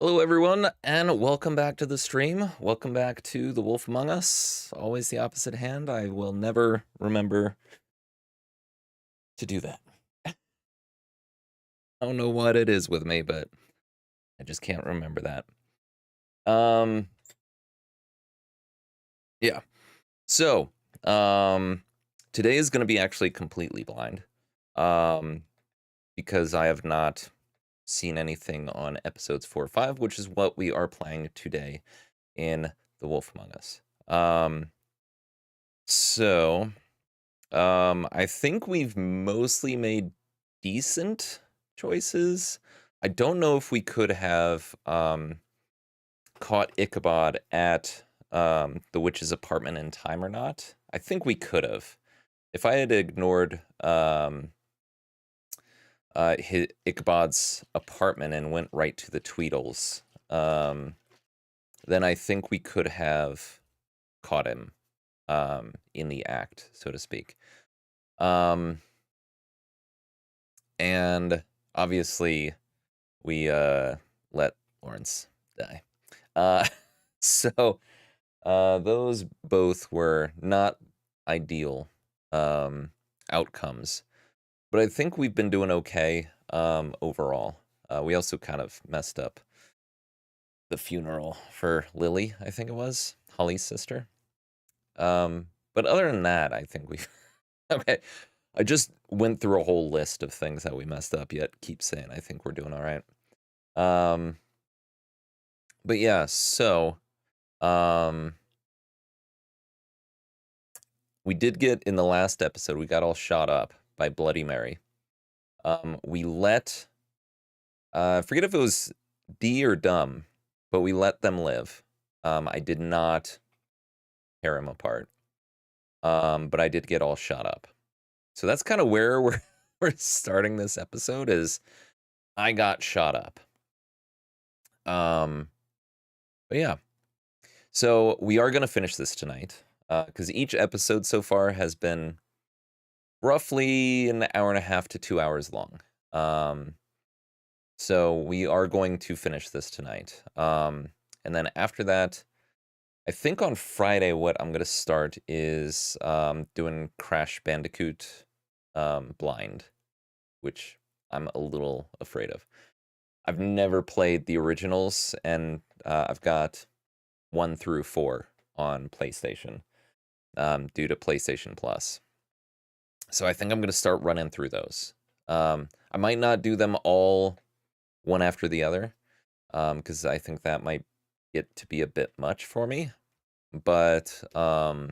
Hello, everyone, and welcome back to the stream. Welcome back to The Wolf Among Us. Always the opposite hand. I will never remember to do that. I don't know what it is with me, but I just can't remember that. Um, yeah. So, today is going to be actually completely blind, um, because I have not seen anything on episodes 4 or 5, which is what we are playing today in The Wolf Among Us. So I think we've mostly made decent choices. I don't know if we could have caught Ichabod at the witch's apartment in time or not. I think we could have. If I had ignored Ichabod's apartment and went right to the Tweedles, then I think we could have caught him in the act, so to speak. And obviously we let Lawrence die. Uh so those both were not ideal outcomes. But I think we've been doing okay overall. We also kind of messed up the funeral for Lily, I think it was, Holly's sister. But other than that, I think we okay. I just went through a whole list of things that we messed up, yet keep saying I think we're doing all right. But yeah, so we did get in the last episode, we got all shot up by Bloody Mary. We let I forget if it was D or Dumb, but we let them live. I did not tear him apart. But I did get all shot up. So that's kind of where we're starting this episode is I got shot up. But yeah. So we are going to finish this tonight because each episode so far has been roughly an hour and a half to 2 hours long. So we are going to finish this tonight. And then after that, I think on Friday what I'm going to start is doing Crash Bandicoot blind, which I'm a little afraid of. I've never played the originals, and I've got 1 through 4 on PlayStation due to PlayStation Plus. So I think I'm going to start running through those. I might not do them all one after the other because I think that might get to be a bit much for me. But I'll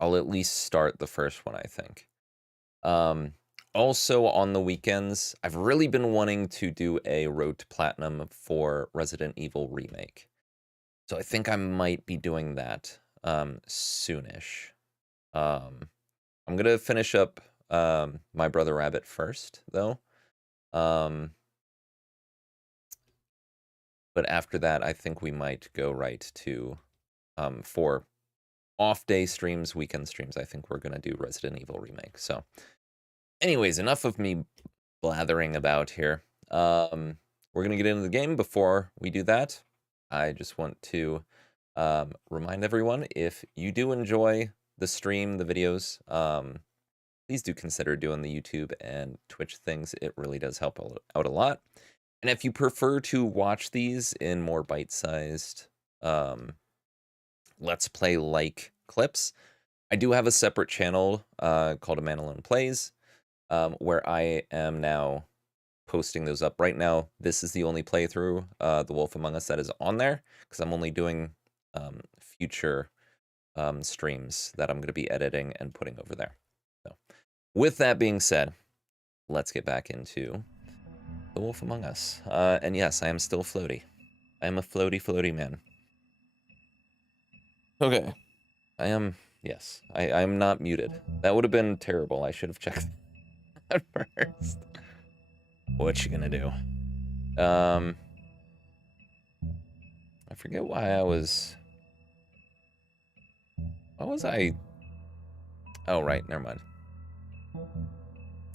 at least start the first one, I think. Also on the weekends, I've really been wanting to do a Road to Platinum for Resident Evil Remake. So I think I might be doing that soonish. I'm gonna finish up My Brother Rabbit first, though. But after that, I think we might go right to for off-day streams, weekend streams. I think we're gonna do Resident Evil Remake. So, anyways, enough of me blathering about here. We're gonna get into the game. Before we do that, I just want to remind everyone, if you do enjoy the stream, the videos, please do consider doing the YouTube and Twitch things. It really does help out a lot. And if you prefer to watch these in more bite-sized Let's Play-like clips, I do have a separate channel called A Man Alone Plays, where I am now posting those up. Right now, this is the only playthrough, The Wolf Among Us, that is on there, because I'm only doing future streams that I'm going to be editing and putting over there. So, with that being said, let's get back into The Wolf Among Us. And yes, I am still floaty. I am a floaty man. Okay. I am, yes. I'm not muted. That would have been terrible. I should have checked that first. What you gonna do? I forget why I was... Why was I... Oh, right, never mind.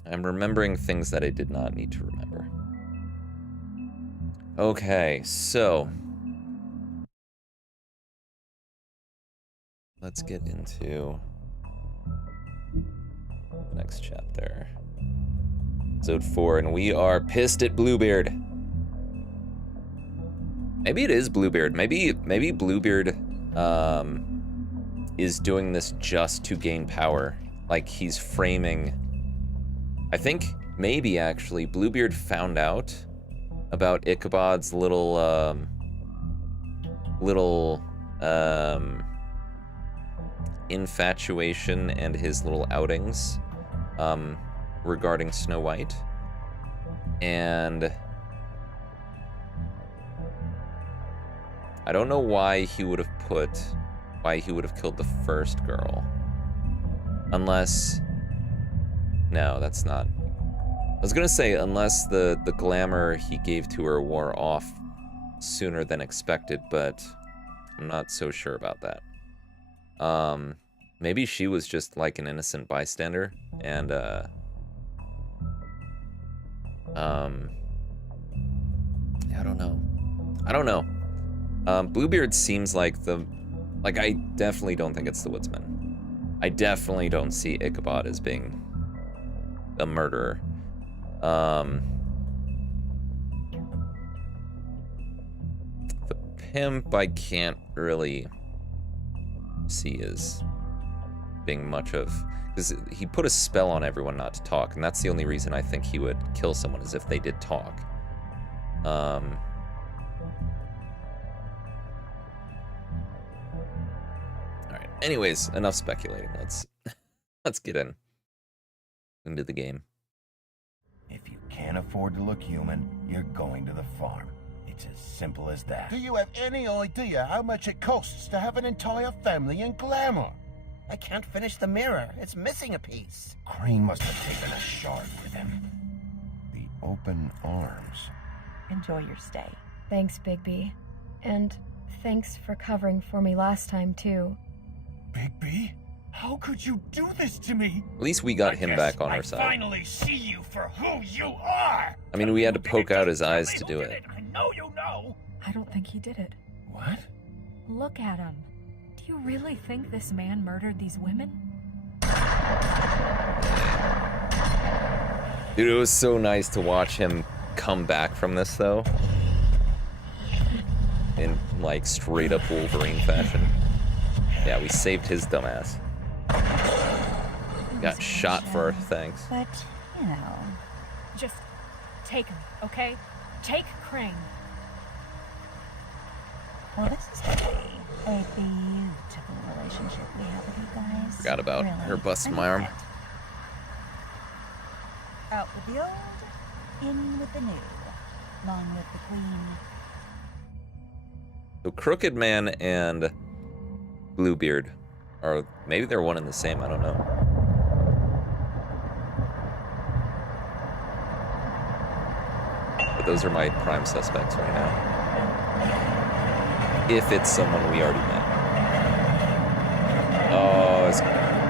I'm remembering things that I did not need to remember. Okay, so let's get into the next chapter. Episode 4, and we are pissed at Bluebeard. Maybe it is Bluebeard. Maybe Bluebeard is doing this just to gain power. Like he's framing. I think maybe actually Bluebeard found out about Ichabod's little infatuation and his little outings regarding Snow White, and I don't know why he would have killed the first girl, unless, no, that's not. I was gonna say unless the glamour he gave to her wore off sooner than expected, but I'm not so sure about that. Maybe she was just like an innocent bystander, and I don't know. Bluebeard seems like I definitely don't think it's the Woodsman. I definitely don't see Ichabod as being a murderer. The pimp I can't really see as being much of, because he put a spell on everyone not to talk, and that's the only reason I think he would kill someone, is if they did talk. Alright, anyways, enough speculating. Let's get into the game. If you can't afford to look human, you're going to the farm. It's as simple as that. Do you have any idea how much it costs to have an entire family in Glamour? I can't finish the mirror. It's missing a piece. Crane must have taken a shard with him. The open arms. Enjoy your stay. Thanks, Bigby. And thanks for covering for me last time, too. Bigby? How could you do this to me? At least we got him back on our side. I finally see you for who you are! I mean, we had to poke out his eyes to do it. I know you know! I don't think he did it. What? Look at him. Do you really think this man murdered these women? Dude, it was so nice to watch him come back from this, though. In, like, straight-up Wolverine fashion. Yeah, we saved his dumbass. Got shot for our thanks. But, you know... Just take him, okay? Take Crane. Well, this is going to be a beautiful relationship we have with you guys. Forgot about her busting my arm. Out with the old, in with the new. Long with the queen. So Crooked Man and Bluebeard are, maybe they're one and the same, I don't know. But those are my prime suspects right now. If it's someone we already met.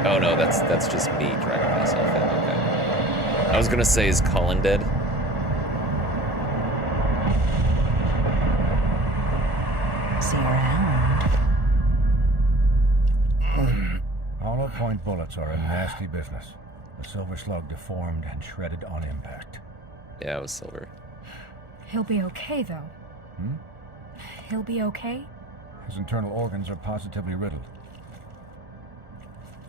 Oh no, that's just me dragging myself in, okay. I was gonna say, is Colin dead? See you around. Hollow point bullets are a nasty business. The Silver Slug deformed and shredded on impact. Yeah, it was Silver. He'll be okay, though. He'll be okay? His internal organs are positively riddled.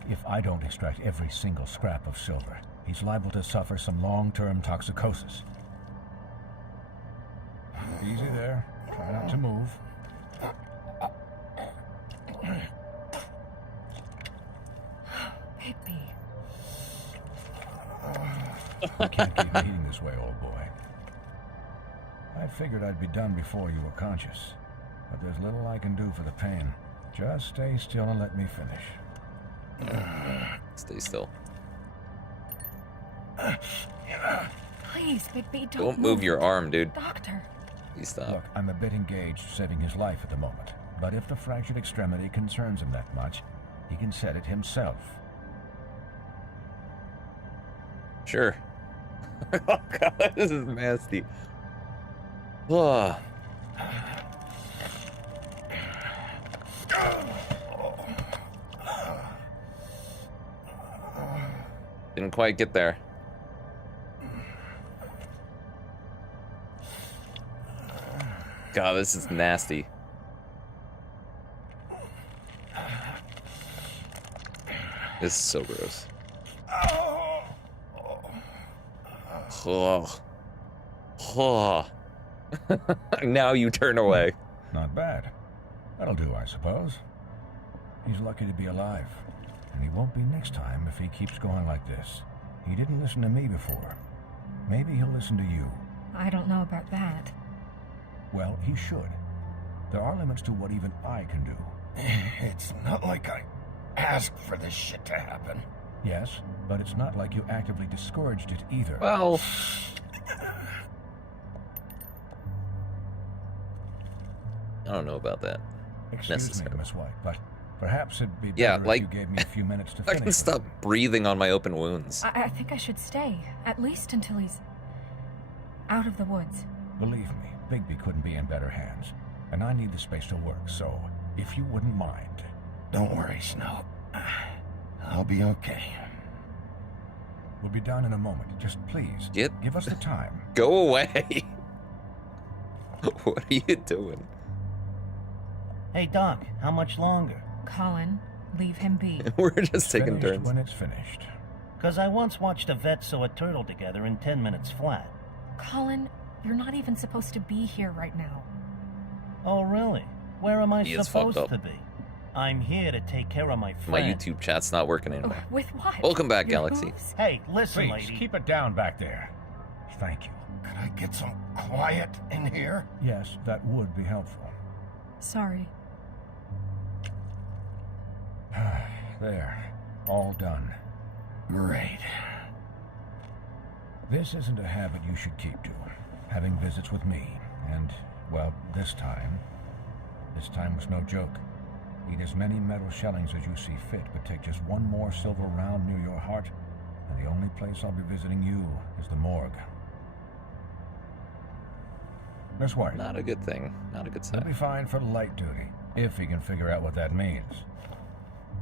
If I don't extract every single scrap of silver, he's liable to suffer some long-term toxicosis. Easy there. Try not to move. Bigby. You can't keep eating this way, old boy. I figured I'd be done before you were conscious, but there's little I can do for the pain. Just stay still and let me finish. Stay still. Please, Bigby, Don't move your arm, dude. Doctor. Please stop. Look, I'm a bit engaged saving his life at the moment, but if the fractured extremity concerns him that much, he can set it himself. Sure. Oh god, this is nasty. Ugh. Didn't quite get there. God, this is nasty. This is so gross. Oh. Oh. Now you turn away. Not bad. That'll do, I suppose. He's lucky to be alive. And he won't be next time if he keeps going like this. He didn't listen to me before. Maybe he'll listen to you. I don't know about that. Well, he should. There are limits to what even I can do. It's not like I asked for this shit to happen. Yes, but it's not like you actively discouraged it either. Well, I don't know about that. Excuse necessary. me, Miss White, but perhaps it'd be Yeah, better like- if you gave me a few minutes to I finish. can with stop him. breathing on my open wounds. I think I should stay, at least until he's out of the woods. Believe me, Bigby couldn't be in better hands. And I need the space to work, so if you wouldn't mind. Don't worry, Snow. I'll be okay. We'll be done in a moment. Just please, Get- give us the time. Go away. What are you doing? Hey, Doc, how much longer? Colin, leave him be. We're just taking Finished turns. when it's finished. Because I once watched a vet sew a turtle together in 10 minutes flat. Colin, you're not even supposed to be here right now. Oh, really? Where am I He is supposed fucked to up. be? I'm here to take care of my My friend. YouTube chat's not working Oh, anymore. with what? Welcome back, Your Galaxy. hooves? Hey, listen, Please, lady. keep it down back there. Thank you. Could I get some quiet in here? Yes, that would be helpful. Sorry. There. All done. Great. This isn't a habit you should keep to. Having visits with me. And, well, this time was no joke. Eat as many metal shellings as you see fit, but take just one more silver round near your heart, and the only place I'll be visiting you is the morgue. Miss White, Not a good thing. Not a good he'll be sign. fine for light duty, if he can figure out what that means.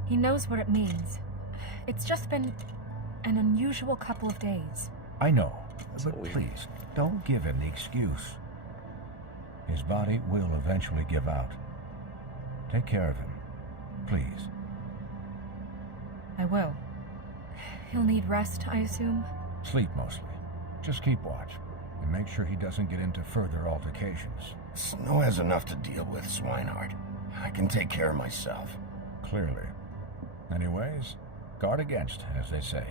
He knows what it means. It's just been an unusual couple of days. I know, So but weird. please, don't give him the excuse. His body will eventually give out. Take care of him, please. I will. He'll need rest, I assume. Sleep mostly. Just keep watch, and make sure he doesn't get into further altercations. Snow has enough to deal with, Swinehart. I can take care of myself. Clearly. Anyways, guard against, as they say.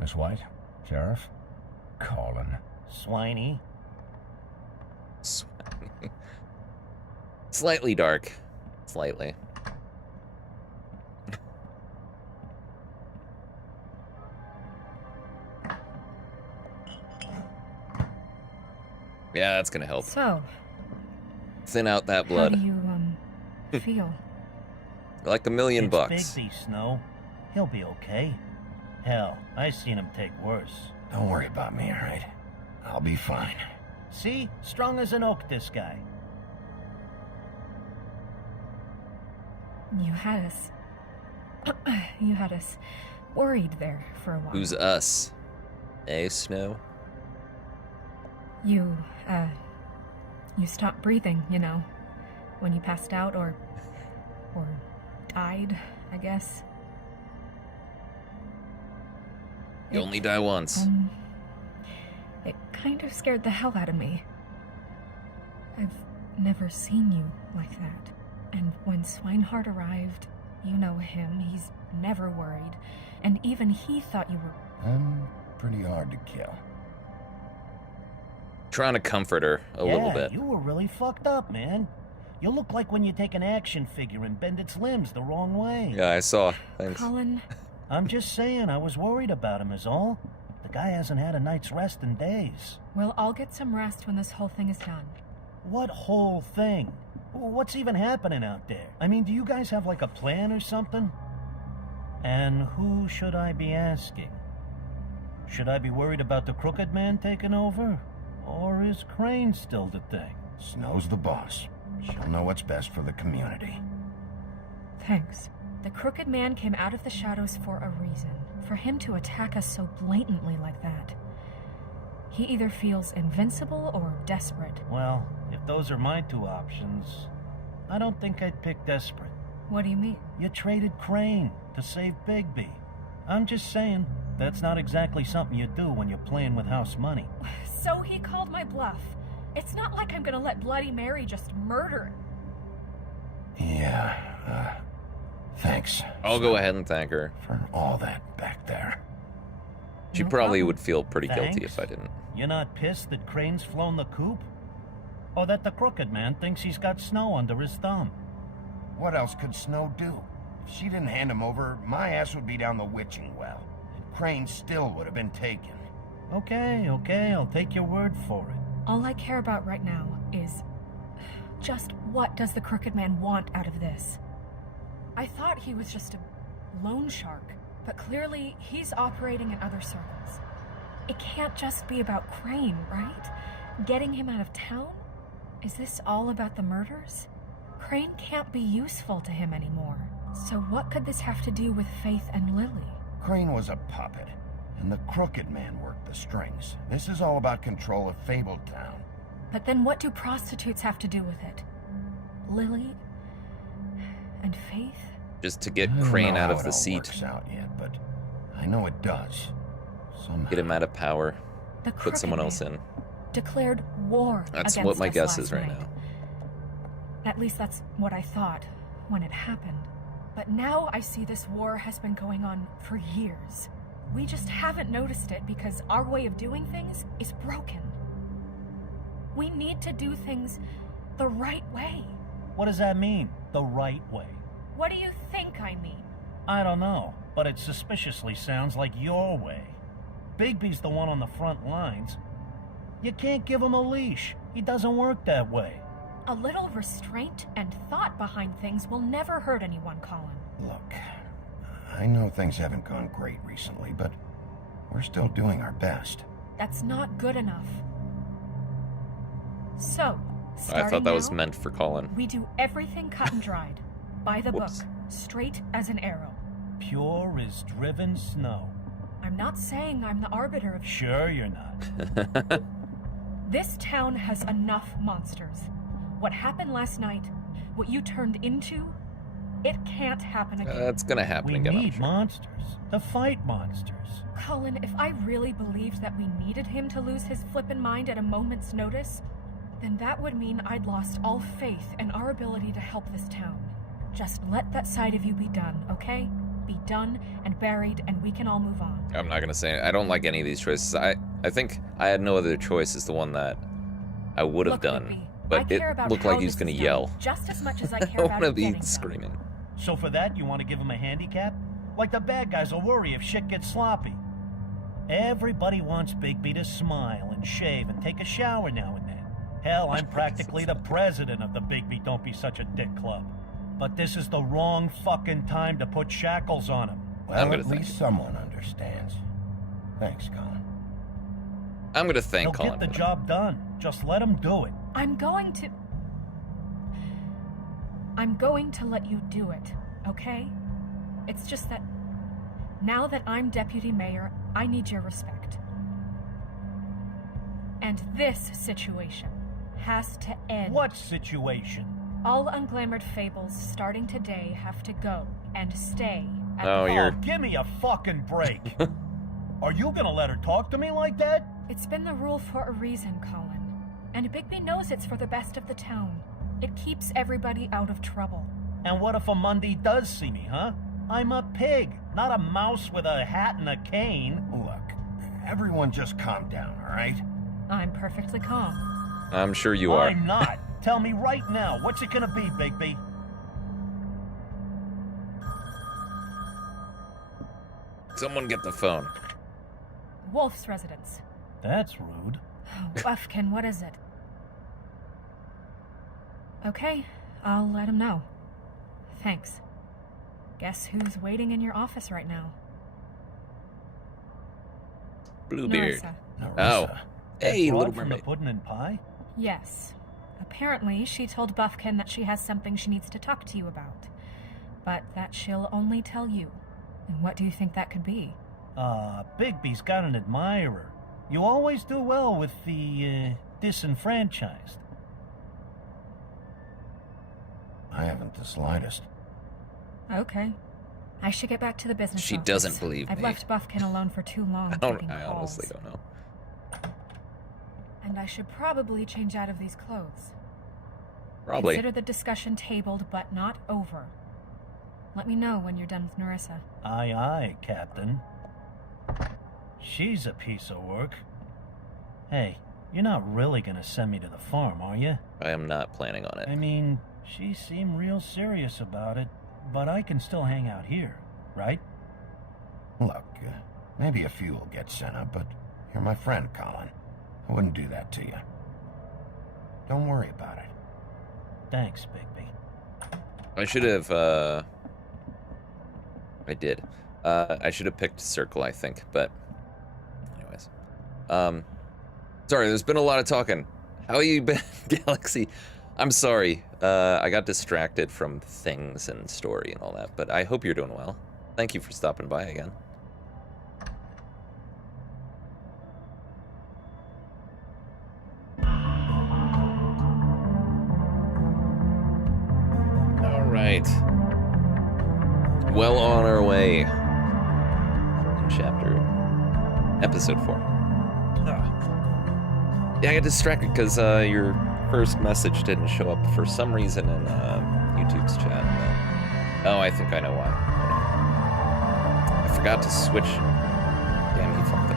Miss White, Sheriff, Colin. Swiney. Slightly dark. Slightly. Yeah, that's gonna help. So, Thin out that how blood. do you, feel? Like $1 million It's bucks. Bigby, Snow. He'll be okay. Hell, I seen him take worse. Don't worry about me, all right? I'll be fine. See? Strong as an oak, this guy. You had us. You had us worried there for a while. Who's us? Eh, Snow? You stopped breathing, you know, when you passed out or died, I guess. You only die once. It kind of scared the hell out of me. I've never seen you like that. And when Swinehart arrived, you know him, he's never worried. And even he thought you were... I'm pretty hard to kill. Trying to comfort her a little bit. You were really fucked up, man. You look like when you take an action figure and bend its limbs the wrong way. Yeah, I saw. Thanks. Colin, I'm just saying, I was worried about him is all. The guy hasn't had a night's rest in days. we'll all get some rest when this whole thing is done. What whole thing? What's even happening out there? I mean, do you guys have like a plan or something? And who should I be asking? Should I be worried about the Crooked Man taking over? Or is Crane still the thing? Snow's the boss. She'll know what's best for the community. Thanks. The Crooked Man came out of the shadows for a reason. For him to attack us so blatantly like that. He either feels invincible or desperate. Well, if those are my two options, I don't think I'd pick desperate. What do you mean? You traded Crane to save Bigby. I'm just saying, that's not exactly something you do when you're playing with house money. So he called my bluff. It's not like I'm gonna let Bloody Mary just murder him. Yeah, thanks. I'll go ahead and thank her. For all that back there. She No probably problem. would feel pretty guilty Thanks. if I didn't. You're not pissed that Crane's flown the coop? Or that the Crooked Man thinks he's got Snow under his thumb? What else could Snow do? If she didn't hand him over, my ass would be down the witching well. And Crane still would have been taken. Okay, I'll take your word for it. All I care about right now is just what does the Crooked Man want out of this? I thought he was just a loan shark, but clearly he's operating in other circles. It can't just be about Crane, right? Getting him out of town? Is this all about the murders? Crane can't be useful to him anymore. So what could this have to do with Faith and Lily? Crane was a puppet, and the Crooked Man worked the strings. This is all about control of Fabletown. But then what do prostitutes have to do with it? Lily and Faith? Just to get I don't Crane know out how of it the all seat. works out yet, but I know it does. Somehow. Get him out of power. The Put Crooked someone else Man in. declared war That's against what my us guess last is right night. now. At least that's what I thought when it happened. But now I see this war has been going on for years. We just haven't noticed it because our way of doing things is broken. We need to do things the right way. What does that mean, the right way? What do you think I mean? I don't know, but it suspiciously sounds like your way. Bigby's the one on the front lines. You can't give him a leash. He doesn't work that way. A little restraint and thought behind things will never hurt anyone, Colin. Look, I know things haven't gone great recently, but we're still doing our best. That's not good enough. So, I starting thought that was now, meant for Colin. we do everything cut and dried. By the Whoops. book. Straight as an arrow. Pure as driven snow. I'm not saying I'm the arbiter of Sure you're not. This town has enough monsters. What happened last night, what you turned into, it can't happen again. That's gonna happen We again, I'm need sure. monsters to fight monsters. Colin, if I really believed that we needed him to lose his flippin' mind at a moment's notice, then that would mean I'd lost all faith in our ability to help this town. Just let that side of you be done, okay? Be done and buried, and we can all move on. I'm not gonna say it. I don't like any of these choices. I think I had no other choice as the one that I would have Look, done. Bigby, I But it care about looked how like he was this gonna is done yell. just as much as I I care about wanna it be getting done. screaming. So for that, you want to give him a handicap? Like the bad guys will worry if shit gets sloppy. Everybody wants Bigby to smile and shave and take a shower now and then. Hell, I'm practically the president of the Bigby Don't Be Such a Dick Club. But this is the wrong fucking time to put shackles on him. Well, I'm gonna at thank least you. someone understands. Thanks, Colin. I'm gonna thank He'll Colin. get the for that. job done. Just let him do it. I'm going to let you do it, okay? It's just that now that I'm deputy mayor, I need your respect. And this situation has to end. What situation? All unglamored fables starting today have to go and stay at Oh, the you're- Oh, give me a fucking break. Are you gonna let her talk to me like that? It's been the rule for a reason, Colin. And Bigby knows it's for the best of the town. It keeps everybody out of trouble. And what if a Monday does see me, huh? I'm a pig, not a mouse with a hat and a cane. Look, everyone just calm down, all right? I'm perfectly calm. I'm sure you are. I'm not. Tell me right now, what's it gonna be, Bigby? Someone get the phone. Wolf's residence. That's rude. Buffkin, what is it? Okay, I'll let him know. Thanks. Guess who's waiting in your office right now? Bluebeard. Narissa. Oh. Narissa. Hey, That broad Little from Mermaid. the Puddin' and Pie? Yes. Apparently, she told Buffkin that she has something she needs to talk to you about. But that she'll only tell you. And what do you think that could be? Bigby's got an admirer. You always do well with the, disenfranchised. I haven't the slightest. Okay. I should get back to the business She office. doesn't believe I've me. left Buffkin alone for too long. taking I calls. honestly don't know. And I should probably change out of these clothes. Probably. Consider the discussion tabled, but not over. Let me know when you're done with Narissa. Aye, aye, Captain. She's a piece of work. Hey, you're not really gonna send me to the farm, are you? I am not planning on I it. mean, she seemed real serious about it, but I can still hang out here, right? Look, maybe a few will get sent up, but you're my friend, Colin. I wouldn't do that to you. Don't worry about it. Thanks, Bigby. I should have, I did. I should have picked Circle, I think, but anyways. Sorry, there's been a lot of talking. How you been, Galaxy? I'm sorry. I got distracted from things and story and all that, but I hope you're doing well. Thank you for stopping by again. All right. Well on our way in episode 4. Yeah, I got distracted because your first message didn't show up for some reason in YouTube's chat. Oh, I think I know why. I forgot to switch. Damn, he fucked up.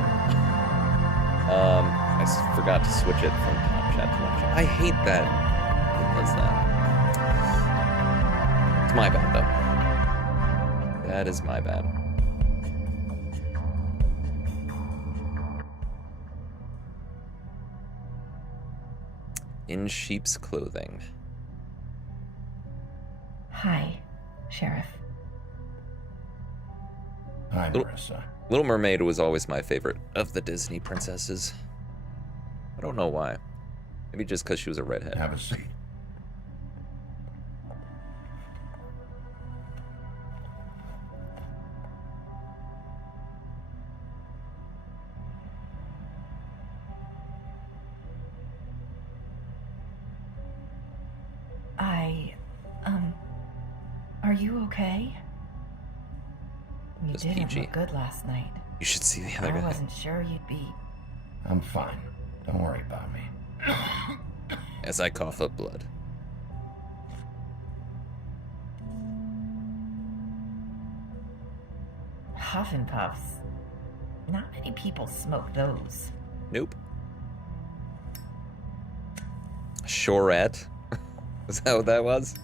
I forgot to switch it from top chat to live chat. I hate that it does that. It's my bad, though. That is my bad. In sheep's clothing. Hi, Sheriff. Hi, Little- Narissa. Little Mermaid was always my favorite of the Disney princesses. I don't know why. Maybe just because she was a redhead. Have a seat. Are you okay? You Just didn't peachy. look good last night. You should see the other I guy. wasn't sure you'd be. I'm fine. Don't worry about me. As I cough up blood. Huff and Puffs. Not many people smoke those. Nope. Shorette. Is that what that was?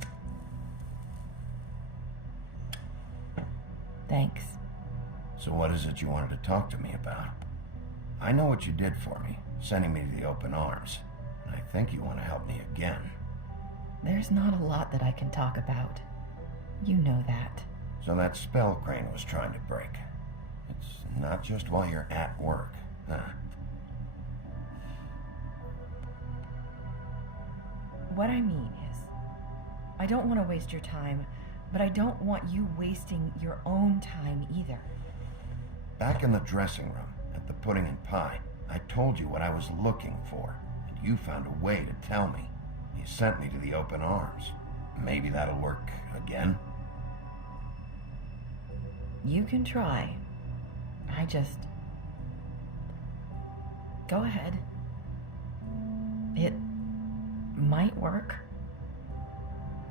Thanks. So what is it you wanted to talk to me about? I know what you did for me, sending me to the open arms. And I think you want to help me again. There's not a lot that I can talk about. You know that. So that spell Crane was trying to break. It's not just while you're at work, huh? What I mean is, I don't want to waste your time, but I don't want you wasting your own time either. Back in the dressing room, at the Pudding and Pie, I told you what I was looking for, and you found a way to tell me. You sent me to the open arms. Maybe that'll work again? You can try. I just... Go ahead. It might work.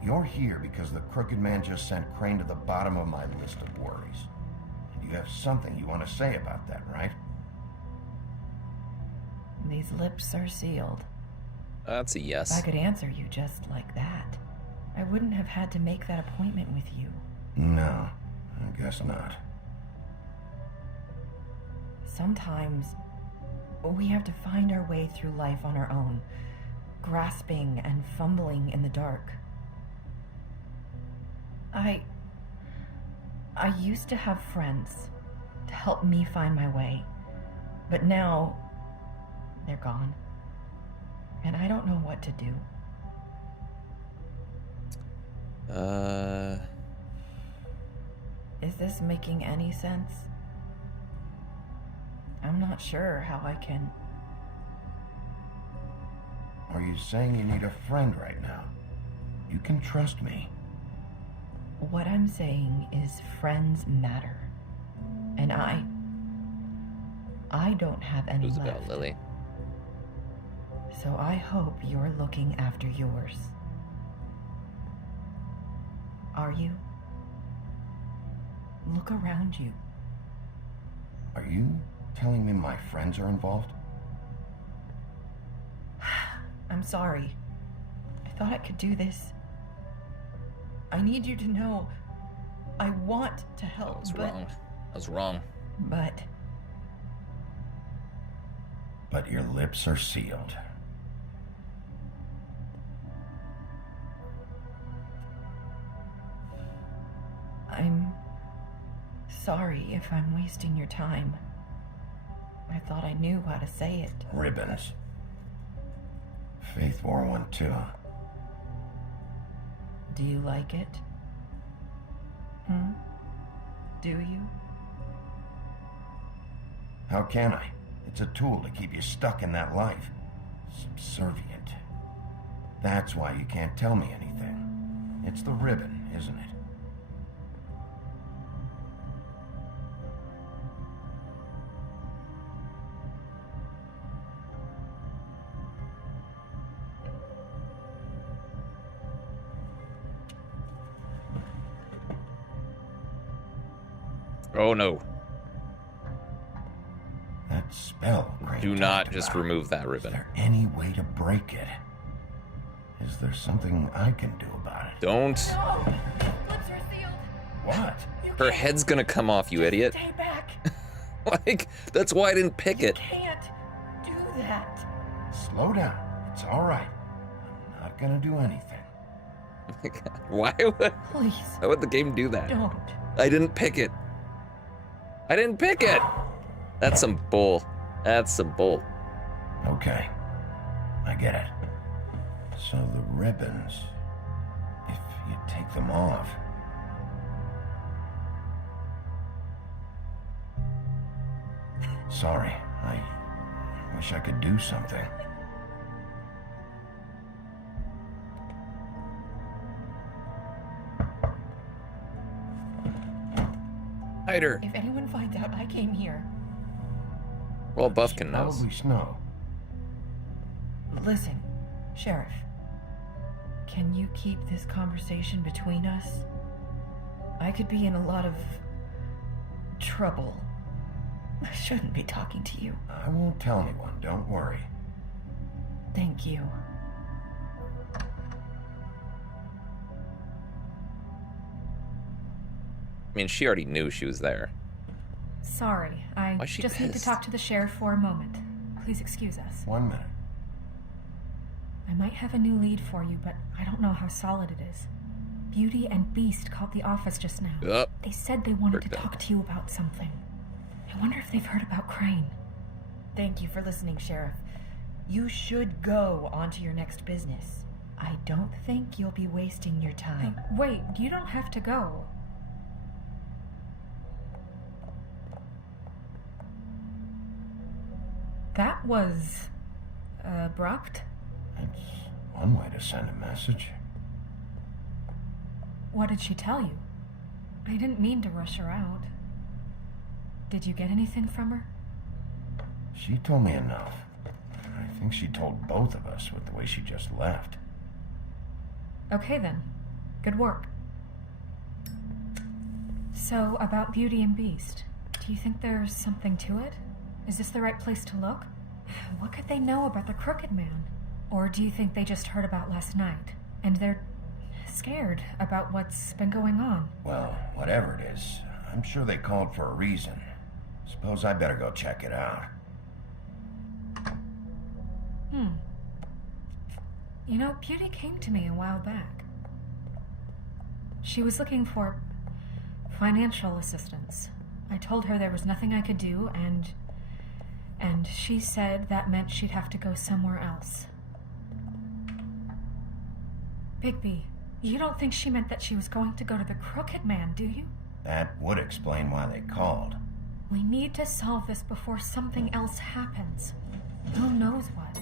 You're here because the Crooked Man just sent Crane to the bottom of my list of worries. And you have something you want to say about that, right? These lips are sealed. That's a If I yes. could answer you just like that, I wouldn't have had to make that appointment with you. No, I guess not. Sometimes we have to find our way through life on our own, grasping and fumbling in the dark. I used to have friends to help me find my way, But now, they're gone. And I don't know what to do. Is this making any sense? I'm not sure how I can... Are you saying you need a friend right now? You can trust me. What I'm saying is friends matter. And I don't have any Who's left. about Lily? So I hope you're looking after yours. Are you? Look around you. Are you telling me my friends are involved? I'm sorry. I thought I could do this. I need you to know I want to I help, was but... wrong. I was wrong. But Your lips are sealed. I'm sorry if I'm wasting your time. I thought I knew how to say it. Ribbons. Faith 412. Do you like it? Do you? How can I? It's a tool to keep you stuck in that life. Subservient. That's why you can't tell me anything. It's the ribbon, isn't it? Oh no. That spell. Crane Do not talked just about. remove that Is ribbon. there any way to break it? Is there something I can do about it? Don't. Lips are sealed. What? Her head's gonna come off, you idiot. Stay back. Like, that's why I didn't pick You it. can't do that. Slow down. It's all right. I'm not gonna do anything. Why Please, would the game do that? don't. I didn't pick it. I didn't pick it. That's some bull. That's some bull. Okay. I get it. So the ribbons, if you take them off. Sorry, I wish I could do something. Hide her. If anyone finds out I came here, Well, Buffkin knows. Probably Snow. listen, Sheriff. Can you keep this conversation between us? I could be in a lot of trouble. I shouldn't be talking to you. I won't tell anyone, don't worry. Thank you. I mean, she already knew she was there. Sorry, I Why's she just need to pissed? talk to the sheriff for a moment. Please excuse us. 1 minute. I might have a new lead for you, but I don't know how solid it is. Beauty and Beast called the office just now. Yup. They said they wanted to Heard that. talk to you about something. I wonder if they've heard about Crane. Thank you for listening, Sheriff. You should go on to your next business. I don't think you'll be wasting your time. Wait, you don't have to go. That was abrupt. That's one way to send a message. What did she tell you? I didn't mean to rush her out. Did you get anything from her? She told me enough. I think she told both of us with the way she just left. Okay then. Good work. So, about Beauty and Beast, do you think there's something to it? Is this the right place to look? What could they know about the Crooked Man? Or do you think they just heard about last night, and they're scared about what's been going on? Well, whatever it is, I'm sure they called for a reason. Suppose I better go check it out. You know, Beauty came to me a while back. She was looking for financial assistance. I told her there was nothing I could do, and and she said that meant she'd have to go somewhere else. Bigby, you don't think she meant that she was going to go to the Crooked Man, do you? That would explain why they called. We need to solve this before something else happens. Who knows what?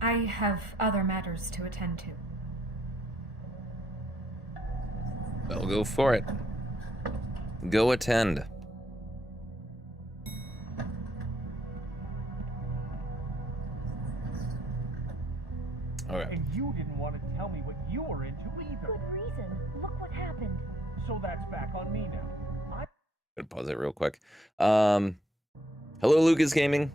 I have other matters to attend to. Well, go for it. Go attend. Okay. And you didn't want to tell me what you were into either. Good reason. Look what happened. So that's back on me now. I'm gonna pause it real quick. Hello, Lucas Gaming.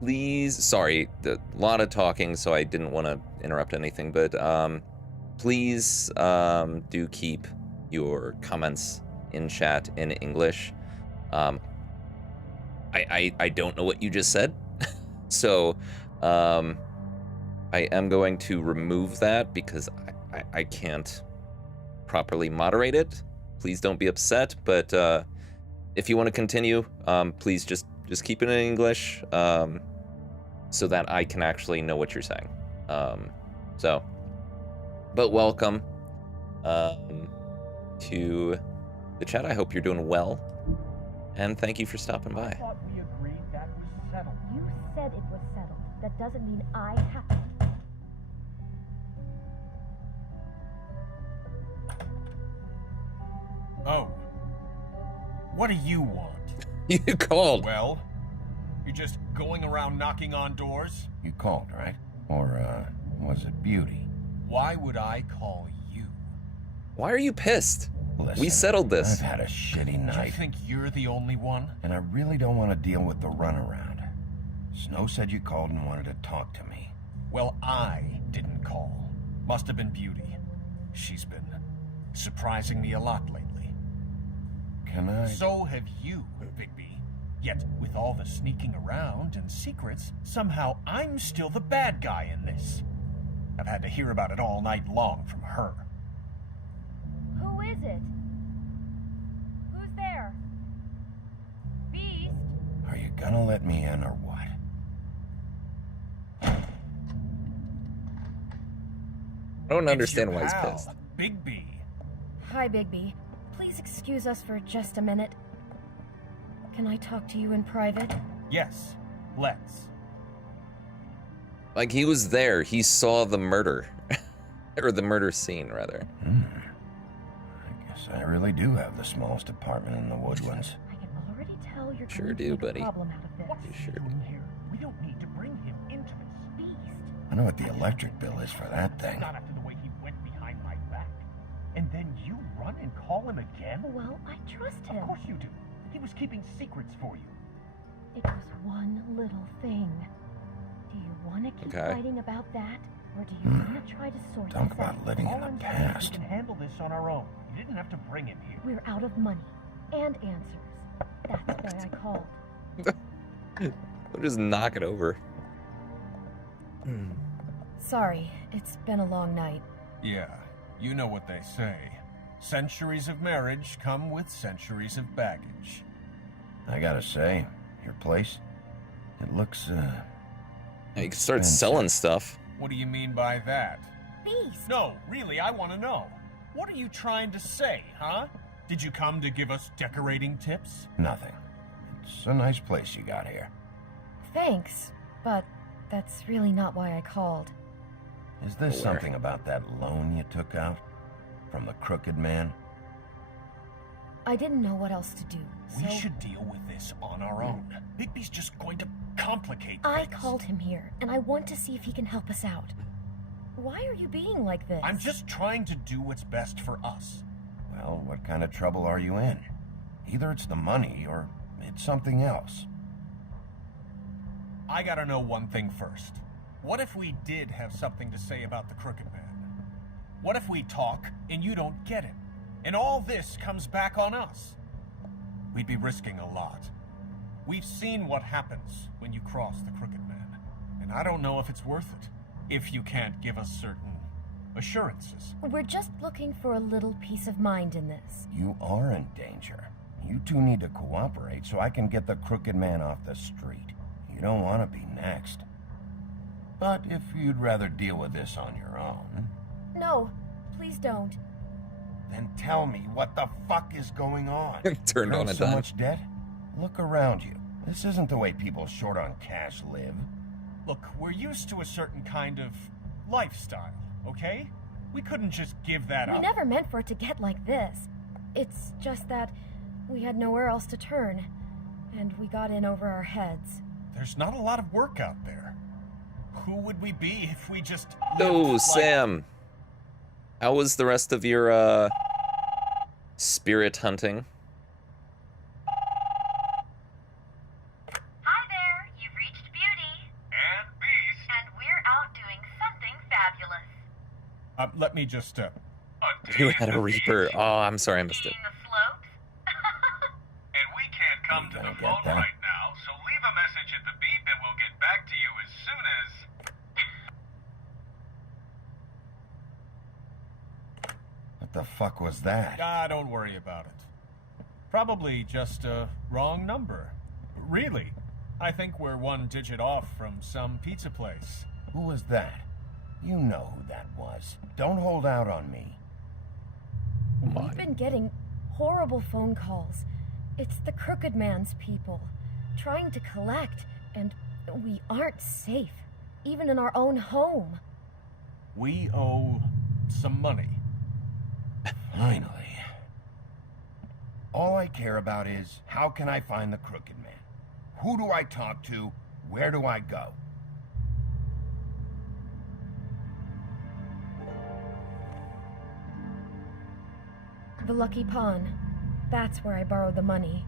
Please, sorry, a lot of talking, so I didn't want to interrupt anything, but please do keep your comments in chat in English. I don't know what you just said, so I am going to remove that because I can't properly moderate it. Please don't be upset, but if you want to continue, please just keep it in English, so that I can actually know what you're saying. But welcome to the chat. I hope you're doing well, and thank you for stopping I by. thought we agreed that was settled. You said it was settled. That doesn't mean I have to. Oh. What do you want? You called. Well, you're just going around knocking on doors? You called, right? Or, was it Beauty? Why would I call you? Why are you pissed? Listen, We settled this. I've had a shitty Do you night, think you're the only one? and I really don't want to deal with the runaround. Snow said you called and wanted to talk to me. Well, I didn't call. Must have been Beauty. She's been surprising me a lot lately. Can I? So have you, Bigby. Yet, with all the sneaking around and secrets, somehow I'm still the bad guy in this. I've had to hear about it all night long from her. Who is it? Who's there? Beast? Are you gonna let me in or what? I don't It's understand your why he's pal, pissed. Bigby. Hi, Bigby. Please excuse us for just a minute. Can I talk to you in private? Yes, let's. Like, he was there. He saw the murder. Or the murder scene, rather. I guess I really do have the smallest apartment in the Woodlands. I can already tell you're Sure trying to do, make a buddy. problem out of this. What's You he sure doing here? We don't need to bring him into this. Beast. I know what the electric bill is for that thing. Not after the way he went behind my back. And then you run and call him again? Well, I trust Of him. course you do. He was keeping secrets for you. It was one little thing. Do you want to keep Okay. fighting about that? Or do you want to try to sort Talk this about out? living in All the I'm saying is we past. can handle this on our own. You didn't have to bring him here. We're out of money and answers. That's why I called. We'll just knock it over. Sorry, it's been a long night. Yeah, you know what they say. Centuries of marriage come with centuries of baggage. I gotta say, your place, it looks, You can start selling stuff. What do you mean by that? Beast! No, really, I want to know. What are you trying to say, huh? Did you come to give us decorating tips? nothing. It's a nice place you got here. Thanks, but that's really not why I called. Is this Where? something about that loan you took out? From the Crooked Man? I didn't know what else to do, so We should deal with this on our own. Bigby's just going to complicate I things. called him here, and I want to see if he can help us out. Why are you being like this? I'm just trying to do what's best for us. Well, what kind of trouble are you in? Either it's the money or it's something else. I gotta know one thing first. What if we did have something to say about the Crooked Man? What if we talk and you don't get it? And all this comes back on us? We'd be risking a lot. We've seen what happens when you cross the Crooked Man. And I don't know if it's worth it. If you can't give us certain assurances. We're just looking for a little peace of mind in this. You are in danger. You two need to cooperate so I can get the crooked man off the street. You don't want to be next. But if you'd rather deal with this on your own... No, please don't. Then tell me what the fuck is going on. Turned on a so dime. much debt? Look around you. This isn't the way people short on cash live. Look, we're used to a certain kind of lifestyle, okay? We couldn't just give that We up. never meant for it to get like this. It's just that we had nowhere else to turn, and we got in over our heads. There's not a lot of work out there. Who would we be if we just Oh, lived like- Sam. How was the rest of your, spirit hunting? Hi there, you've reached Beauty. And Beast. And we're out doing something fabulous. Let me just, You had a Reaper. Oh, I'm sorry I missed it. Seeing the slopes? And we can't come You gonna get that? now, so leave a message at the beep and we'll get back to you as soon as... What the fuck was that? Ah, don't worry about it. Probably just a wrong number. Really, I think we're one digit off from some pizza place. Who was that? You know who that was. Don't hold out on me. Come We've on. been getting horrible phone calls. It's the Crooked Man's people, trying to collect, and we aren't safe, even in our own home. We owe some money. Finally. All I care about is, how can I find the Crooked Man? Who do I talk to? Where do I go? The Lucky Pawn. That's where I borrowed the money.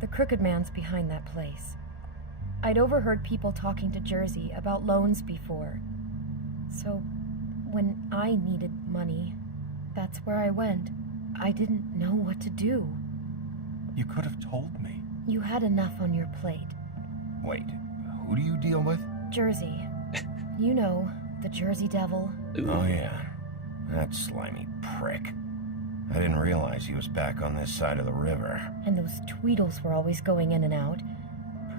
The Crooked Man's behind that place. I'd overheard people talking to Jersey about loans before. So, when I needed money, that's where I went. I didn't know what to do. You could have told me. You had enough on your plate. Wait, who do you deal with? Jersey. You know, the Jersey Devil. Ooh. Oh yeah, that slimy prick. I didn't realize he was back on this side of the river. And those Tweedles were always going in and out.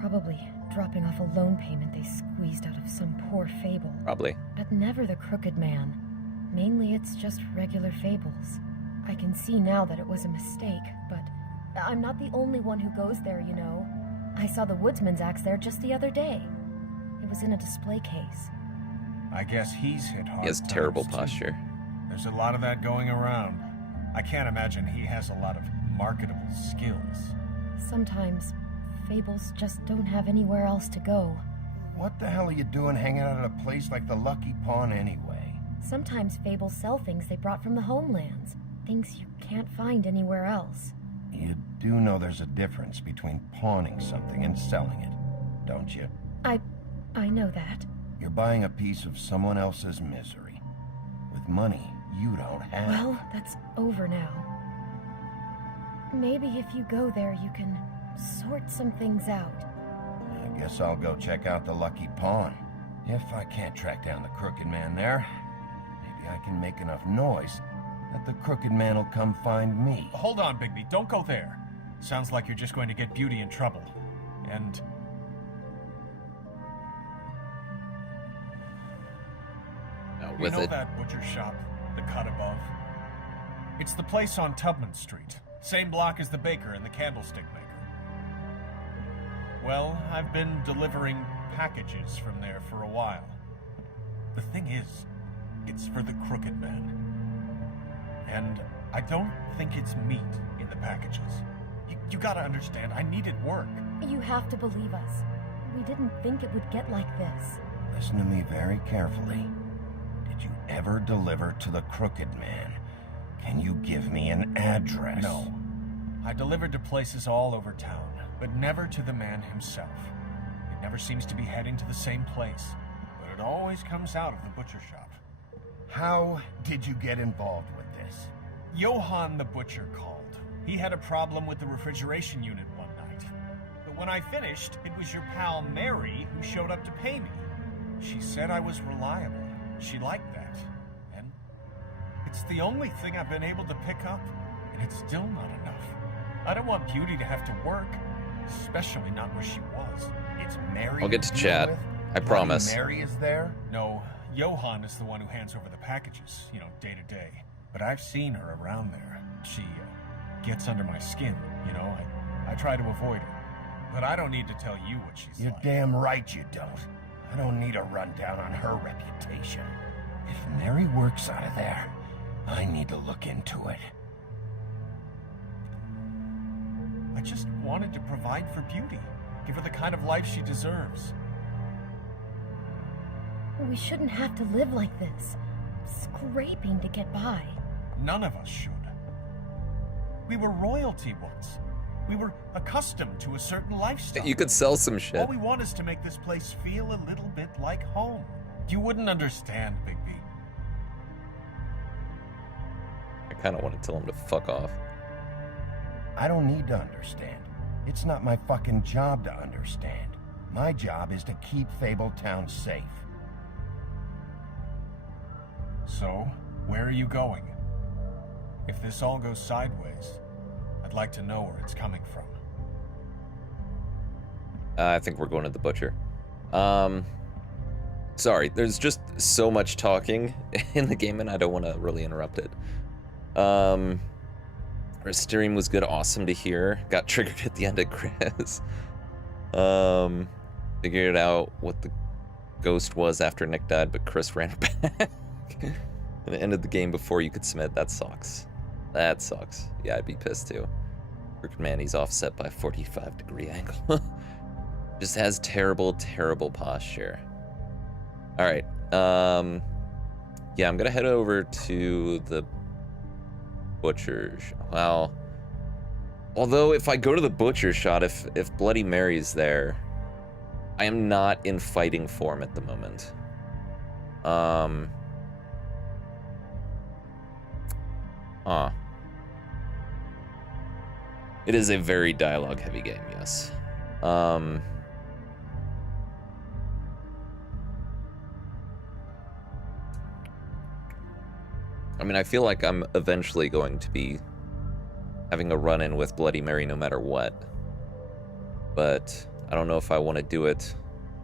Probably dropping off a loan payment they squeezed out of some poor fable. Probably. But never the Crooked Man. Mainly it's just regular fables. I can see now that it was a mistake, but I'm not the only one who goes there, you know. I saw the Woodsman's axe there just the other day. It was in a display case. I guess he's hit hard. He has terrible times, too. posture. There's a lot of that going around. I can't imagine he has a lot of marketable skills. Sometimes fables just don't have anywhere else to go. What the hell are you doing hanging out at a place like the Lucky Pawn anyway? Sometimes fables sell things they brought from the homelands. Things you can't find anywhere else. You do know there's a difference between pawning something and selling it, don't you? I know that. You're buying a piece of someone else's misery. With money you don't have. Well, that's over now. Maybe if you go there, you can sort some things out. I guess I'll go check out the Lucky Pawn. If I can't track down the Crooked Man there, maybe I can make enough noise that the Crooked Man will come find me. Hold on, Bigby. Don't go there. Sounds like you're just going to get Beauty in trouble. And... Now you with know it. that butcher shop, the cut above? It's the place on Tubman Street. Same block as the baker and the candlestick maker. Well, I've been delivering packages from there for a while. The thing is, it's for the Crooked Man. And I don't think it's meat in the packages. You gotta understand, I needed work. You have to believe us. We didn't think it would get like this. Listen to me very carefully. Did you ever deliver to the Crooked Man? Can you give me an address? No. I delivered to places all over town, but never to the man himself. It never seems to be heading to the same place, but it always comes out of the butcher shop. How did you get involved with this? Johann the butcher called. He had a problem with the refrigeration unit one night. But when I finished, it was your pal Mary who showed up to pay me. She said I was reliable. She liked that. It's the only thing I've been able to pick up, and it's still not enough. I don't want Beauty to have to work, especially not where she was. It's Mary. I'll get to you're chat. with? I Bloody promise. Mary is there? No, Johan is the one who hands over the packages, day to day. But I've seen her around there. She gets under my skin, I try to avoid her. But I don't need to tell you what she's You're like. damn right you don't. I don't need a rundown on her reputation. If Mary works out of there, I need to look into it. I just wanted to provide for Beauty. Give her the kind of life she deserves. We shouldn't have to live like this, scraping to get by. None of us should. We were royalty once. We were accustomed to a certain lifestyle. You could sell some shit. All we want is to make this place feel a little bit like home. You wouldn't understand, Bigby. I kind of want to tell him to fuck off. I don't need to understand. It's not my fucking job to understand. My job is to keep Fabletown safe. So, where are you going? If this all goes sideways, I'd like to know where it's coming from. I think we're going to the butcher. Sorry, there's just so much talking in the game and I don't want to really interrupt it. Our stream was good, awesome to hear. Got triggered at the end of Chris. Figured out what the ghost was after Nick died, but Chris ran back. And it ended the game before you could submit. That sucks. That sucks. Yeah, I'd be pissed too. Crooked Man, he's offset by 45-degree angle. Just has terrible, terrible posture. Alright. Yeah, I'm gonna head over to the butcher. Well, although if I go to the butcher shot, if Bloody Mary's there, I am not in fighting form at the moment. It is a very dialogue-heavy game, yes. I mean, I feel like I'm eventually going to be having a run-in with Bloody Mary no matter what. But I don't know if I want to do it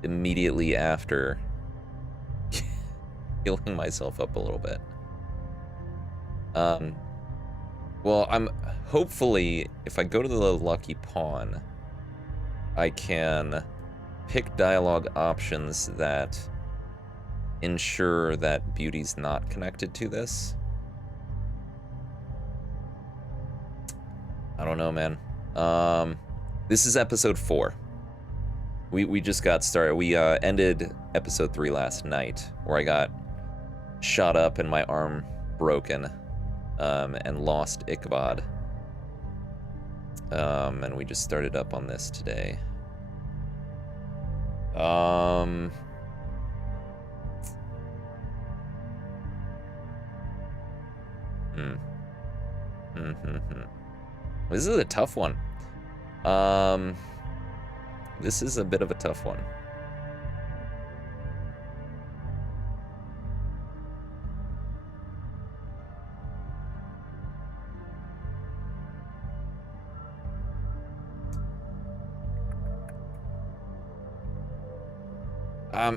immediately after healing myself up a little bit. Well, I'm hopefully, if I go to the Lucky Pawn, I can pick dialogue options that ensure that Beauty's not connected to this. I don't know, man. This is episode 4. We just got started. We ended episode 3 last night, where I got shot up and my arm broken, and lost Ichabod. And we just started up on this today. This is a tough one. This is a bit of a tough one.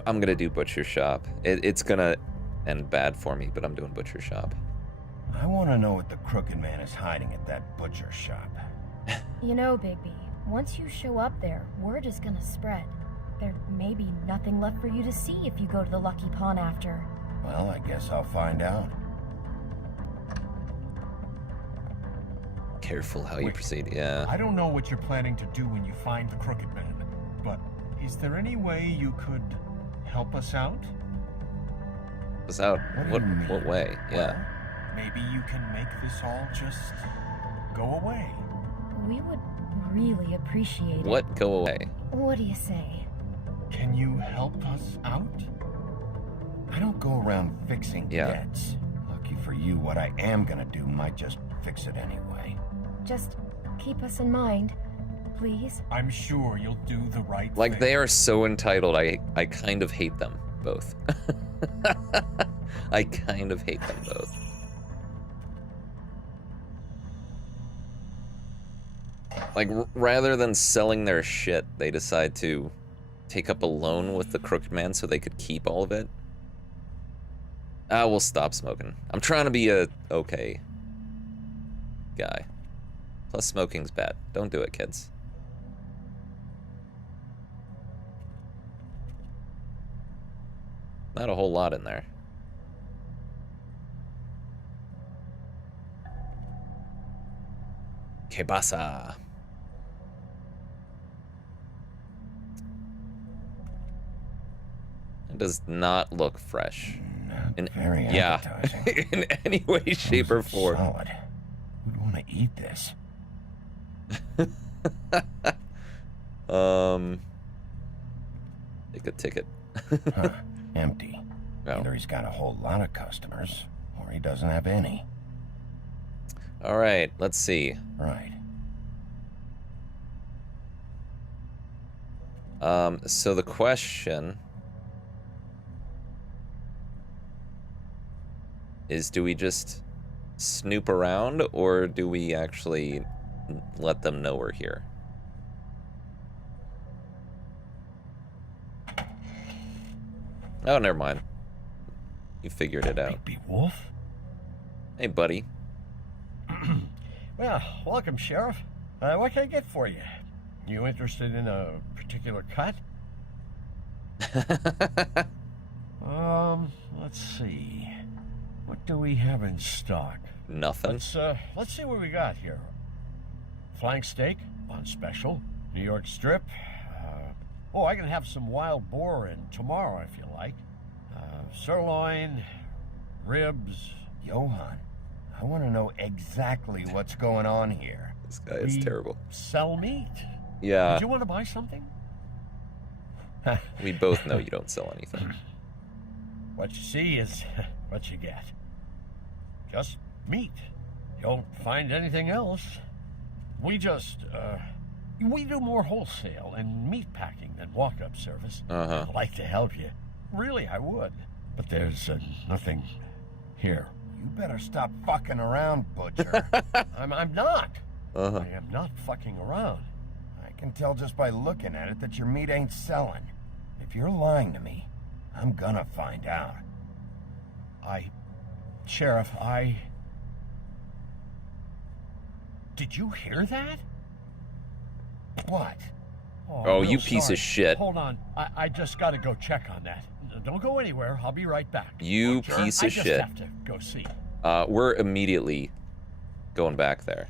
I'm gonna do Butcher Shop. It's gonna end bad for me, but I'm doing Butcher Shop. I want to know what the Crooked Man is hiding at that butcher shop. You know, Bigby, once you show up there, word is gonna spread. There may be nothing left for you to see if you go to the Lucky Pawn after. Well, I guess I'll find out. Careful how you Wait, proceed, yeah. I don't know what you're planning to do when you find the Crooked Man, but is there any way you could help us out? What's out? What do you mean? What way? Yeah. Maybe you can make this all just go away. We would really appreciate it. What go away? What do you say? Can you help us out? I don't go around fixing Yeah. debts. Lucky for you, what I am gonna do might just fix it anyway. Just keep us in mind, please. I'm sure you'll do the right thing. Like, they are so entitled, I kind of hate them both. I kind of hate them both. Like, rather than selling their shit, they decide to take up a loan with the Crooked Man so they could keep all of it. We'll stop smoking. I'm trying to be a okay guy. Plus, smoking's bad. Don't do it, kids. Not a whole lot in there. Que pasa? It does not look fresh. Not very appetizing. In any way, shape, or form. Solid. Who'd want to eat this? Take a ticket. Huh. Empty. Oh. Either he's got a whole lot of customers, or he doesn't have any. All right, let's see. Right. So the question is, do we just snoop around, or do we actually let them know we're here? Oh, never mind. You figured it out. Bigby Wolf? Hey, buddy. Well, welcome, Sheriff. What can I get for you? You interested in a particular cut? Let's see. What do we have in stock? Nothing. Let's see what we got here. Flank steak on special. New York strip. I can have some wild boar in tomorrow if you like. Sirloin, ribs. Johann, I want to know exactly what's going on here. This guy is terrible. Sell meat. Yeah. Did you want to buy something? We both know you don't sell anything. What you see is what you get. Just meat. You don't find anything else. We do more wholesale and meat packing than walk-up service. Uh-huh. I'd like to help you. Really, I would. But there's nothing here. You better stop fucking around, Butcher. I'm not. Uh-huh. I am not fucking around. I can tell just by looking at it that your meat ain't selling. If you're lying to me, I'm gonna find out. Sheriff, Did you hear that? What? Oh, real you piece sorry. of shit. Hold on. I just gotta go check on that. Don't go anywhere. I'll be right back. You Butcher, piece of I just shit. have to go see. We're immediately going back there.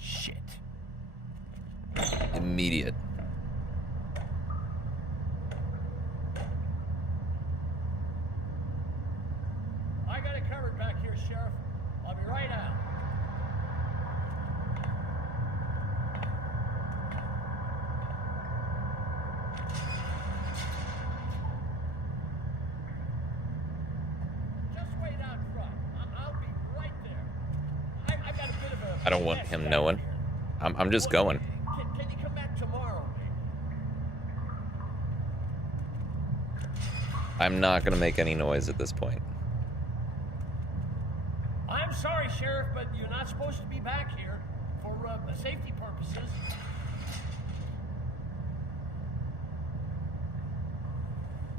Shit. Immediate. I got it covered back here, Sheriff. I'll be right out. Just wait out front. I'll be right there. I got a bit of a... I don't want mess him back knowing. here. I'm just going. Can you come back tomorrow, maybe? I'm not gonna make any noise at this point. I'm sorry, Sheriff, but you're not supposed to be back here for safety purposes.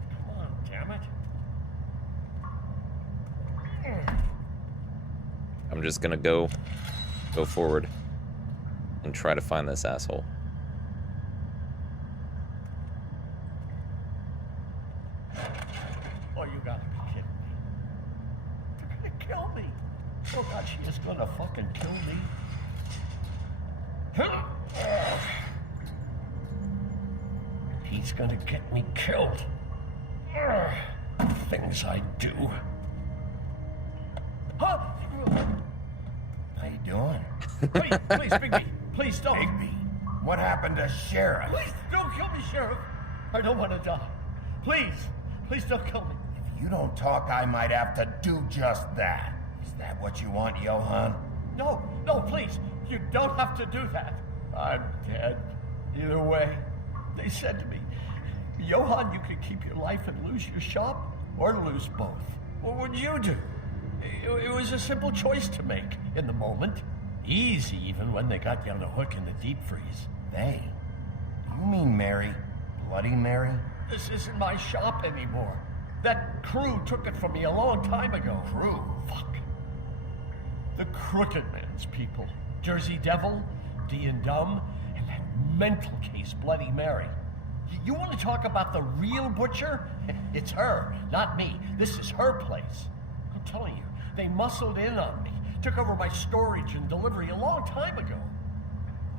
Come on, damn it. I'm just gonna go forward and try to find this asshole. Oh, you gotta be kidding me. They're gonna kill me. Oh, God, she is gonna fucking kill me. He's gonna get me killed. Things I do. Huh? How you doing? Please, Bigby, please don't. Bigby, what happened to Sheriff? Please don't kill me, Sheriff. I don't want to die. Please don't kill me. If you don't talk, I might have to do just that. Is that what you want, Johann? No, please. You don't have to do that. I'm dead. Either way, they said to me, Johann, you could keep your life and lose your shop, or lose both. What would you do? It was a simple choice to make in the moment. Easy, even when they got you on the hook in the deep freeze. They? Do you mean Mary? Bloody Mary? This isn't my shop anymore. That crew took it from me a long time ago. Crew? Fuck. The Crooked Man's people. Jersey Devil, D and Dumb, and that mental case, Bloody Mary. You want to talk about the real butcher? It's her, not me. This is her place. I'm telling you, they muscled in on me. Took over my storage and delivery a long time ago.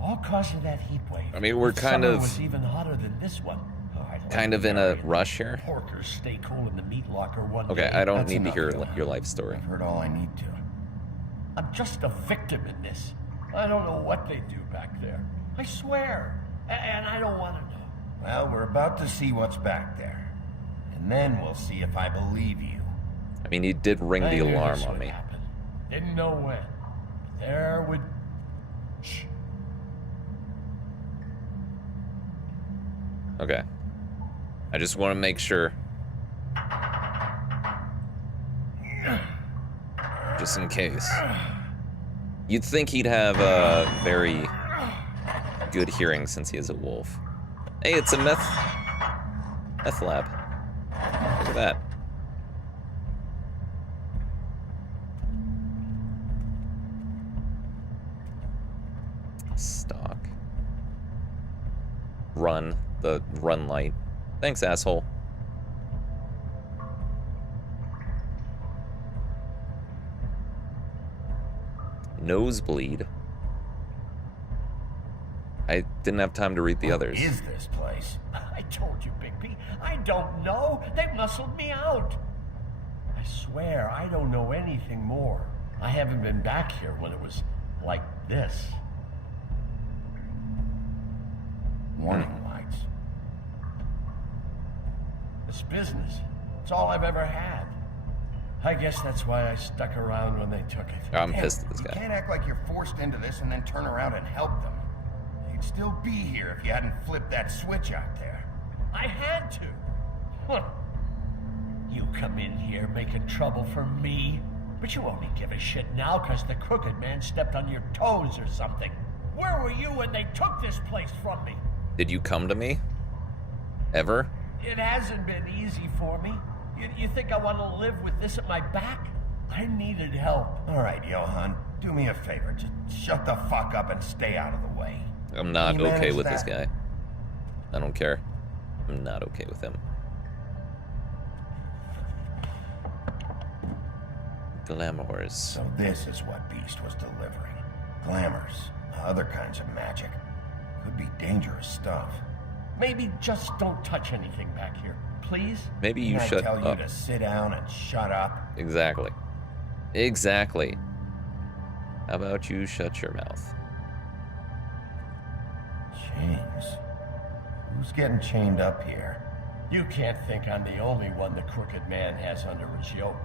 All cause of that heat wave. I mean, we're The kind summer of- was even hotter than this one. Oh, I love Kind of in a Mary and rush here. Porkers stay cool in the meat locker one Okay, day. I don't That's need to enough, hear Johan. your life story. I've heard all I need to. I'm just a victim in this. I don't know what they do back there. I swear. And I don't want to know. Well, we're about to see what's back there. And then we'll see if I believe you. I mean, he did ring I the knew alarm this on would me. happen. Didn't know when. There would... Shh. Okay. I just want to make sure. Just in case. You'd think he'd have a very good hearing since he is a wolf. Hey, it's a meth lab. Look at that. Stock. Run. The run light. Thanks, asshole. Nosebleed. I didn't have time to read the others. What is this place? I told you, Bigby. I don't know. They muscled me out. I swear, I don't know anything more. I haven't been back here when it was like this. Warning lights. This business. It's all I've ever had. I guess that's why I stuck around when they took it. I'm Damn, pissed at this you guy. can't act like you're forced into this and then turn around and help them. You'd still be here if you hadn't flipped that switch out there. I had to. Huh. You come in here making trouble for me, but you only give a shit now because the Crooked Man stepped on your toes or something. Where were you when they took this place from me? Did you come to me? Ever? It hasn't been easy for me. You think I want to live with this at my back? I needed help. All right, Johan, do me a favor. Just shut the fuck up and stay out of the way. I'm not Can you okay manage with this that? guy. I don't care. I'm not okay with him. Glamours. So this is what Beast was delivering. Glamours, other kinds of magic. Could be dangerous stuff. Maybe just don't touch anything back here, please? Maybe you Didn't I shut tell up. you to sit down and shut up? Exactly. Exactly. How about you shut your mouth? Chains. Who's getting chained up here? You can't think I'm the only one the Crooked Man has under his yoke.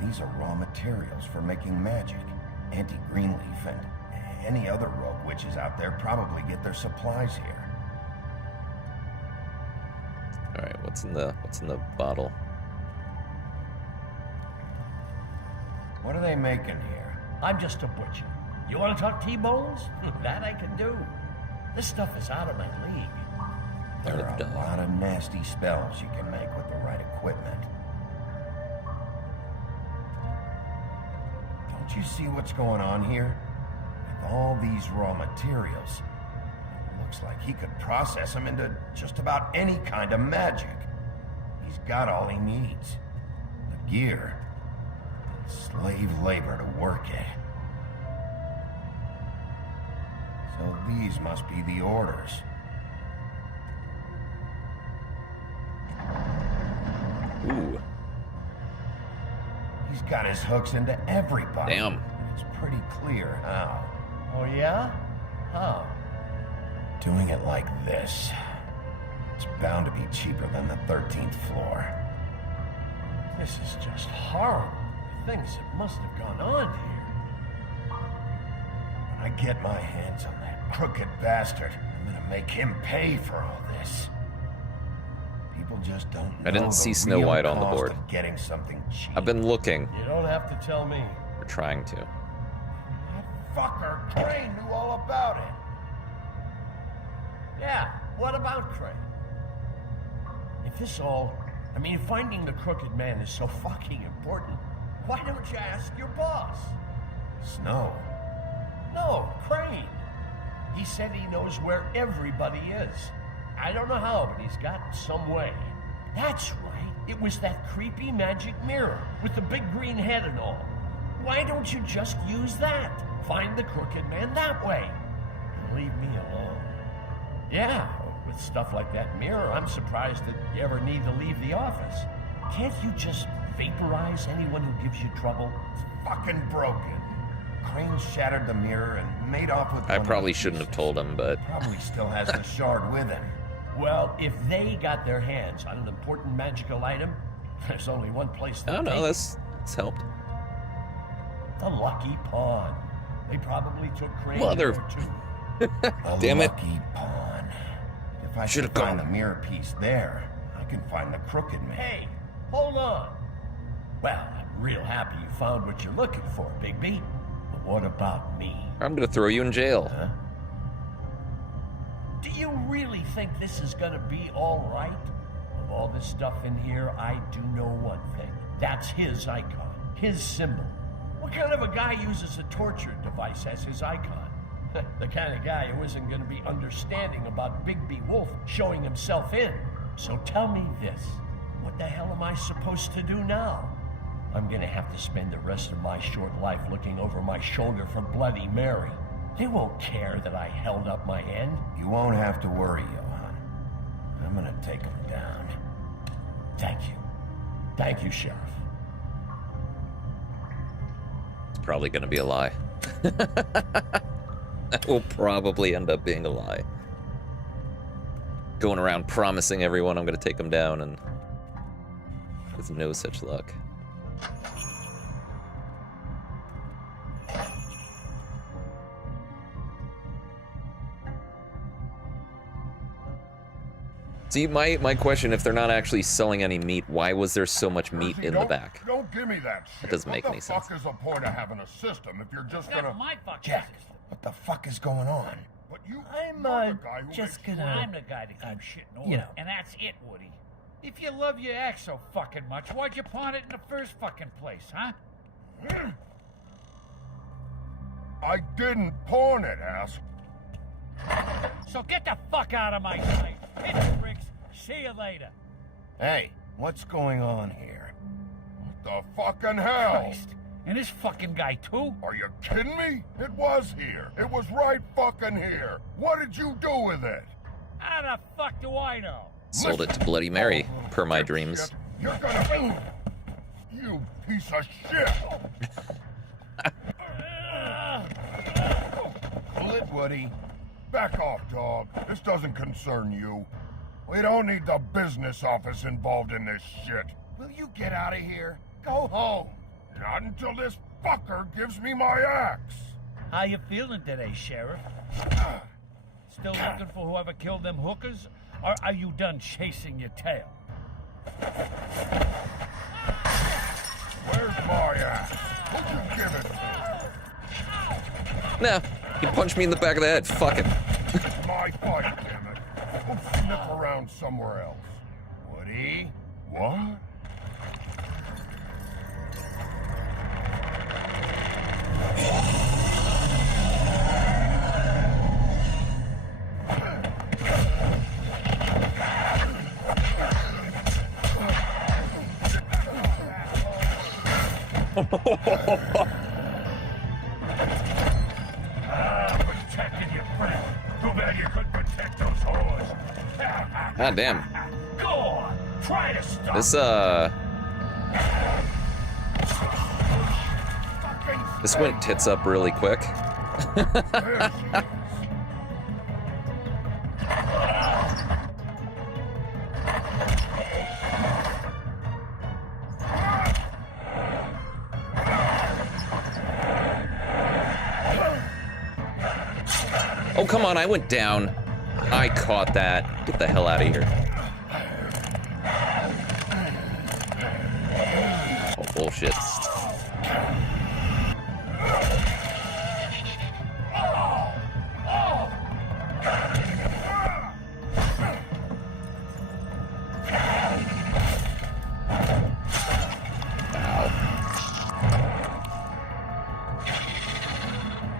These are raw materials for making magic. Auntie Greenleaf and any other rogue witches out there probably get their supplies here. All right, what's in the bottle? What are they making here? I'm just a butcher. You want to talk T-bones? That I can do. This stuff is out of my league. There Heart are of a dog. lot of nasty spells you can make with the right equipment. Don't you see what's going on here? With all these raw materials, it looks like he could process them into just about any kind of magic. He's got all he needs. The gear, and slave labor to work it. So these must be the orders. Ooh, He's got his hooks into everybody. damn. It's pretty clear how. Oh yeah? How? Doing it like this. It's bound to be cheaper than the 13th floor. This is just horrible. The things that must have gone on here. But I get my hands on that crooked bastard, I'm gonna make him pay for all this. People just don't know I didn't see the Snow real White on the cost board. of getting something cheap. I've been looking. You don't have to tell me. We're trying to. That fucker Crane knew all about it. Yeah, what about Crane? If this all... I mean, finding the crooked man is so fucking important, why don't you ask your boss? Snow. No, Crane. He said he knows where everybody is. I don't know how, but he's got some way. That's right. It was that creepy magic mirror with the big green head and all. Why don't you just use that? Find the crooked man that way. And leave me alone. Yeah, with stuff like that mirror, I'm surprised that you ever need to leave the office. Can't you just vaporize anyone who gives you trouble? It's fucking broken. Crane shattered the mirror and made off with I one probably of the shouldn't have pieces. told him, but Probably still has the shard with him. Well, if they got their hands on an important magical item, there's only one place to I don't know. take That's helped. the Lucky Pawn. They probably took Crane Mother- there, too. The Damn it. Lucky Pawn. If I Should've should find gone. the mirror piece there, I can find the crooked man. Hey, hold on. Well, I'm real happy you found what you're looking for, Bigby. But what about me? I'm gonna throw you in jail. Huh? Do you really think this is gonna be all right? Of all this stuff in here, I do know one thing. That's his icon, his symbol. What kind of a guy uses a torture device as his icon? The kind of guy who isn't gonna be understanding about Bigby Wolf showing himself in. So tell me this. What the hell am I supposed to do now? I'm gonna have to spend the rest of my short life looking over my shoulder for Bloody Mary. They won't care that I held up my end. You won't have to worry, Johan. I'm gonna take him down. Thank you. Thank you, Sheriff. It's probably gonna be a lie. That will probably end up being a lie. Going around promising everyone I'm gonna take them down, and with no such luck. See, my question, if they're not actually selling any meat, why was there so much meat in the back? Don't give me that shit. That doesn't make any sense. What the fuck is the point of having a system if you're just That's gonna... my fucking Jack, system. what the fuck is going on? But you... I'm, you're the guy who just makes- gonna... I'm the guy that keeps shit in order. you know. And that's it, Woody. If you love your ex so fucking much, why'd you pawn it in the first fucking place, huh? I didn't pawn it, ass. So get the fuck out of my sight. Hit the bricks. See you later. Hey, what's going on here? What the fucking hell? Christ. And this fucking guy, too? Are you kidding me? It was here. It was right fucking here. What did you do with it? How the fuck do I know? Sold it to Bloody Mary, per my dreams. You're gonna... You piece of shit! Pull it, Woody. Back off, dog. This doesn't concern you. We don't need the business office involved in this shit. Will you get out of here? Go home. Not until this fucker gives me my axe. How you feeling today, Sheriff? Still looking for whoever killed them hookers? Or are you done chasing your tail? Where's my axe? Who'd you give it to? Nah, he punched me in the back of the head. Fuck it. It's my fight, damn it. We'll sniff around somewhere else. Woody? What? Protected your friend. Too bad you couldn't protect those whores. God damn. Go on. Try to stop. This, this went tits up really quick. There she is. come on, I went down. I caught that. Get the hell out of here. Oh, bullshit.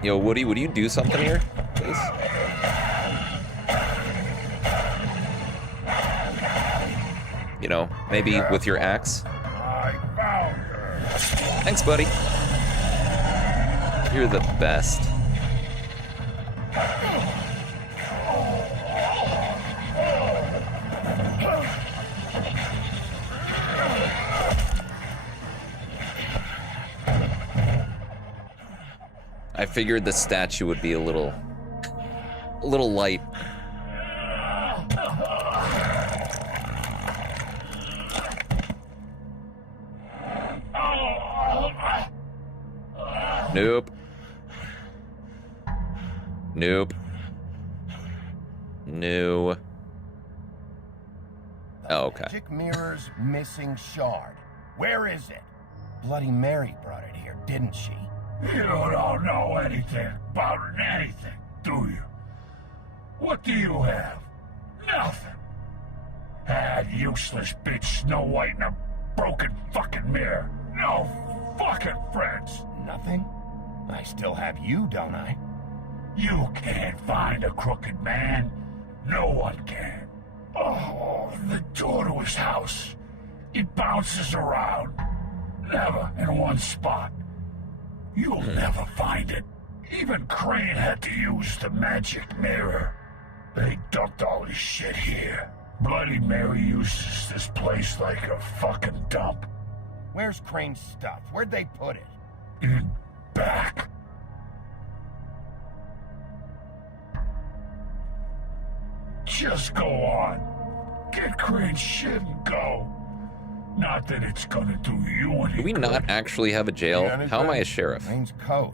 Yo, Woody, would you do something here, please? You know, maybe with your axe? I found her. Thanks, buddy. You're the best. I figured the statue would be a little light. Nope. Nope. No. Oh, okay. Magic mirror's missing shard. Where is it? Bloody Mary brought it here, didn't she? You don't know anything about anything, do you? What do you have? Nothing. That useless bitch Snow White and a broken fucking mirror. No fucking friends. Nothing? I still have you, don't I? You can't find a crooked man. No one can. Oh, the door to his house. It bounces around. Never in one spot. You'll never find it. Even Crane had to use the magic mirror. They dumped all his shit here. Bloody Mary uses this place like a fucking dump. Where's Crane's stuff? Where'd they put it? In back. Just go on. Get Crane's shit and go. Not that it's gonna do you any Do we not actually have a jail? How am I a sheriff? Crane's coat.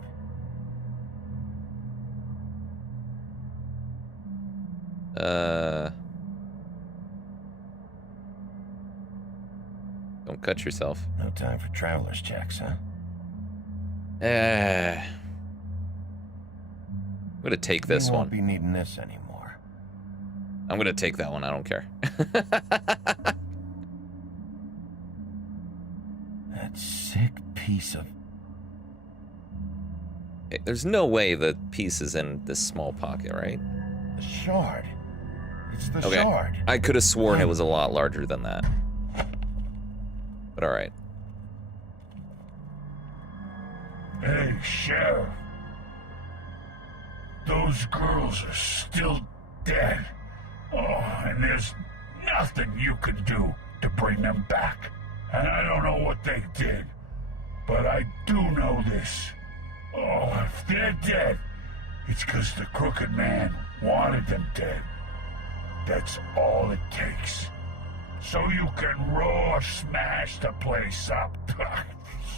Don't cut yourself. No time for traveler's checks, huh? I'm gonna take this You won't one. be needing this anymore. I'm gonna take that one, I don't care. That sick piece of... Hey, there's no way the piece is in this small pocket, right? The shard. It's the Okay. shard. I could have sworn it was a lot larger than that. But alright. Hey, Sheriff. Those girls are still dead. Oh, and there's nothing you can do to bring them back. And I don't know what they did, but I do know this. Oh, if they're dead, it's because the Crooked Man wanted them dead. That's all it takes. So you can raw smash the place up.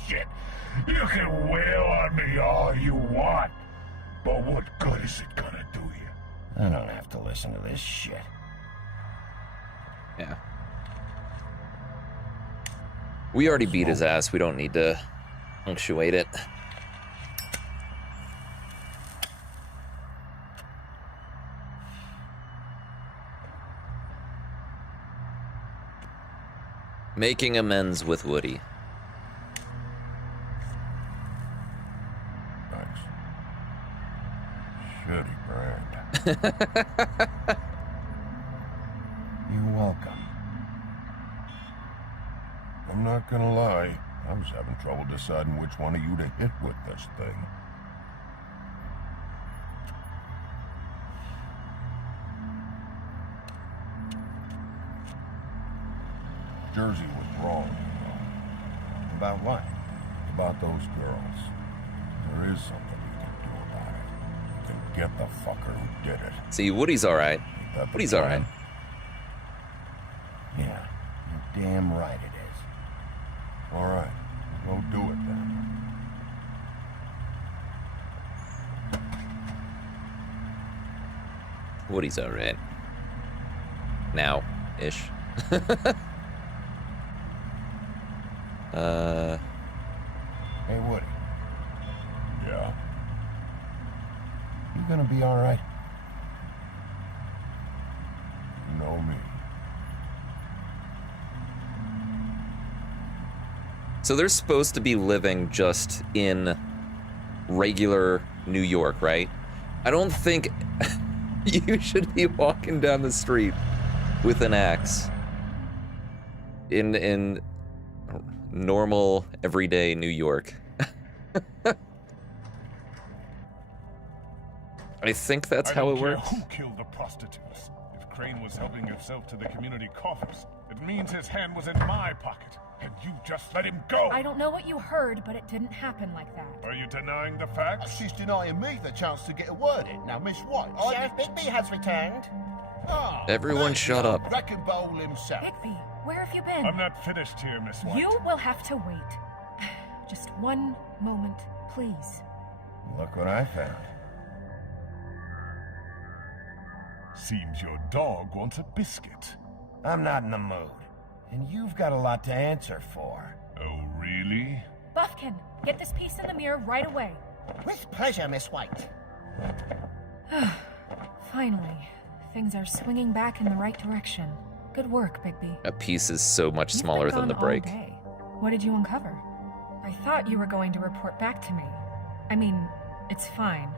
Shit, you can wail on me all you want, but what good is it gonna do you? I don't have to listen to this shit. Yeah. We already beat his ass. We don't need to punctuate it. Making amends with Woody. Thanks. Shitty brand. You're welcome. I'm not gonna lie. I was having trouble deciding which one of you to hit with this thing. Jersey was wrong. About what? About those girls. There is something you can do about it. You can get the fucker who did it. See, Woody's alright. That the Woody's alright. plan? Yeah, you're damn right it is. All right, go do it then. Woody's alright. Now-ish. Hey, Woody. Yeah. You gonna be alright? Know me. So they're supposed to be living just in regular New York, right? I don't think you should be walking down the street with an axe in normal, everyday New York. I think that's how it works. Who killed the prostitutes? If Crane was helping himself to the community coffers, it means his hand was in my pocket, and you just let him go. I don't know what you heard, but it didn't happen like that. Are you denying the facts? She's denying me the chance to get a word in. Now, Miss White, Sheriff Bigby has returned. Everyone shut up. Wrecking Bowl himself. Bigby, where have you been? I'm not finished here, Miss White. You will have to wait. Just one moment, please. Look what I found. Seems your dog wants a biscuit. I'm not in the mood. And you've got a lot to answer for. Oh, really? Buffkin, get this piece in the mirror right away. With pleasure, Miss White. Finally, things are swinging back in the right direction. Good work, Bigby. A piece is so much You've smaller been than the gone all break. day. What did you uncover? I thought you were going to report back to me. I mean, it's fine.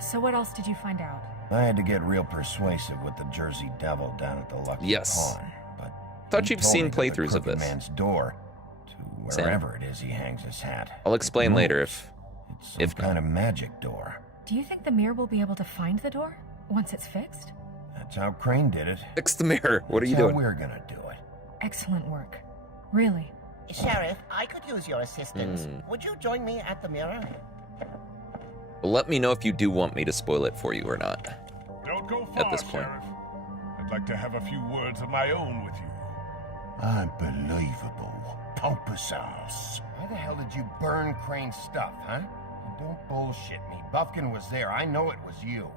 So what else did you find out? I had to get real persuasive with the Jersey Devil down at the Lucky Yes. Pawn, but Thought he you've told seen me that the playthroughs of Crooked this. Man's door to Sam. wherever it is he hangs his hat. I'll explain It later moves. It's some if kind not. of magic door. Do you think the mirror will be able to find the door once it's fixed? That's how Crane did it. Fix the mirror. What are you That's how doing? we're gonna do it. Excellent work. Really. Sheriff, I could use your assistance. Hmm. Would you join me at the mirror? Well, let me know if you do want me to spoil it for you or not. Don't go far, At this point. Sheriff. I'd like to have a few words of my own with you. Unbelievable. Pompous ass. Why the hell did you burn Crane's stuff, huh? And don't bullshit me. Buffkin was there. I know it was you.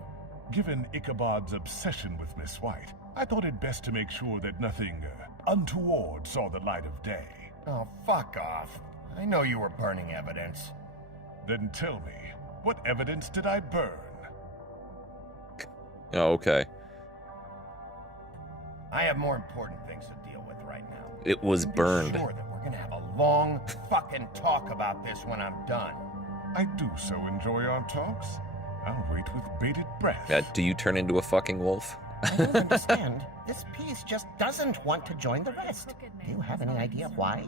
Given Ichabod's obsession with Miss White, I thought it best to make sure that nothing untoward saw the light of day. Oh, fuck off. I know you were burning evidence. Then tell me, what evidence did I burn? Oh, okay. I have more important things to deal with right now. It was burned. Be sure that we're gonna have a long fucking talk about this when I'm done. I do so enjoy our talks. I'll wait with bated breath. Yeah, do you turn into a fucking wolf? I don't understand. This piece just doesn't want to join the rest. Do you have any idea why?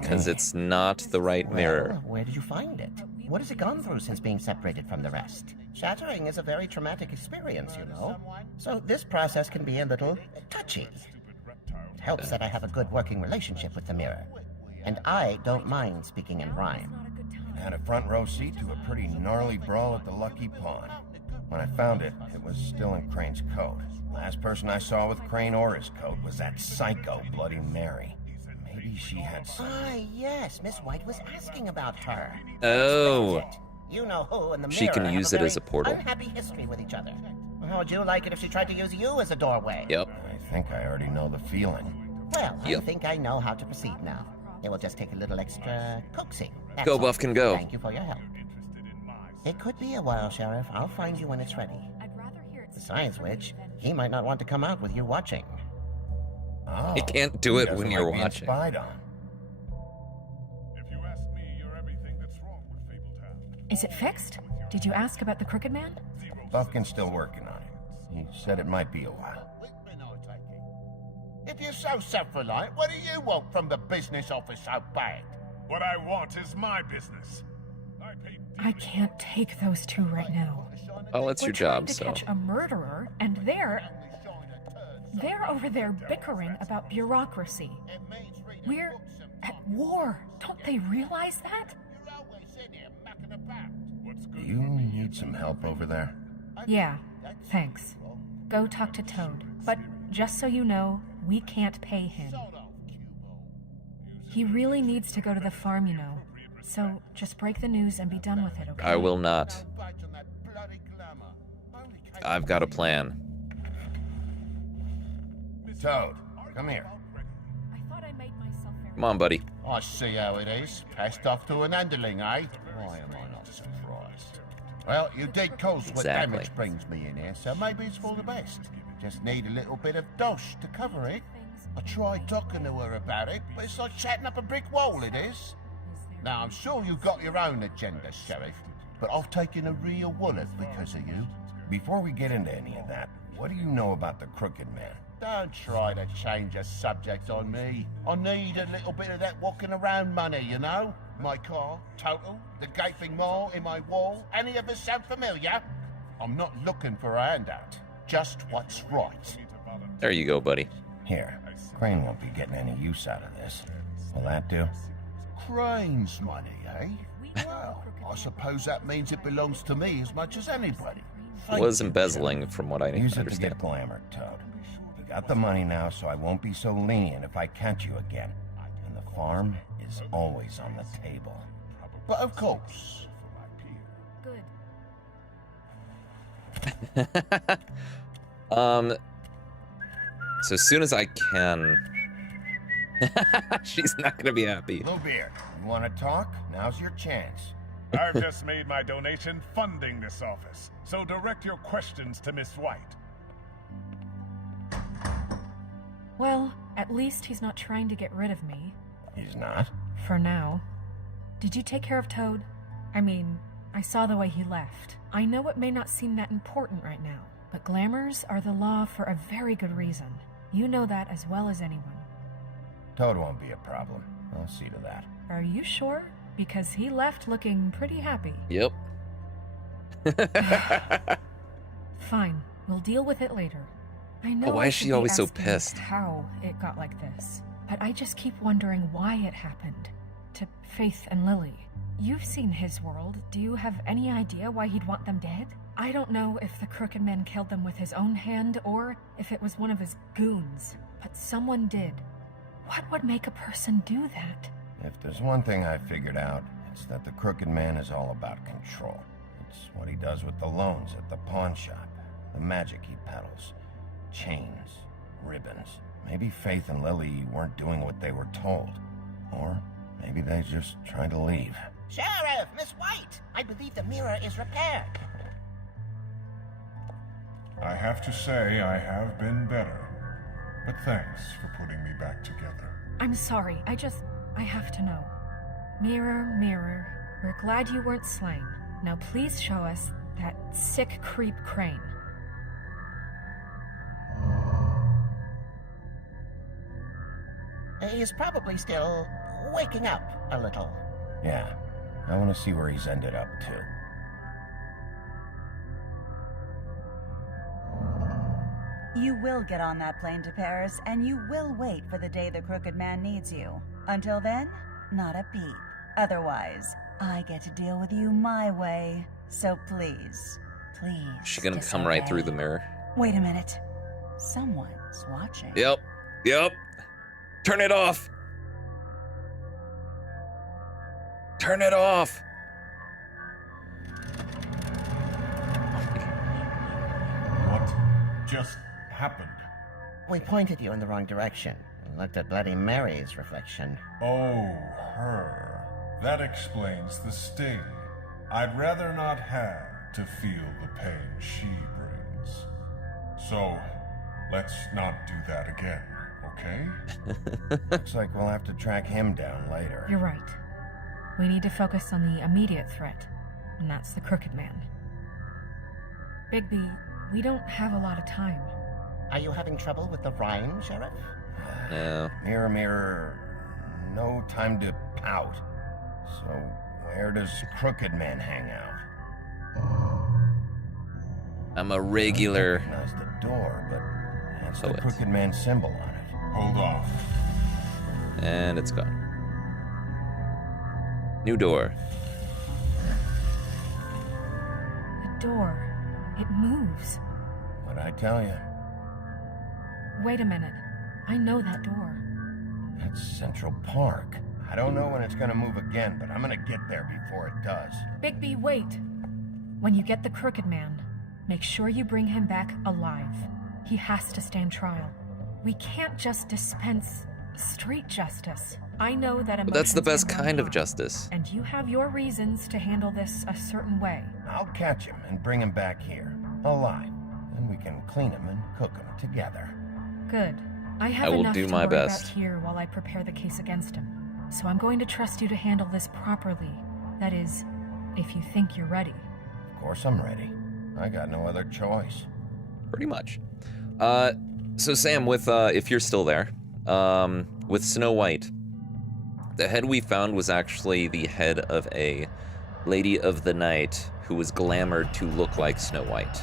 Because it's not the right mirror. Well, where did you find it? What has it gone through since being separated from the rest? Shattering is a very traumatic experience, you know. So this process can be a little touchy. It helps that I have a good working relationship with the mirror. And I don't mind speaking in rhyme. I had a front row seat to a pretty gnarly brawl at the Lucky Pawn. When I found it, it was still in Crane's coat. Last person I saw with Crane or his coat was that psycho Bloody Mary. Maybe she had some... Ah, yes, Miss White was asking about her. Oh. You know who in the She mirror can have use a it as very a portal. Unhappy history with each other. How would you like it if she tried to use you as a doorway? Yep. I think I already know the feeling. Well, I Yep. think I know how to proceed now. It will just take a little extra coaxing. That's Go, all. Buffkin, go. Thank you for your help. It could be a while, Sheriff. I'll find you when it's ready. Besides which, he might not want to come out with you watching. Oh, You can't do it he when doesn't you're like being watching. spied on. If you ask me, you're everything that's wrong with Fabletown. Is it fixed? Did you ask about the Crooked Man? Buffkin's still working on it. He said it might be a while. If you're so self-reliant, what do you want from the business office so bad? What I want is my business. I can't take those two right now. Oh, it's We're your job, trying to so. catch a murderer, and they're over there bickering about bureaucracy. We're at war. Don't they realize that? Do you need some help over there? Yeah, thanks. Go talk to Toad. But just so you know, we can't pay him. He really needs to go to the farm, you know. So just break the news and be done with it, okay? I will not. I've got a plan. Toad, come here. I thought I made myself very... Come on, buddy. I see how it is. Passed off to an underling, eh? Why am I not surprised? Well, you did cause what Exactly. damage brings me in here, so maybe it's for the best. Just need a little bit of dosh to cover it. I tried talking to her about it, but it's like chatting up a brick wall, it is. Now, I'm sure you've got your own agenda, Sheriff, but I've taken a real wallet because of you. Before we get into any of that, what do you know about the Crooked Man? Don't try to change a subject on me. I need a little bit of that walking around money, you know? My car, total, the gaping maw in my wall. Any of this sound familiar? I'm not looking for a handout. Just what's right. There you go, buddy. Here, Crane won't be getting any use out of this. Will that do? Crane's money, eh? Well, I suppose that means it belongs to me as much as anybody. Was embezzling, from what I Use it to understand. get glamour, Toad. You got the money now, so I won't be so lenient if I catch you again. And the farm is always on the table. But of course. Good. So as soon as I can... She's not gonna be happy. Bluebeard, you want to talk? Now's your chance. I've just made my donation funding this office, so direct your questions to Miss White. Well, at least he's not trying to get rid of me. He's not? For now. Did you take care of Toad? I mean, I saw the way he left. I know it may not seem that important right now, but glamours are the law for a very good reason. You know that as well as anyone. Toad won't be a problem. I'll see to that. Are you sure? Because he left looking pretty happy. Yep. Fine, we'll deal with it later. I know. Why I is she should be always so asking pissed? How it got like this, but I just keep wondering why it happened to Faith and Lily. You've seen his world. Do you have any idea why he'd want them dead? I don't know if the Crooked Man killed them with his own hand or if it was one of his goons, but someone did. What would make a person do that? If there's one thing I figured out, it's that the Crooked Man is all about control. It's what he does with the loans at the pawn shop, the magic he peddles, chains, ribbons. Maybe Faith and Lily weren't doing what they were told. Or maybe they just tried to leave. Sheriff, Miss White! I believe the mirror is repaired. I have to say I have been better, but thanks for putting me back together. I'm sorry, I have to know. Mirror, mirror, we're glad you weren't slain. Now please show us that sick creep Crane. He's probably still waking up a little. Yeah, I want to see where he's ended up, too. You will get on that plane to Paris, and you will wait for the day the Crooked Man needs you. Until then, not a peep. Otherwise, I get to deal with you my way. So please, please. She's gonna come right through the mirror. Wait a minute. Someone's watching. Yep. Yep. Turn it off. Turn it off. What just happened? We pointed you in the wrong direction and looked at Bloody Mary's reflection. Oh, her. That explains the sting. I'd rather not have to feel the pain she brings. So, let's not do that again, okay? Looks like we'll have to track him down later. You're right. We need to focus on the immediate threat, and that's the Crooked Man. Bigby, we don't have a lot of time. Are you having trouble with the rhyme, Sheriff? Yeah. Mirror, mirror, no time to pout. So, where does Crooked Man hang out? I'm a regular. I recognize the door, but that's the Poet. Crooked Man symbol on it. Hold off. And it's gone. New door. The door. It moves. What'd I tell you? Wait a minute. I know that door. That's Central Park. I don't know when it's gonna move again, but I'm gonna get there before it does. Bigby, wait. When you get the Crooked Man, Make sure you bring him back alive. He has to stand trial. We can't just dispense street justice. I know that But that's the emotions best can run kind of high, justice. and you have your reasons to handle this a certain way. I'll catch him and bring him back here, alive. And we can clean him and cook him together. Good. I have I will enough do to my worry best. about here while I prepare the case against him. So I'm going to trust you to handle this properly. That is, if you think you're ready. Of course I'm ready. I got no other choice. Pretty much. So Sam, with if you're still there, with Snow White, the head we found was actually the head of a Lady of the Night who was glamored to look like Snow White.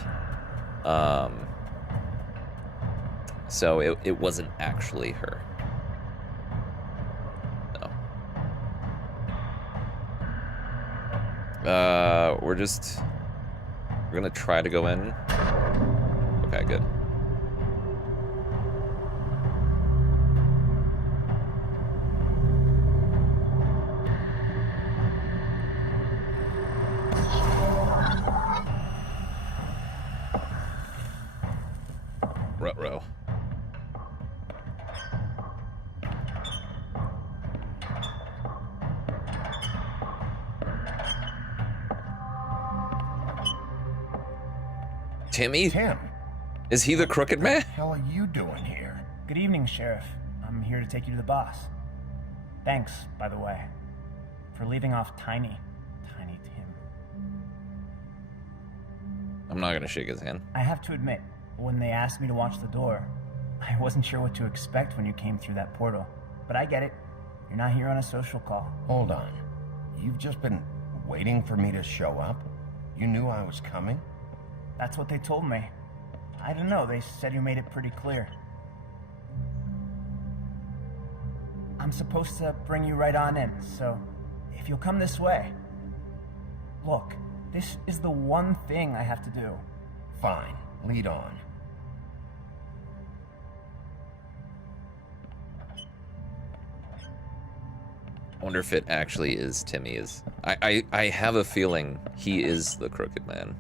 So it wasn't actually her. No. We're gonna try to go in. Okay, good. Ruh-roh. Timmy? Tim. Is he the Crooked Man? What the hell are you doing here? Good evening, Sheriff. I'm here to take you to the boss. Thanks, by the way, for leaving off Tiny Tim. I'm not gonna shake his hand. I have to admit, when they asked me to watch the door, I wasn't sure what to expect when you came through that portal. But I get it. You're not here on a social call. Hold on. You've just been waiting for me to show up? You knew I was coming? That's what they told me. I don't know, they said you made it pretty clear. I'm supposed to bring you right on in, so if you'll come this way. Look, this is the one thing I have to do. Fine, lead on. I wonder if it actually is Timmy. I have a feeling he is the Crooked Man.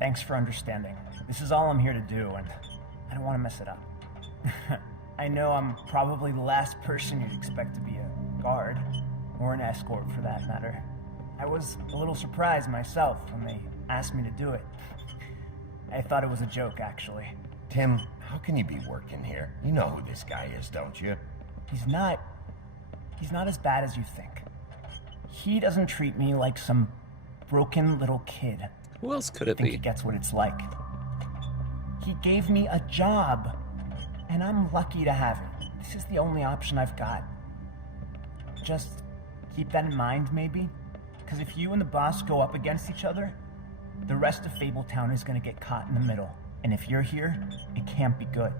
Thanks for understanding. This is all I'm here to do, and I don't want to mess it up. I know I'm probably the last person you'd expect to be a guard, or an escort for that matter. I was a little surprised myself when they asked me to do it. I thought it was a joke, actually. Tim, how can you be working here? You know who this guy is, don't you? He's not as bad as you think. He doesn't treat me like some broken little kid. Who else could it be? He gets what it's like. He gave me a job, and I'm lucky to have it. This is the only option I've got. Just keep that in mind, maybe? Because if you and the boss go up against each other, the rest of Fabletown is going to get caught in the middle. And if you're here, it can't be good.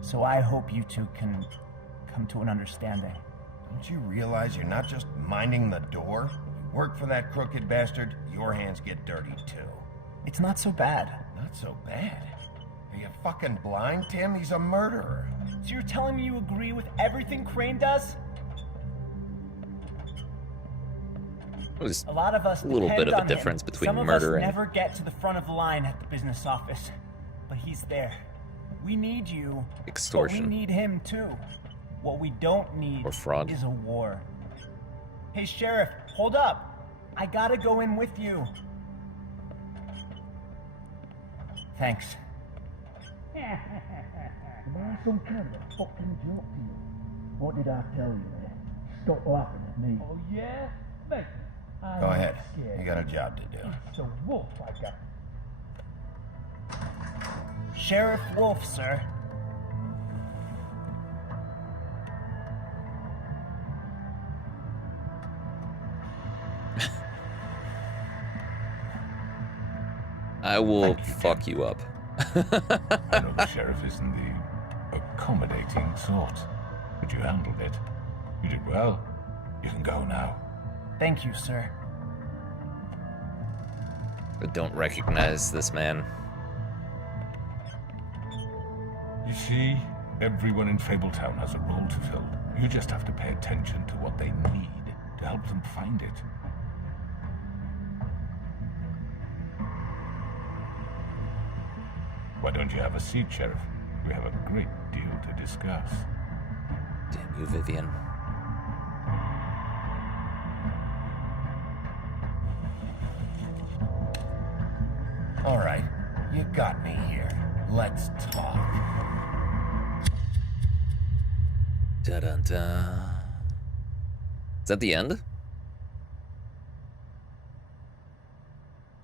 So I hope you two can come to an understanding. Don't you realize you're not just minding the door? You work for that crooked bastard, your hands get dirty too. It's not so bad. Not so bad? Are you fucking blind, Tim? He's a murderer. So you're telling me you agree with everything Crane does? There's a lot of us a little bit of a him. difference between Some murder of us and never get to the front of the line at the business office, but he's there. We need you. extortion. But we need him too. What we don't need or fraud is a war. Hey, Sheriff, hold up. I gotta go in with you. Thanks. Am I some kind of a fucking joke to you? What did I tell you, man? Stop laughing at me. Oh, yeah? Mate, go ahead. You got a job to do. It's a wolf I got. Sheriff Wolf, sir. I will fuck you up. I know the sheriff isn't the accommodating sort, but you handled it. You did well. You can go now. Thank you, sir. I don't recognize this man. You see, everyone in Fabletown has a role to fill. You just have to pay attention to what they need to help them find it. Why don't you have a seat, Sheriff? We have a great deal to discuss. Damn you, Vivian. All right, you got me here. Let's talk. Da-dun-da. Is that the end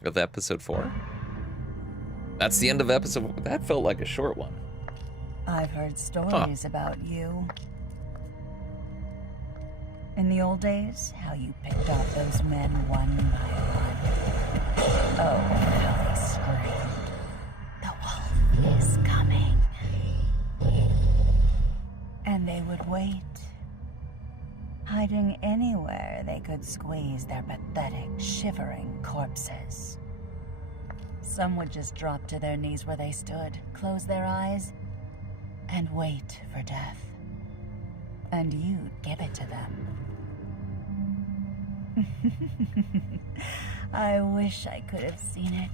of episode 4? That's the end of episode. That felt like a short one. I've heard stories about you. In the old days, how you picked off those men one by one. Oh, how they screamed. The wolf is coming. And they would wait, hiding anywhere they could squeeze their pathetic, shivering corpses. Some would just drop to their knees where they stood, close their eyes, and wait for death. And you'd give it to them. I wish I could have seen it.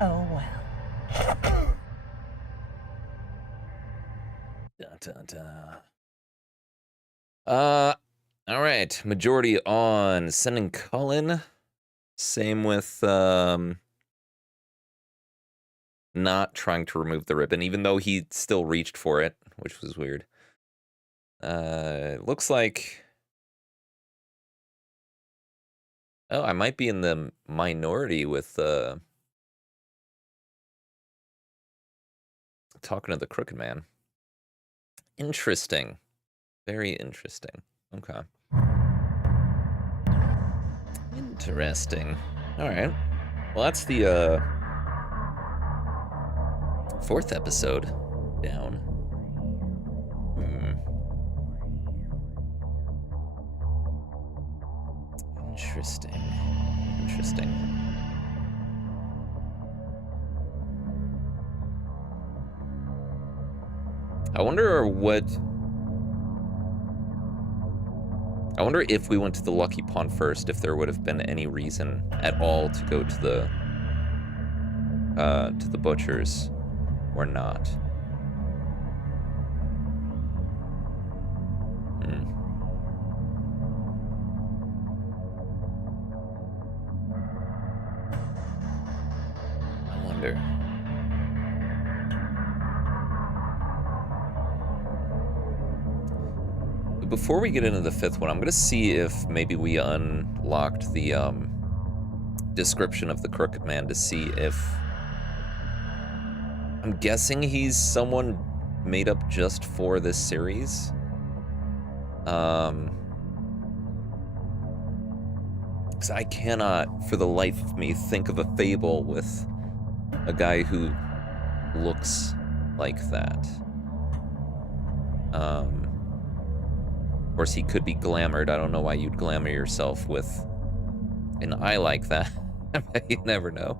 Oh well. Dun, dun, dun. All right. Majority on sending Cullen. Same with not trying to remove the ribbon, even though he still reached for it, which was weird. Looks like... Oh, I might be in the minority with talking to the Crooked Man. Interesting. Very interesting. Okay. Interesting. All right. Well, that's the 4th episode down. Interesting. Interesting. I wonder if we went to the Lucky Pawn first, if there would have been any reason at all to go to the butchers or not. I wonder. Before we get into the 5th one, I'm going to see if maybe we unlocked the description of the Crooked Man to see if... I'm guessing he's someone made up just for this series. Because I cannot, for the life of me, think of a fable with a guy who looks like that. Of course, he could be glamored. I don't know why you'd glamour yourself with an eye like that. You never know.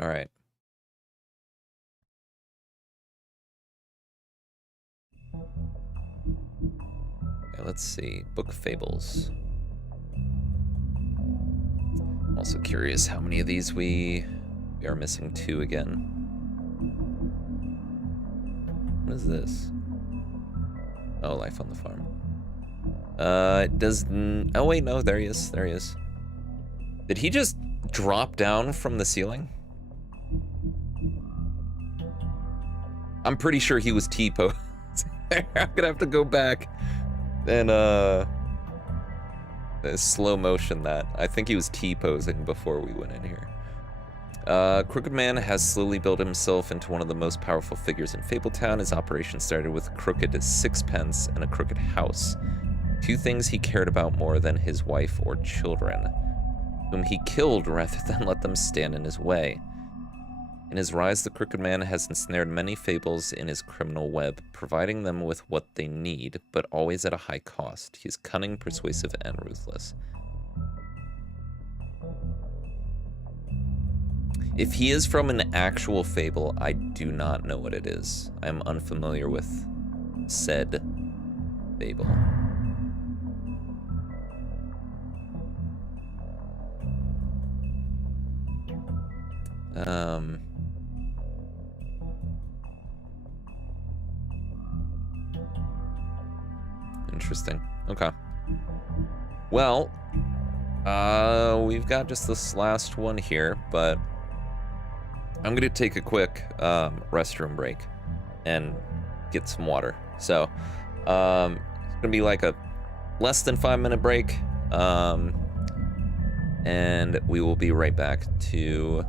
All right. Okay, let's see. Book of Fables. I'm also curious how many of these we are missing 2 again. What is this? Oh, Life on the Farm. Oh wait, no, there he is. There he is. Did he just drop down from the ceiling? I'm pretty sure he was T-posed. I'm gonna have to go back and slow motion that. I think he was T-posing before we went in here. Crooked Man has slowly built himself into one of the most powerful figures in Fabletown. His operation started with a crooked sixpence and a crooked house. 2 things he cared about more than his wife or children, whom he killed rather than let them stand in his way. In his rise, the Crooked Man has ensnared many fables in his criminal web, providing them with what they need, but always at a high cost. He is cunning, persuasive, and ruthless. If he is from an actual fable, I do not know what it is. I am unfamiliar with said fable. Interesting. Okay. Well, we've got just this last one here, but I'm gonna take a quick restroom break and get some water. So, it's gonna be like a less than 5-minute break, and we will be right back to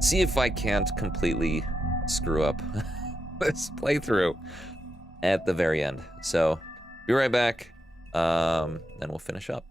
see if I can't completely screw up this playthrough at the very end. So, be right back, and we'll finish up.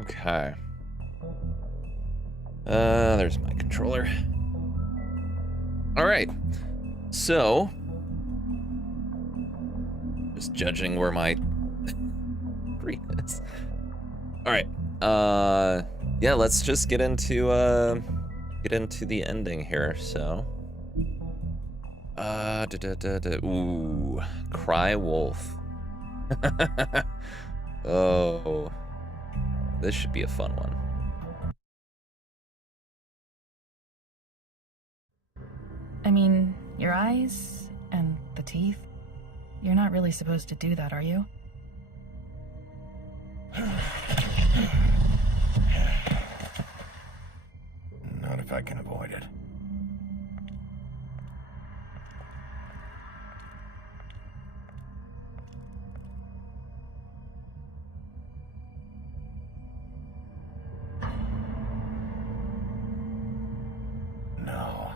Okay. There's my controller. All right. So, just judging where my screen is. All right. Yeah, let's just get into the ending here. So, ooh, Cry Wolf. Oh. This should be a fun one. I mean, your eyes and the teeth. You're not really supposed to do that, are you? Not if I can avoid it. No.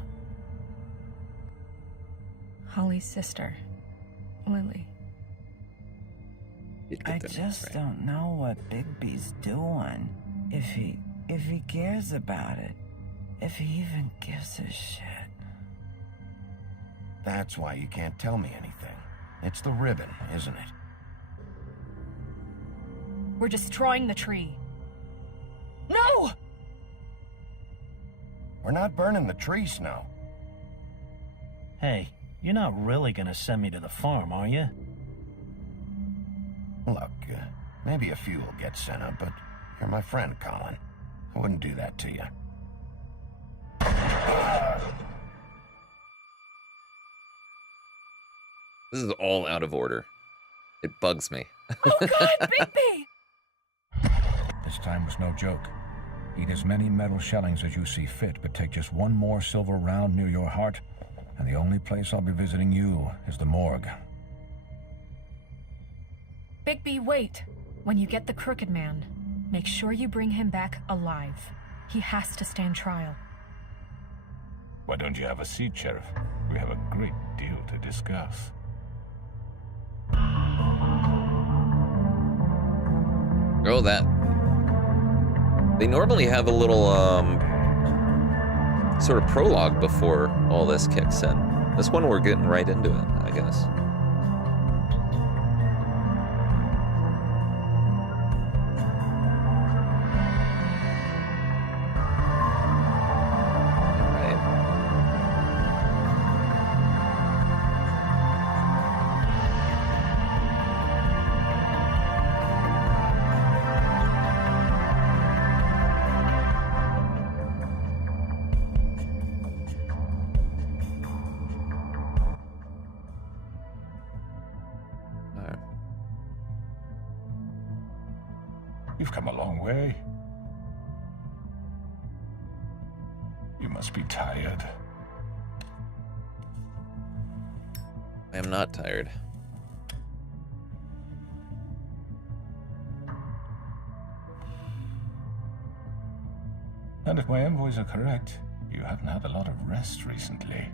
Holly's sister, Lily. I just don't know what Bigby's doing. If he cares about it. If he even gives a shit. That's why you can't tell me anything. It's the ribbon, isn't it? We're destroying the tree. No! We're not burning the tree, Snow. Hey, You're not really gonna send me to the farm, are you? Look, maybe a few will get sent up, but you're my friend, Colin. I wouldn't do that to you. This is all out of order. It bugs me. Oh God, Bigby! This time was no joke. Eat as many metal shellings as you see fit, but take just one more silver round near your heart, and the only place I'll be visiting you is the morgue. Bigby, wait. When you get the Crooked Man, make sure you bring him back alive. He has to stand trial. Why don't you have a seat, Sheriff? We have a great deal to discuss. Oh, that. They normally have a little, sort of prologue before all this kicks in. This one, we're getting right into it, I guess. You've come a long way. You must be tired. I am not tired. And if my envoys are correct, you haven't had a lot of rest recently.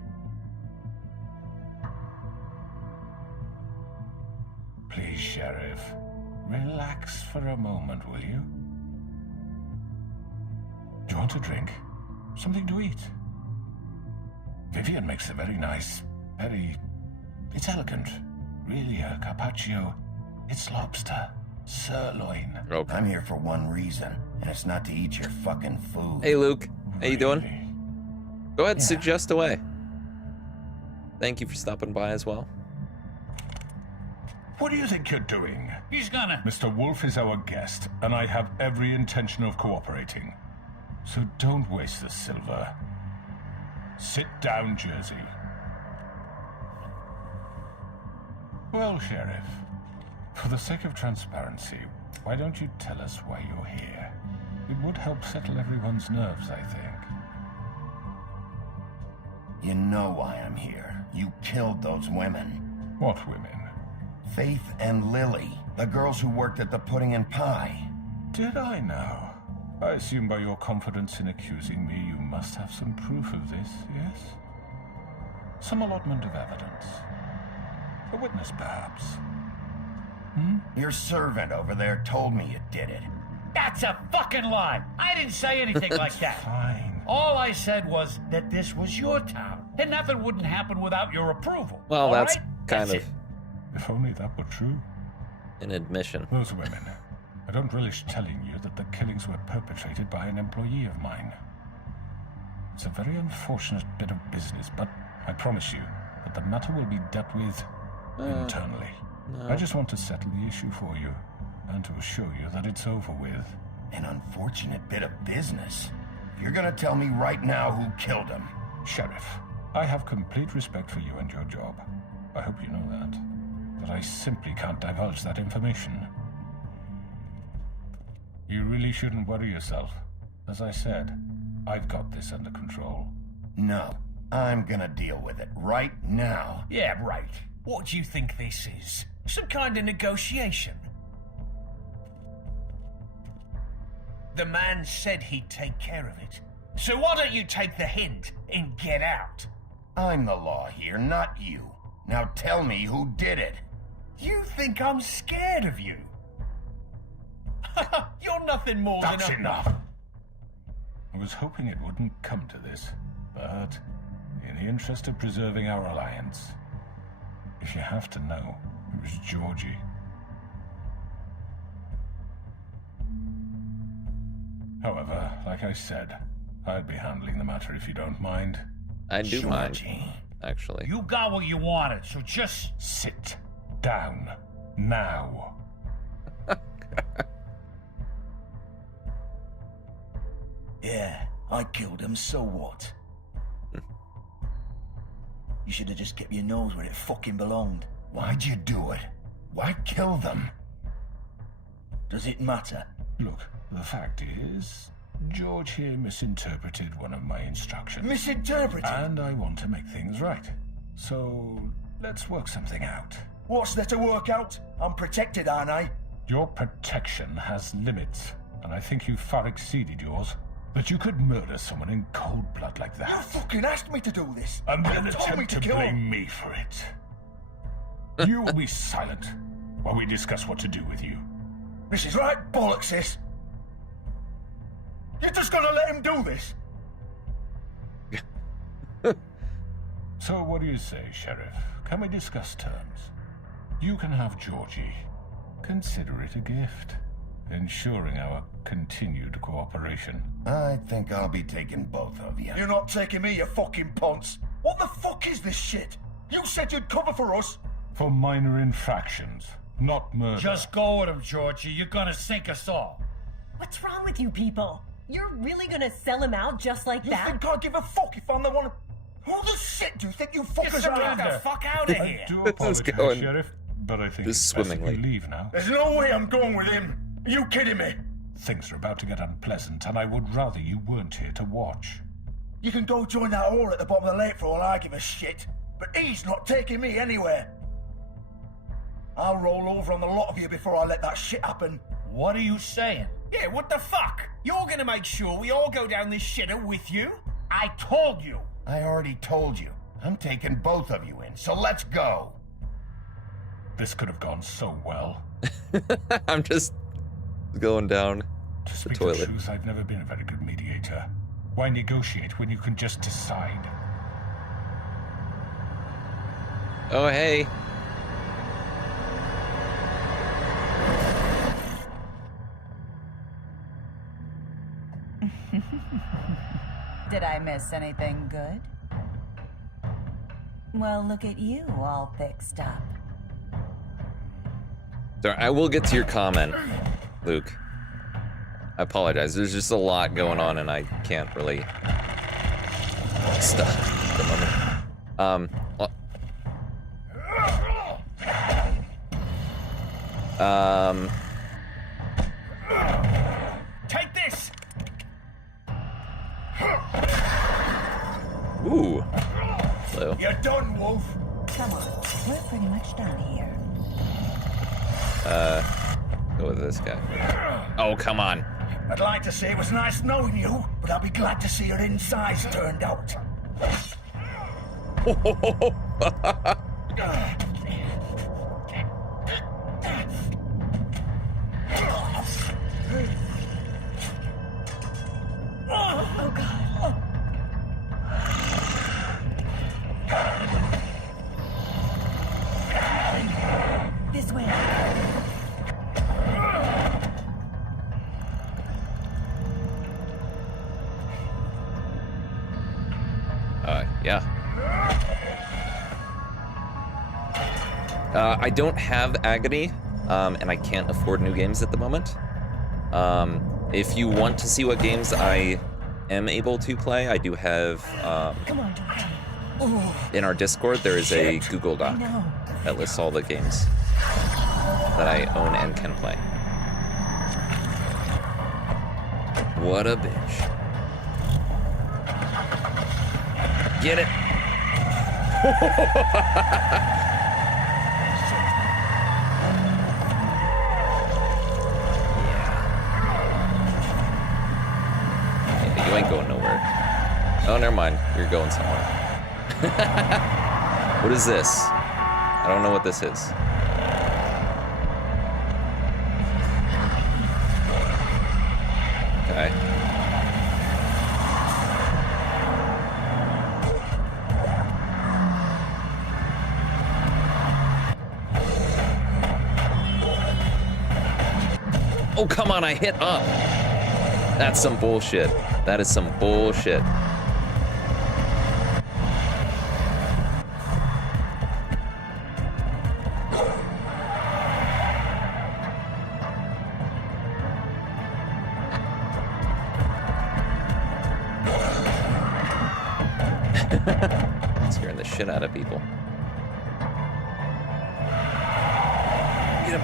Please, Sheriff, relax for a moment, will you? Do you want a drink? Something to eat? Vivian makes a very nice, it's elegant. Really a carpaccio. It's lobster. Sirloin. Okay. I'm here for one reason, and it's not to eat your fucking food. Hey, Luke. How you doing? Go ahead, suggest away. Thank you for stopping by as well. What do you think you're doing? He's gonna... Mr. Wolf is our guest, and I have every intention of cooperating. So don't waste the silver. Sit down, Jersey. Well, Sheriff, for the sake of transparency, why don't you tell us why you're here? It would help settle everyone's nerves, I think. You know why I'm here. You killed those women. What women? Faith and Lily, the girls who worked at the Pudding and Pie. Did I now? I assume by your confidence in accusing me, you must have some proof of this, yes? Some allotment of evidence. A witness, perhaps. Your servant over there told me you did it. That's a fucking lie! I didn't say anything like that. Fine. All I said was that this was your town, and nothing wouldn't happen without your approval. Well, all that's right? kind That's of it. If only that were true. an admission. Those women. I don't relish telling you that the killings were perpetrated by an employee of mine. It's a very unfortunate bit of business, but I promise you that the matter will be dealt with internally. No. I just want to settle the issue for you, and to assure you that it's over with. An unfortunate bit of business. You're gonna tell me right now who killed him. Sheriff, I have complete respect for you and your job. I hope you know that. But I simply can't divulge that information. You really shouldn't worry yourself. As I said, I've got this under control. No, I'm gonna deal with it right now. Yeah, right. What do you think this is? Some kind of negotiation? The man said he'd take care of it. So why don't you take the hint and get out? I'm the law here, not you. Now tell me who did it. You think I'm scared of you? You're nothing more That's than a... enough! I was hoping it wouldn't come to this, but in the interest of preserving our alliance, if you have to know, it was Georgie. However, like I said, I'd be handling the matter if you don't mind. I do mind. actually. You got what you wanted, so just sit down now. Yeah, I killed him, so what? You should have just kept your nose where it fucking belonged. Why'd you do it? Why kill them? Does it matter? Look, the fact is, George here misinterpreted one of my instructions. Misinterpreted? And I want to make things right. So, let's work something out. What's there to work out? I'm protected, aren't I? Your protection has limits, and I think you far exceeded yours. But you could murder someone in cold blood like that. You fucking asked me to do this. And then you told me attempt to kill blame him. me for it. You will be silent while we discuss what to do with you. This is right bollocks, this. You're just gonna let him do this? So what do you say, Sheriff? Can we discuss terms? You can have Georgie. Consider it a gift, ensuring our continued cooperation. I think I'll be taking both of you. You're not taking me, you fucking ponce. What the fuck is this shit? You said you'd cover for us. For minor infractions, not murder. just go with him, Georgie. You're gonna sink us all. What's wrong with you people? You're really gonna sell him out just like You that? think I give a fuck if I'm the one? Who the shit do you think you fuckers are? Get the fuck out of here. I do This is apologize, going Sheriff, but I think just it's best if swimmingly. you leave now. There's no way I'm going with him. Are you kidding me? Things are about to get unpleasant, and I would rather you weren't here to watch. You can go join that whore at the bottom of the lake for all I give a shit. But he's not taking me anywhere. I'll roll over on the lot of you before I let that shit happen. What are you saying? Yeah, what the fuck? You're gonna make sure we all go down this shitter with you? I told you. I already told you. I'm taking both of you in, so let's go. This could have gone so well. I'm just going down To the speak the toilet. truth, I've never been a very good mediator. Why negotiate when you can just decide? Oh, hey. Did I miss anything good? Well, look at you, all fixed up. Sorry, I will get to your comment, Luke. I apologize. There's just a lot going on, and I can't really stop at the moment. Take this! Ooh. Hello. You're done, Wolf. Come on, we're pretty much done here. Go with this guy. Oh, come on. I'd like to say it was nice knowing you, but I'll be glad to see your insides turned out. Oh, God. This way. Yeah. I don't have Agony, and I can't afford new games at the moment. If you want to see what games I am able to play, I do have, Come on, in our Discord, there is a Google Doc that lists all the games that I own and can play. What a bitch. Get it. Yeah, you ain't going nowhere. Oh, never mind. You're going somewhere. What is this? I don't know what this is. Okay. Oh, come on, I hit up. That's some bullshit. That is some bullshit. Scaring the shit out of people. Get him.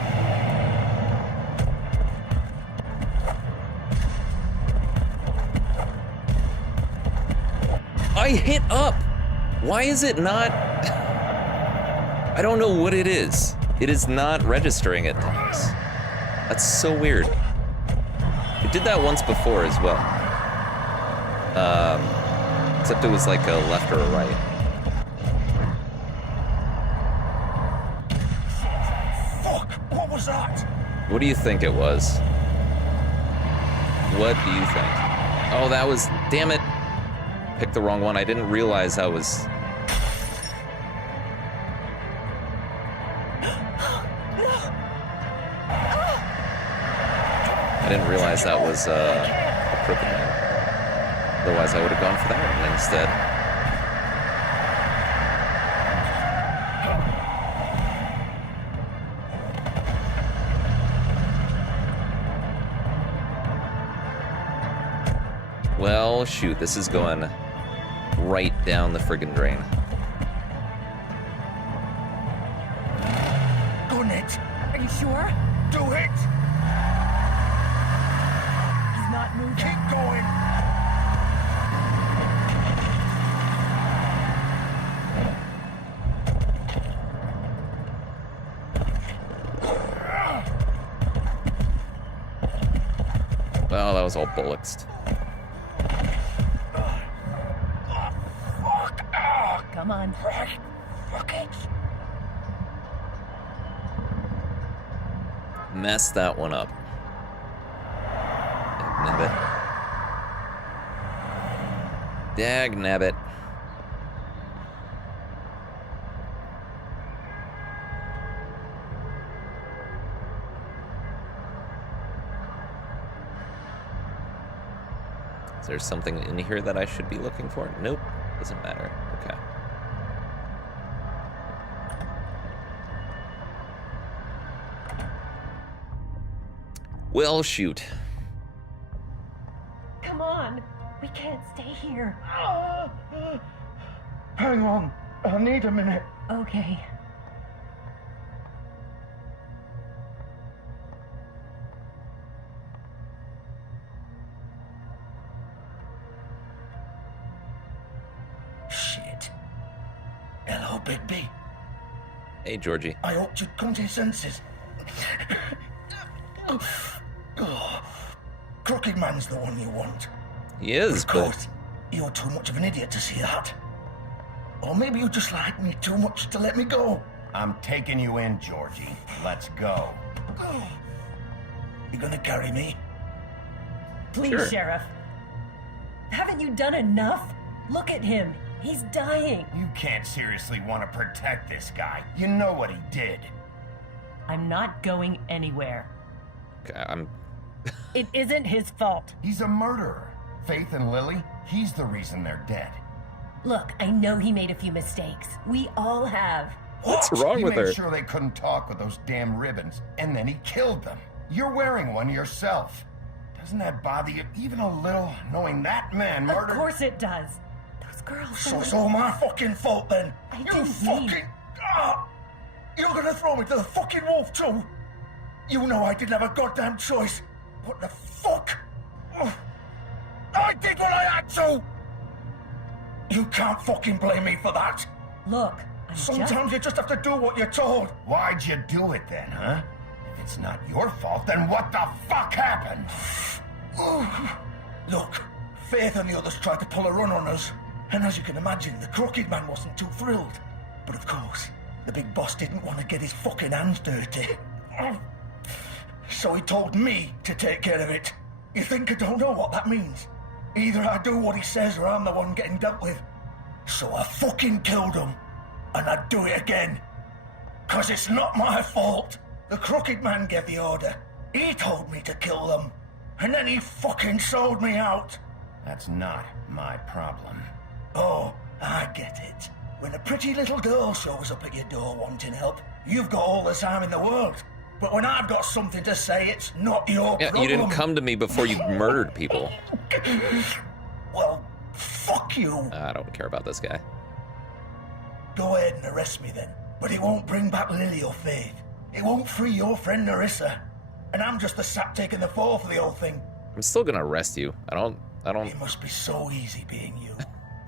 I hit up! Why is it not... I don't know what it is. It is not registering at times. That's so weird. It did that once before as well. Except it was like a left or a right. Fuck! What was that? What do you think it was? What do you think? Oh, that was... Damn it. Picked the wrong one. I didn't realize I was... I didn't realize that was a Crooked Man. Otherwise, I would have gone for that one instead. Well, shoot, this is going right down the friggin' drain. Done it. Are you sure? Do it. He's not moving. Keep going. Well, that was all bullocks. Come on. Fuck it. Messed that one up. Dag nabbit. Is there something in here that I should be looking for? Nope. Doesn't matter. Okay. Well, shoot. Come on. We can't stay here. Hang on. I need a minute. Okay. Shit. Hello, Bigby. Hey, Georgie. I hope you'd come to your senses. Oh, Crooked Man's the one you want. He is, of course, you're too much of an idiot to see that. Or maybe you just like me too much to let me go. I'm taking you in, Georgie. Let's go. You gonna carry me? Please, Sure. Sheriff. Haven't you done enough? Look at him. He's dying. You can't seriously want to protect this guy. You know what he did. I'm not going anywhere. Okay, I'm... It isn't his fault. He's a murderer. Faith and Lily, he's the reason they're dead. Look, I know he made a few mistakes. We all have. What's wrong with He her? made sure they couldn't talk with those damn ribbons, and then he killed them. You're wearing one yourself. Doesn't that bother you even a little, knowing that man murdered... Of course it does. Those girls... So it's all my fucking fault then. I You didn't fucking... mean- You're gonna throw me to the fucking wolf too? You know I didn't have a goddamn choice. What the fuck? I did what I had to! You can't fucking blame me for that. Look, I'm Sometimes you just have to do what you're told. Why'd you do it then, huh? If it's not your fault, then what the fuck happened? Look, Faith and the others tried to pull a run on us. And as you can imagine, the Crooked Man wasn't too thrilled. But of course, the big boss didn't want to get his fucking hands dirty. So he told me to take care of it. You think I don't know what that means? Either I do what he says or I'm the one getting dealt with. So I fucking killed him. And I'd do it again. 'Cause it's not my fault. The Crooked Man gave the order. He told me to kill them. And then he fucking sold me out. That's not my problem. Oh, I get it. When a pretty little girl shows up at your door wanting help, you've got all the time in the world. But when I've got something to say, it's not your Yeah, problem. you didn't come to me before you murdered people. Well, Fuck you! I don't care about this guy. Go ahead and arrest me then. But it won't bring back Lily or Faith. It won't free your friend Nerissa. And I'm just the sap taking the fall for the whole thing. I'm still gonna arrest you. I don't... It must be so easy being you.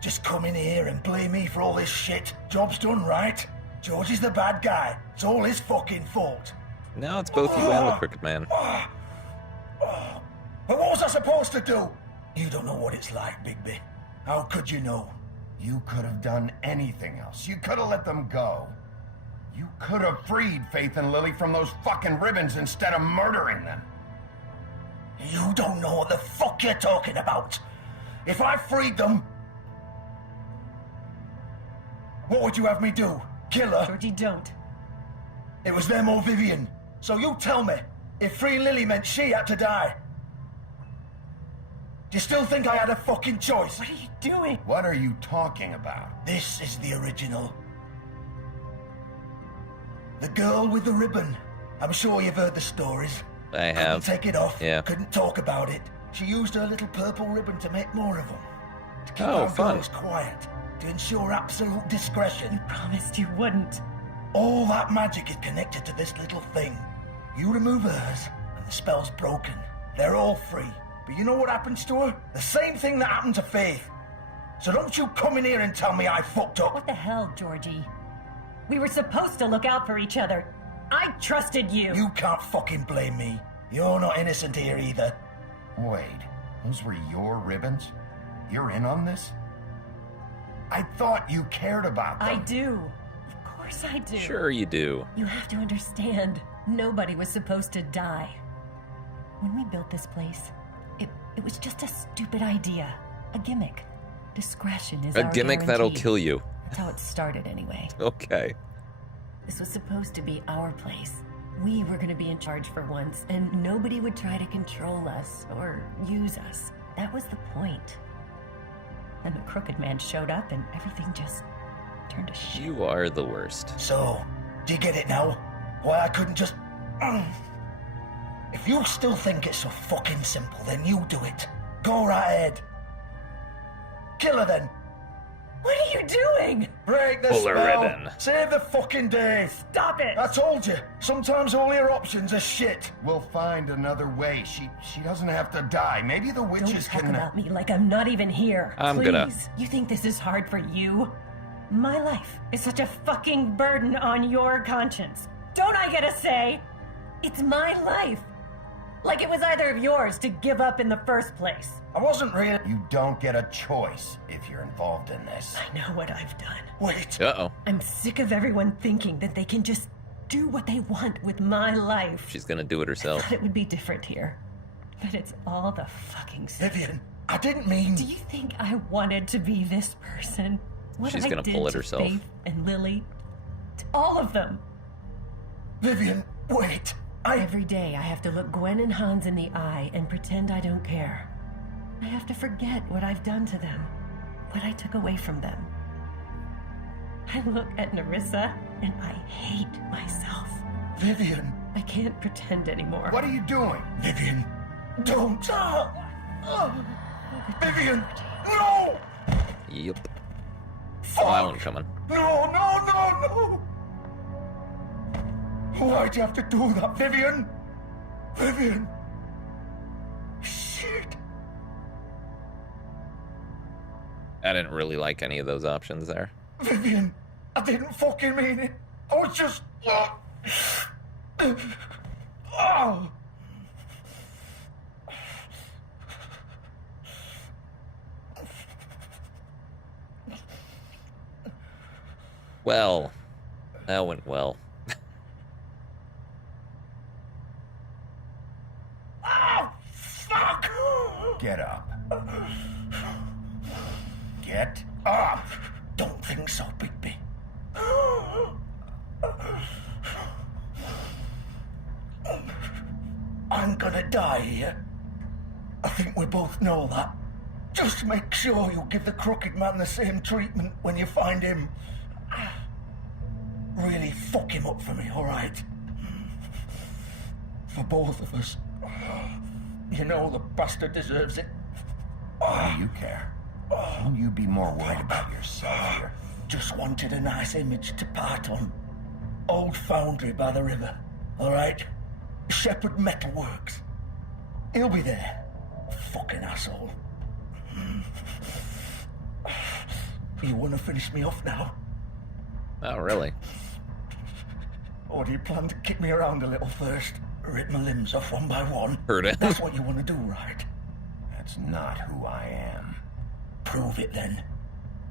Just come in here and blame me for all this shit. Job's done, right? George is the bad guy. It's all his fucking fault. No, it's both you and the Crooked Man. But what was I supposed to do? You don't know what it's like, Bigby. How could you know? You could have done anything else. You could have let them go. You could have freed Faith and Lily from those fucking ribbons instead of murdering them. You don't know what the fuck you're talking about. If I freed them, what would you have me do? Kill her? Georgie, don't. It was them or Vivian. So you tell me, if freeing Lily meant she had to die, do you still think I had a fucking choice? What are you doing? What are you talking about? This is the original. The girl with the ribbon. I'm sure you've heard the stories. I have. Couldn't take it off. Yeah. Couldn't talk about it. She used her little purple ribbon to make more of them. To keep Oh, our fun. girls quiet. To ensure absolute discretion. You promised you wouldn't. All that magic is connected to this little thing. You remove hers, and the spell's broken. They're all free. But you know what happens to her? The same thing that happened to Faith. So don't you come in here and tell me I fucked up. What the hell, Georgie? We were supposed to look out for each other. I trusted you. You can't fucking blame me. You're not innocent here either. Wait, those were your ribbons? You're in on this? I thought you cared about them. I do. Of course I do. Sure you do. You have to understand, nobody was supposed to die. When we built this place, it was just a stupid idea. A gimmick. Discretion is A our gimmick that'll guarantee. kill you. That's how it started anyway. Okay. This was supposed to be our place. We were going to be in charge for once, and nobody would try to control us or use us. That was the point. Then the Crooked Man showed up, and everything just turned to shit. You are the worst. So, do you get it now? Why I couldn't just... If you still think it's so fucking simple, then you do it. Go right ahead. Kill her then. What are you doing? Break the Pull her spell. ribbon. Save the fucking day. Stop it. I told you. Sometimes all your options are shit. We'll find another way. She doesn't have to die. Maybe the witches Don't talk can... about me like I'm not even here. I'm Please. gonna- You think this is hard for you? My life is such a fucking burden on your conscience. Don't I get a say? It's my life. Like it was either of yours to give up in the first place. I wasn't really... You don't get a choice if you're involved in this. I know what I've done. Wait. Uh-oh. I'm sick of everyone thinking that they can just do what they want with my life. She's gonna do it I herself. thought it would be different here. But it's all the fucking same. Vivian, I didn't mean... Do you think I wanted to be this person? What She's I gonna did pull it to herself. Faith and Lily, to all of them. Vivian, wait. Every day I have to look Gwen and Hans in the eye and pretend I don't care. I have to forget what I've done to them, what I took away from them. I look at Nerissa and I hate myself. Vivian. I can't pretend anymore. What are you doing? Vivian, don't. Vivian, no! Yep. Fuck. That one coming. No, no, no, no! Why'd you have to do that, Vivian? Vivian! Shit! I didn't really like any of those options there. Vivian, I didn't fucking mean it. I was just... Oh! Well, that went well. Oh, fuck! Get up. Get up! Don't think so, Bigby. I'm gonna die here. I think we both know that. Just make sure you give the Crooked Man the same treatment when you find him. Really fuck him up for me, alright? For both of us. You know the bastard deserves it. Why do you care? Shouldn't you be more worried about yourself here? Just wanted a nice image to part on. Old foundry by the river, alright? Shepherd Metalworks. He'll be there. Fucking asshole. You wanna finish me off now? Oh, really? Or do you plan to kick me around a little first? Rip my limbs off one by one? Heard it. That's what you wanna do, right? That's not who I am. Prove it then.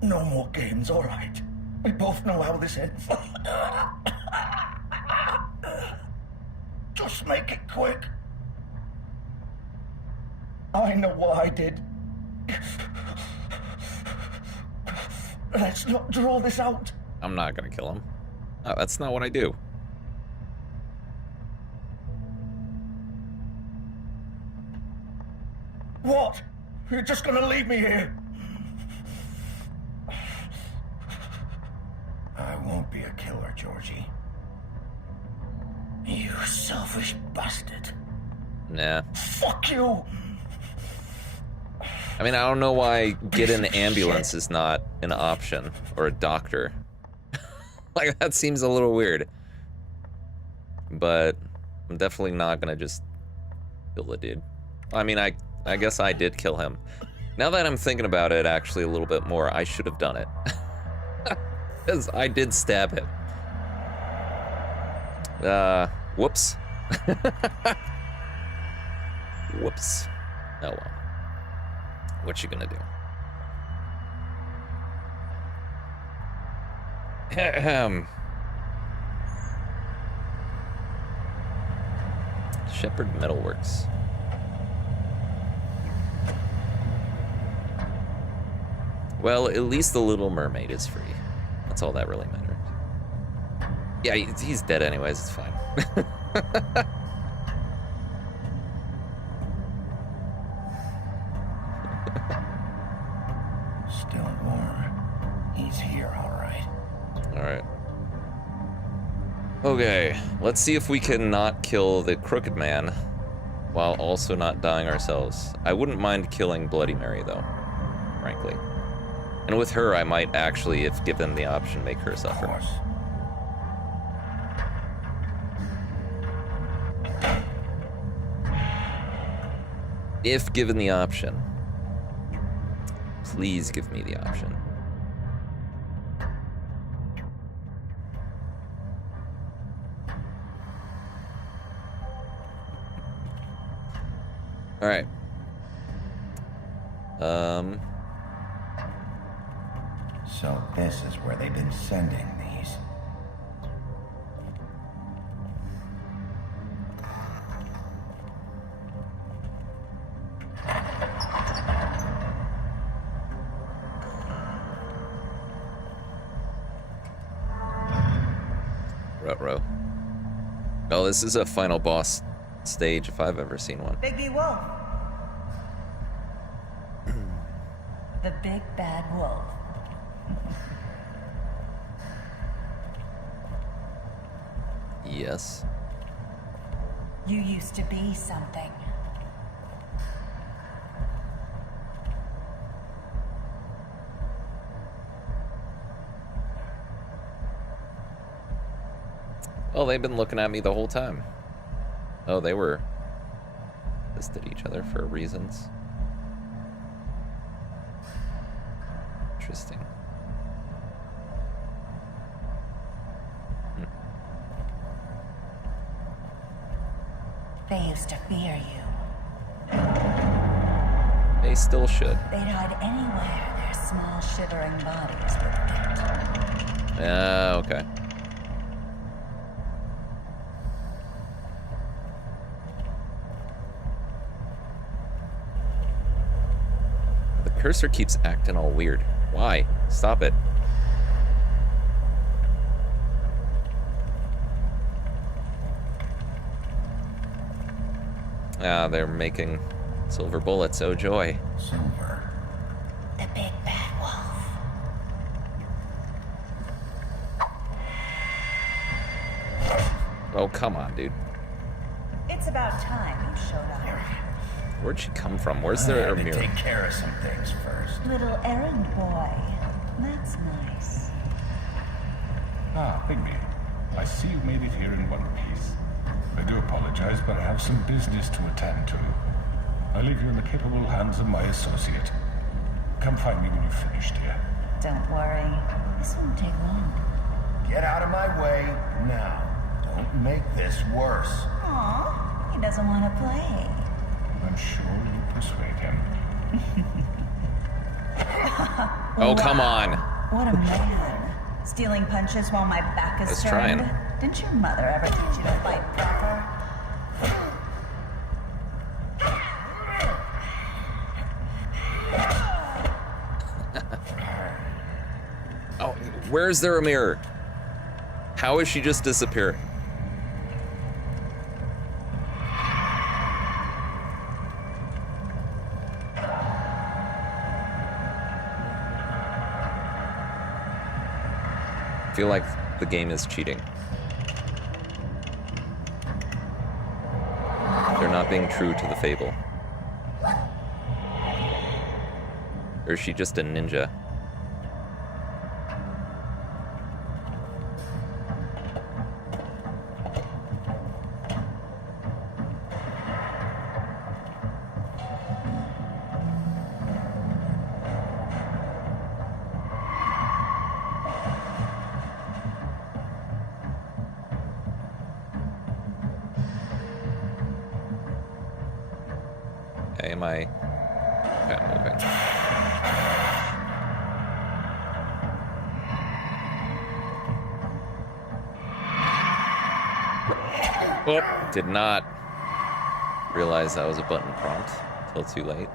No more games, alright? We both know how this ends. Just make it quick. I know what I did. Let's not draw this out. I'm not gonna kill him. Oh, that's not what I do. What? You're just gonna leave me here? I won't be a killer, Georgie. You selfish bastard. Nah. Fuck you! I mean, I don't know why get an ambulance is not an option, or a doctor. Like, that seems a little weird. But I'm definitely not gonna just kill the dude. I mean, I guess I did kill him. Now that I'm thinking about it actually a little bit more, I should have done it. Because I did stab him. Whoops. Whoops. Oh well. What you gonna do? Shepherd Metalworks. Well, at least the Little Mermaid is free. That's all that really mattered. Yeah, he's dead anyways, it's fine. Still warm. He's here, all right. All right. Okay, let's see if we can not kill the Crooked Man while also not dying ourselves. I wouldn't mind killing Bloody Mary, though, frankly. And with her, I might actually, if given the option, make her suffer. Of course. If given the option. Please give me the option. All right. So this is where they've been sending these. Ruh-roh. Oh, this is a final boss stage if I've ever seen one. Bigby Wolf. The big bad wolf. Yes. You used to be something. Well, they've been looking at me the whole time. Oh, they were pissed at each other for reasons. Interesting. They used to fear you. They still should. They'd hide anywhere their small shivering bodies would fit. Okay. The cursor keeps acting all weird. Why? Stop it. Ah, they're making silver bullets. Oh joy. Silver. The big bad wolf. Oh, come on, dude. It's about time you showed up. Where'd she come from? Where's I there had a to mirror? take care of some things first. Little errand boy. That's nice. Ah, Bigby. I see you made it here in one piece. I do apologize, but I have some business to attend to. I leave you in the capable hands of my associate. Come find me when you've finished here. Don't worry. This won't take long. Get out of my way now. Don't make this worse. Aw, he doesn't want to play. I'm sure you'll persuade him. Oh, come on. What a man. Stealing punches while my back is Let's turned. try. Didn't your mother ever teach you to fight proper? Oh, where's there a mirror? How is she just disappear? I feel like the game is cheating. They're not being true to the fable. Or is she just a ninja? Okay, am I... Okay, I'm moving. Oh, did not realize that was a button prompt till too late.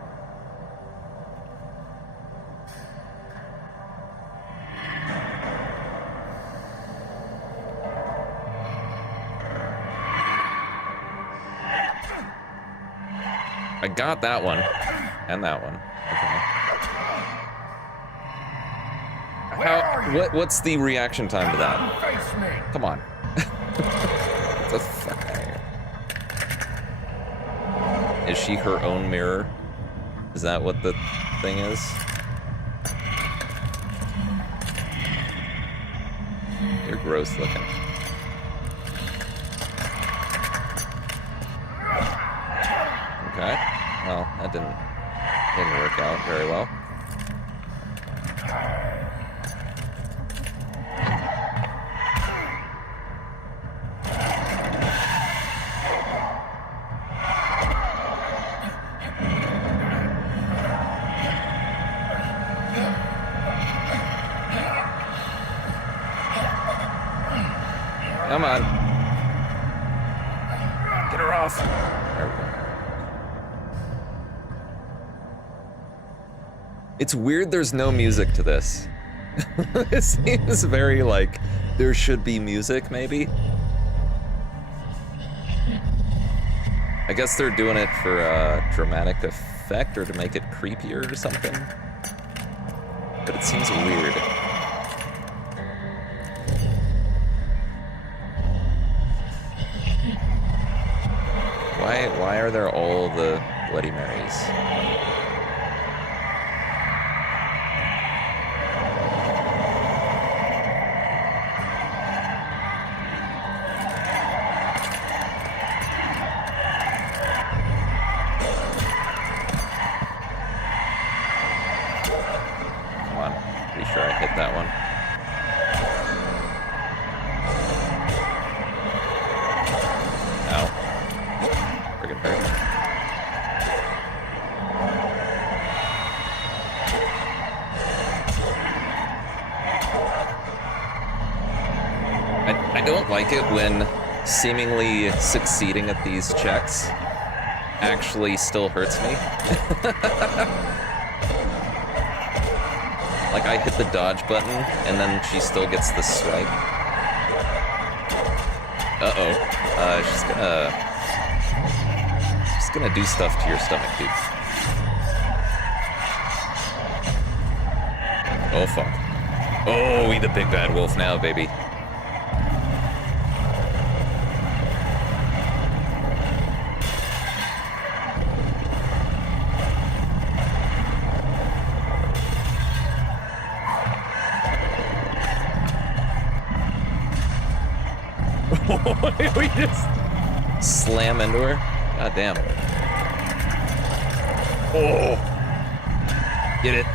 I got that one. And that one. Okay. What's the reaction time to that? Come on. Get the fuck out of here. Is she her own mirror? Is that what the thing is? They're gross looking. Okay. Well, that didn't work out very well. Come on. Get her off. There we go. It's weird there's no music to this. It seems very like there should be music, maybe. I guess they're doing it for dramatic effect or to make it creepier or something. But it seems weird. Why are there all the Bloody Marys? Come on, pretty sure I hit that one. Ow. Friggin' hurt. I don't like it when seemingly succeeding at these checks actually still hurts me. Like I hit the dodge button and then she still gets the swipe. Uh-oh. She's gonna do stuff to your stomach, dude. Oh, fuck. Oh, we the big bad wolf now, baby. We just slam into her. God damn. Oh. Get it.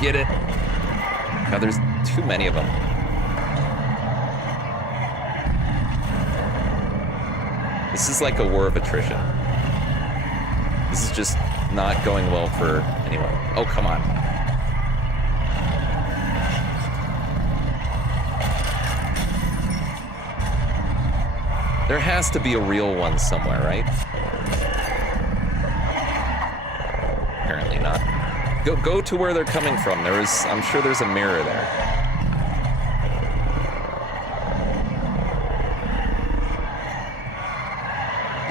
Get it. God, there's too many of them. This is like a war of attrition. This is just not going well for anyone. Oh, come on. There has to be a real one somewhere, right? Apparently not. Go to where they're coming from. I'm sure there's a mirror there.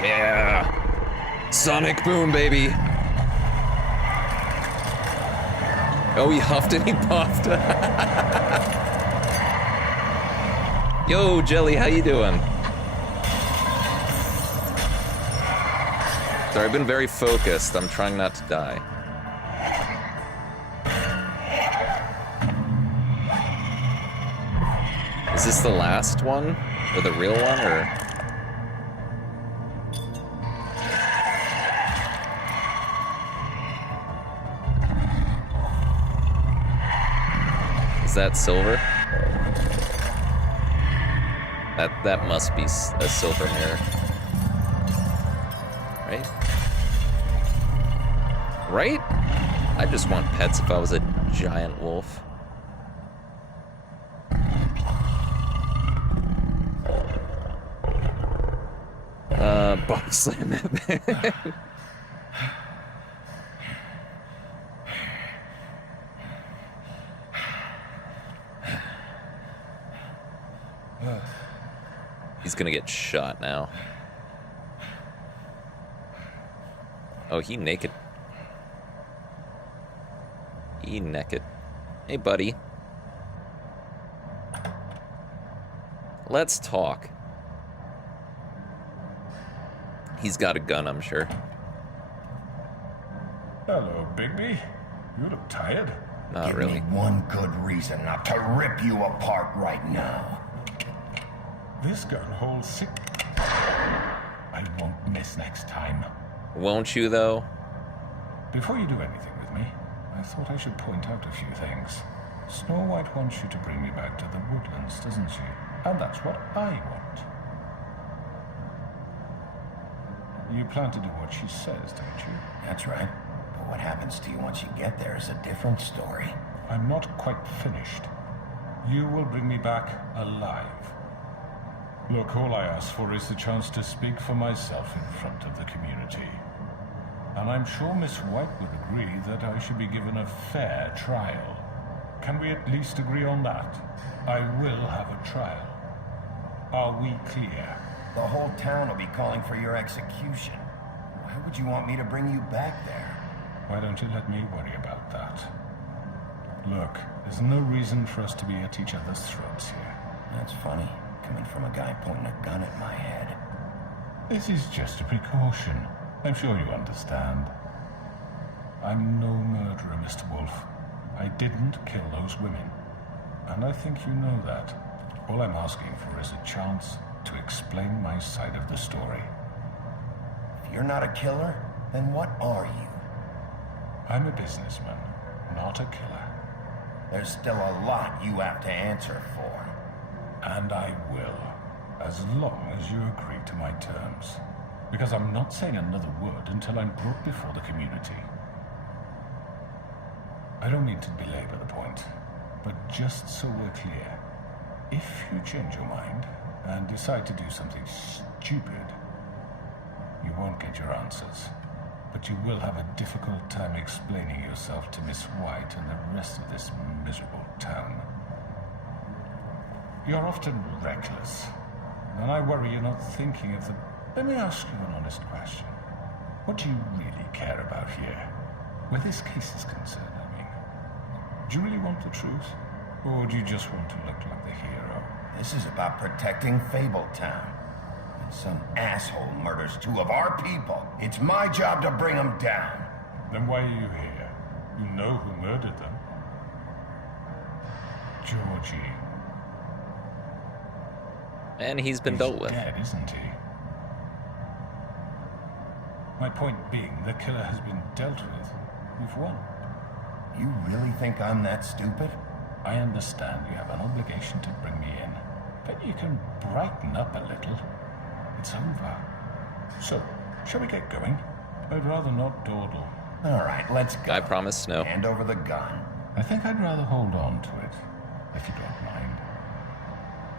Yeah. Sonic boom, baby. Oh, he huffed and he puffed. Yo, Jelly, how you doing? Sorry, I've been very focused. I'm trying not to die. Is this the last one? Or the real one, or? Is that silver? That must be a silver mirror. Right? Right? I just want pets if I was a giant wolf. Bob slam that thing. He's gonna get shot now. Oh, he naked. He naked. Hey, buddy. Let's talk. He's got a gun, I'm sure. Hello, Bigby. You look tired. Not really. Give me one good reason not to rip you apart right now. This gun holds 6. I won't miss next time. Won't you, though? Before you do anything with me, I thought I should point out a few things. Snow White wants you to bring me back to the woodlands, doesn't she? And that's what I want. You plan to do what she says, don't you? That's right. But what happens to you once you get there is a different story. I'm not quite finished. You will bring me back alive. Look, all I ask for is the chance to speak for myself in front of the community. And I'm sure Miss White would agree that I should be given a fair trial. Can we at least agree on that? I will have a trial. Are we clear? The whole town will be calling for your execution. Why would you want me to bring you back there? Why don't you let me worry about that? Look, there's no reason for us to be at each other's throats here. That's funny, coming from a guy pointing a gun at my head. This is just a precaution. I'm sure you understand. I'm no murderer, Mr. Wolf. I didn't kill those women. And I think you know that. All I'm asking for is a chance to explain my side of the story. If you're not a killer, then what are you? I'm a businessman, not a killer. There's still a lot you have to answer for. And I will, as long as you agree to my terms. Because I'm not saying another word until I'm brought before the community. I don't mean to belabor the point, but just so we're clear, if you change your mind and decide to do something stupid, you won't get your answers. But you will have a difficult time explaining yourself to Miss White and the rest of this miserable town. You're often reckless, and I worry you're not thinking of the... Let me ask you an honest question. What do you really care about here? Where this case is concerned, I mean. Do you really want the truth? Or do you just want to look like the hero? This is about protecting Fabletown. And some asshole murders 2 of our people. It's my job to bring them down. Then why are you here? You know who murdered them. Georgie. And he's been dealt with. Dead, isn't he? My point being, the killer has been dealt with. We've won. You really think I'm that stupid? I understand you have an obligation to bring me in, but you can brighten up a little. It's over. So, shall we get going? I'd rather not dawdle. All right, let's go. I promise no. Hand over the gun. I think I'd rather hold on to it, if you don't mind.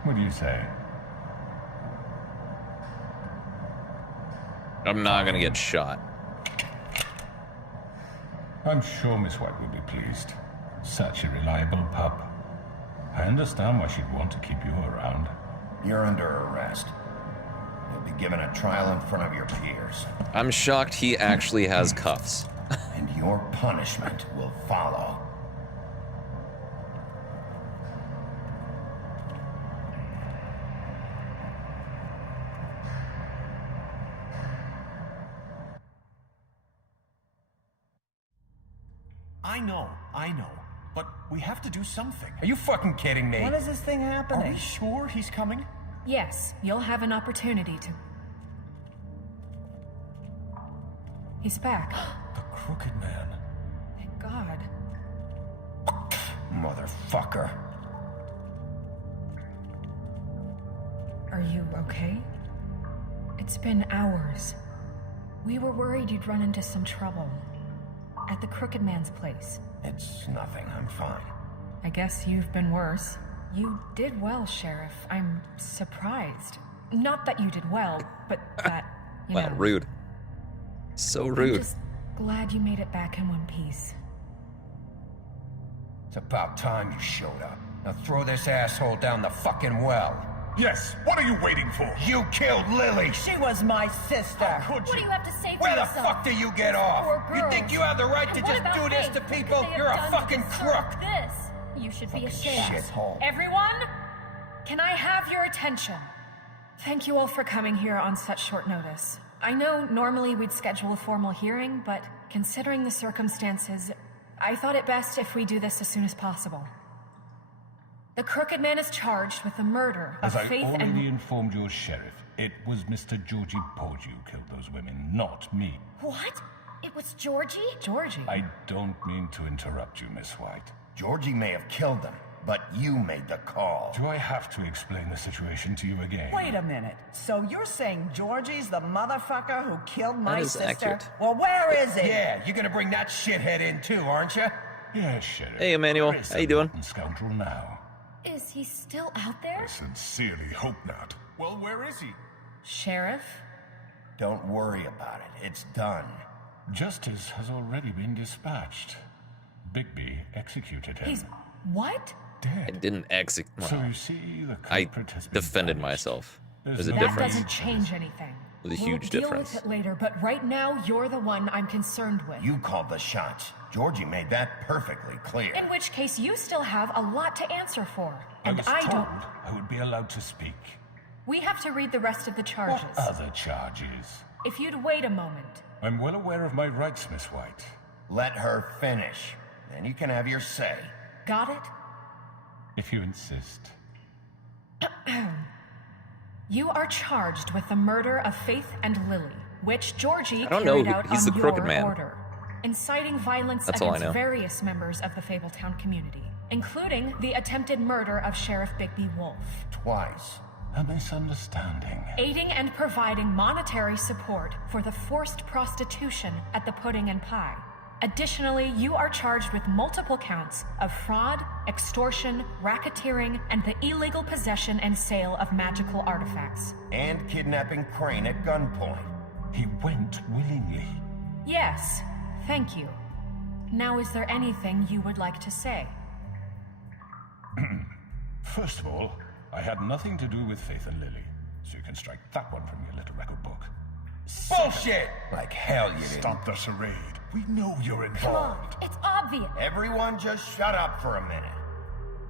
What do you say? I'm not gonna get shot. I'm sure Miss White will be pleased. Such a reliable pup. I understand why she'd want to keep you around. You're under arrest. You'll be given a trial in front of your peers. I'm shocked he actually has cuffs. And your punishment will follow. I know. But we have to do something. Are you fucking kidding me? When is this thing happening? Are we sure he's coming? Yes, you'll have an opportunity to. He's back. The Crooked Man. Thank God. Motherfucker. Are you okay? It's been hours. We were worried you'd run into some trouble. At the Crooked Man's place. It's nothing. I'm fine. I guess you've been worse. You did well, Sheriff. I'm surprised. Not that you did well, but that, you Wow, know. rude. So I'm rude. just glad you made it back in one piece. It's about time you showed up. Now throw this asshole down the fucking well. Yes, what are you waiting for? You killed Lily! She was my sister. What do you have to say for Where the yourself? fuck do you get off? Poor You girls. think you have the right to And what just about do this Faith? to What could people? they have You're a done to fucking deserve crook! This. You should be ashamed. Shithole. Everyone, can I have your attention? Thank you all for coming here on such short notice. I know normally we'd schedule a formal hearing, but considering the circumstances, I thought it best if we do this as soon as possible. The Crooked Man is charged with the murder of As I Faith already and... informed your sheriff, it was Mr. Georgie Porge who killed those women, not me. What? It was Georgie? Georgie? I don't mean to interrupt you, Miss White. Georgie may have killed them, but you made the call. Do I have to explain the situation to you again? Wait a minute. So you're saying Georgie's the motherfucker who killed my is sister? accurate. Well, where is he? Yeah, you're gonna bring that shithead in too, aren't you? Yes, Sheriff. Hey, Emmanuel. Where is How you the doing? rotten scoundrel now? Is he still out there? I sincerely hope not. Well, where is he? Sheriff? Don't worry about it. It's done. Justice has already been dispatched. Bigby executed him. He's... what? I didn't execute. So you see, the I culprit has been defended punished. myself. There's There's a no That difference. doesn't change anything. There's a We'll huge deal difference. with it later, but right now, you're the one I'm concerned with. You called the shots. Georgie made that perfectly clear. In which case, you still have a lot to answer for. And was I told don't... I would be allowed to speak. We have to read the rest of the charges. What other charges? If you'd wait a moment. I'm well aware of my rights, Miss White. Let her finish. Then you can have your say. Got it? If you insist. You are charged with the murder of Faith and Lily, which Georgie I don't know carried who- out he's on the Crooked your Man. order, inciting violence That's all I against know. various members of the Fabletown community, including the attempted murder of Sheriff Bigby Wolf. Twice. A misunderstanding. Aiding and providing monetary support for the forced prostitution at the Pudding and Pie. Additionally, you are charged with multiple counts of fraud, extortion, racketeering, and the illegal possession and sale of magical artifacts. And kidnapping Crane at gunpoint. He went willingly. Yes, thank you. Now, is there anything you would like to say? First of all, I had nothing to do with Faith and Lily, so you can strike that one from your little record book. Bullshit! Like hell you didn't. Stop the charade. We know you're Come on, involved. it's obvious. Everyone just shut up for a minute.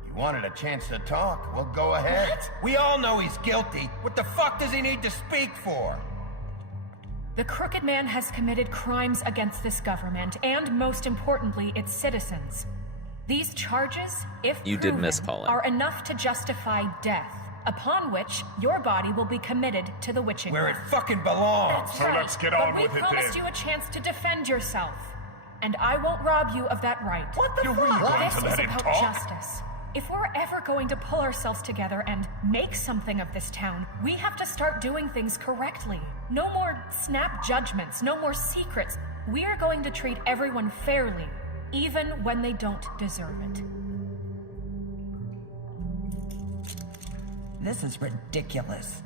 You wanted a chance to talk? Well, go ahead. What? We all know he's guilty. What the fuck does he need to speak for? The Crooked Man has committed crimes against this government and, most importantly, its citizens. These charges, if You did proven, miss Colin. are enough to justify death. upon which your body will be committed to the witching. Where it fucking belongs. That's So right. let's get on but with we it promised then. you a chance to defend yourself, and I won't rob you of that right. What the You're fuck? really going This to is let him about talk? justice. If we're ever going to pull ourselves together and make something of this town, we have to start doing things correctly. No more snap judgments, no more secrets. We are going to treat everyone fairly, even when they don't deserve it. This is ridiculous.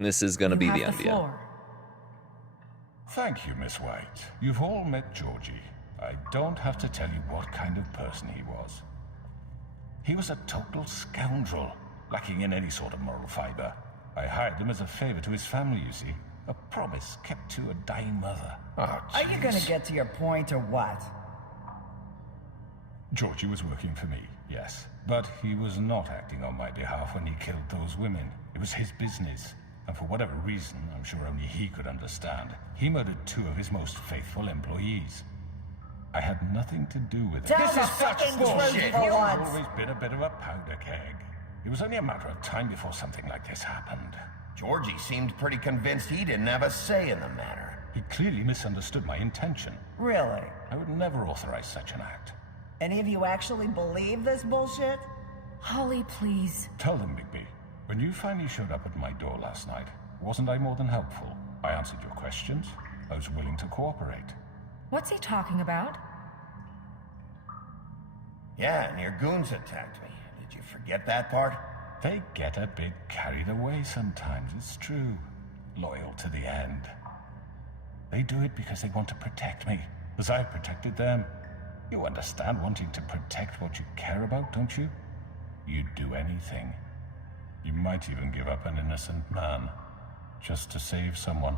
This is gonna be You the have end, the yeah. floor. Thank you, Miss White. You've all met Georgie. I don't have to tell you what kind of person he was. He was a total scoundrel, lacking in any sort of moral fiber. I hired him as a favor to his family, you see. A promise kept to a dying mother. Are you gonna get to your point or what? Georgie was working for me, yes. But he was not acting on my behalf when he killed those women. It was his business. And for whatever reason, I'm sure only he could understand, he murdered 2 of his most faithful employees. I had nothing to do with it. Tell the fucking truth for You've once. always been a bit of a powder keg. It was only a matter of time before something like this happened. Georgie seemed pretty convinced he didn't have a say in the matter. He clearly misunderstood my intention. Really? I would never authorize such an act. Any of you actually believe this bullshit? Holly, please. Tell them, Bigby. When you finally showed up at my door last night, wasn't I more than helpful? I answered your questions. I was willing to cooperate. What's he talking about? Yeah, and your goons attacked me. Did you forget that part? They get a bit carried away sometimes, it's true. Loyal to the end. They do it because they want to protect me, as I protected them. You understand wanting to protect what you care about, don't you? You'd do anything. You might even give up an innocent man, just to save someone.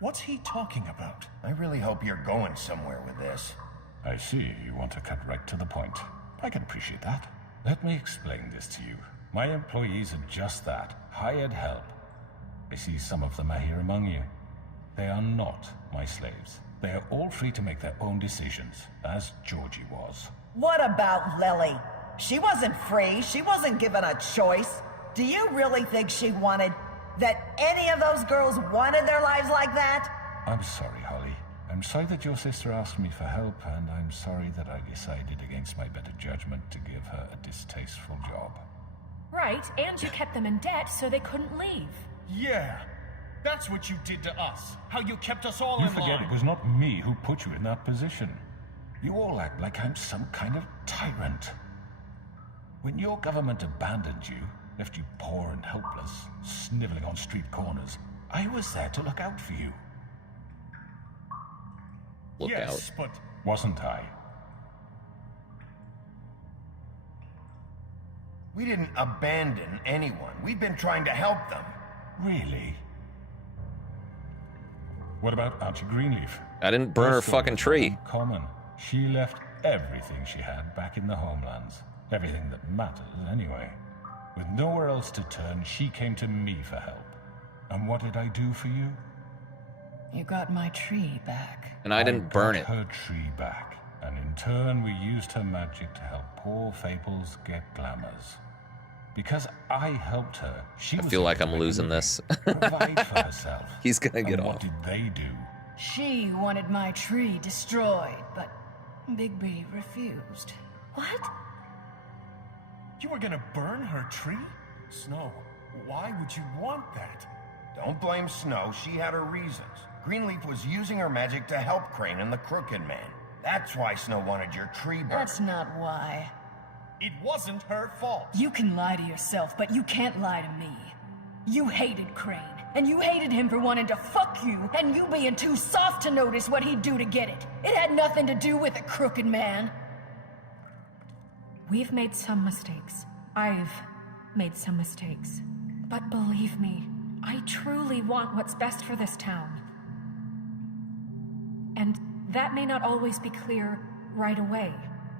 What's he talking about? I really hope you're going somewhere with this. I see you want to cut right to the point. I can appreciate that. Let me explain this to you. My employees are just that, hired help. I see some of them are here among you. They are not my slaves. They are all free to make their own decisions, as Georgie was. What about Lily? She wasn't free. She wasn't given a choice. Do you really think she wanted... that any of those girls wanted their lives like that? I'm sorry, Holly. I'm sorry that your sister asked me for help, and I'm sorry that I decided against my better judgment to give her a distasteful job. Right, and you kept them in debt so they couldn't leave. Yeah, that's what you did to us. How you kept us all You in forget line. it was not me who put you in that position. You all act like I'm some kind of tyrant. When your government abandoned you, left you poor and helpless, sniveling on street corners, I was there to look out for you. Yes, but Wasn't I? We didn't abandon anyone. We've been trying to help them. Really? What about Archie Greenleaf? I didn't burn her Her story fucking was tree. uncommon. She left everything she had back in the homelands. Everything that matters, anyway. With nowhere else to turn, she came to me for help. And what did I do for you? You got my tree back. And I didn't burn it. got her tree back. And in turn, we used her magic to help poor Fables get glamours. Because I helped her, she I was feel like able I'm to losing this. provide for herself. He's gonna get And off. what did they do? She wanted my tree destroyed, but Bigby refused. What? you were gonna burn her tree? Snow, why would you want that? Don't blame Snow. She had her reasons. Greenleaf was using her magic to help Crane and the Crooked Man. That's why Snow wanted your tree burned. That's not why. It wasn't her fault. You can lie to yourself, but you can't lie to me. You hated Crane, and you hated him for wanting to fuck you, and you being too soft to notice what he'd do to get it. It had nothing to do with the Crooked Man. We've made some mistakes. I've made some mistakes. But believe me, I truly want what's best for this town. And that may not always be clear right away.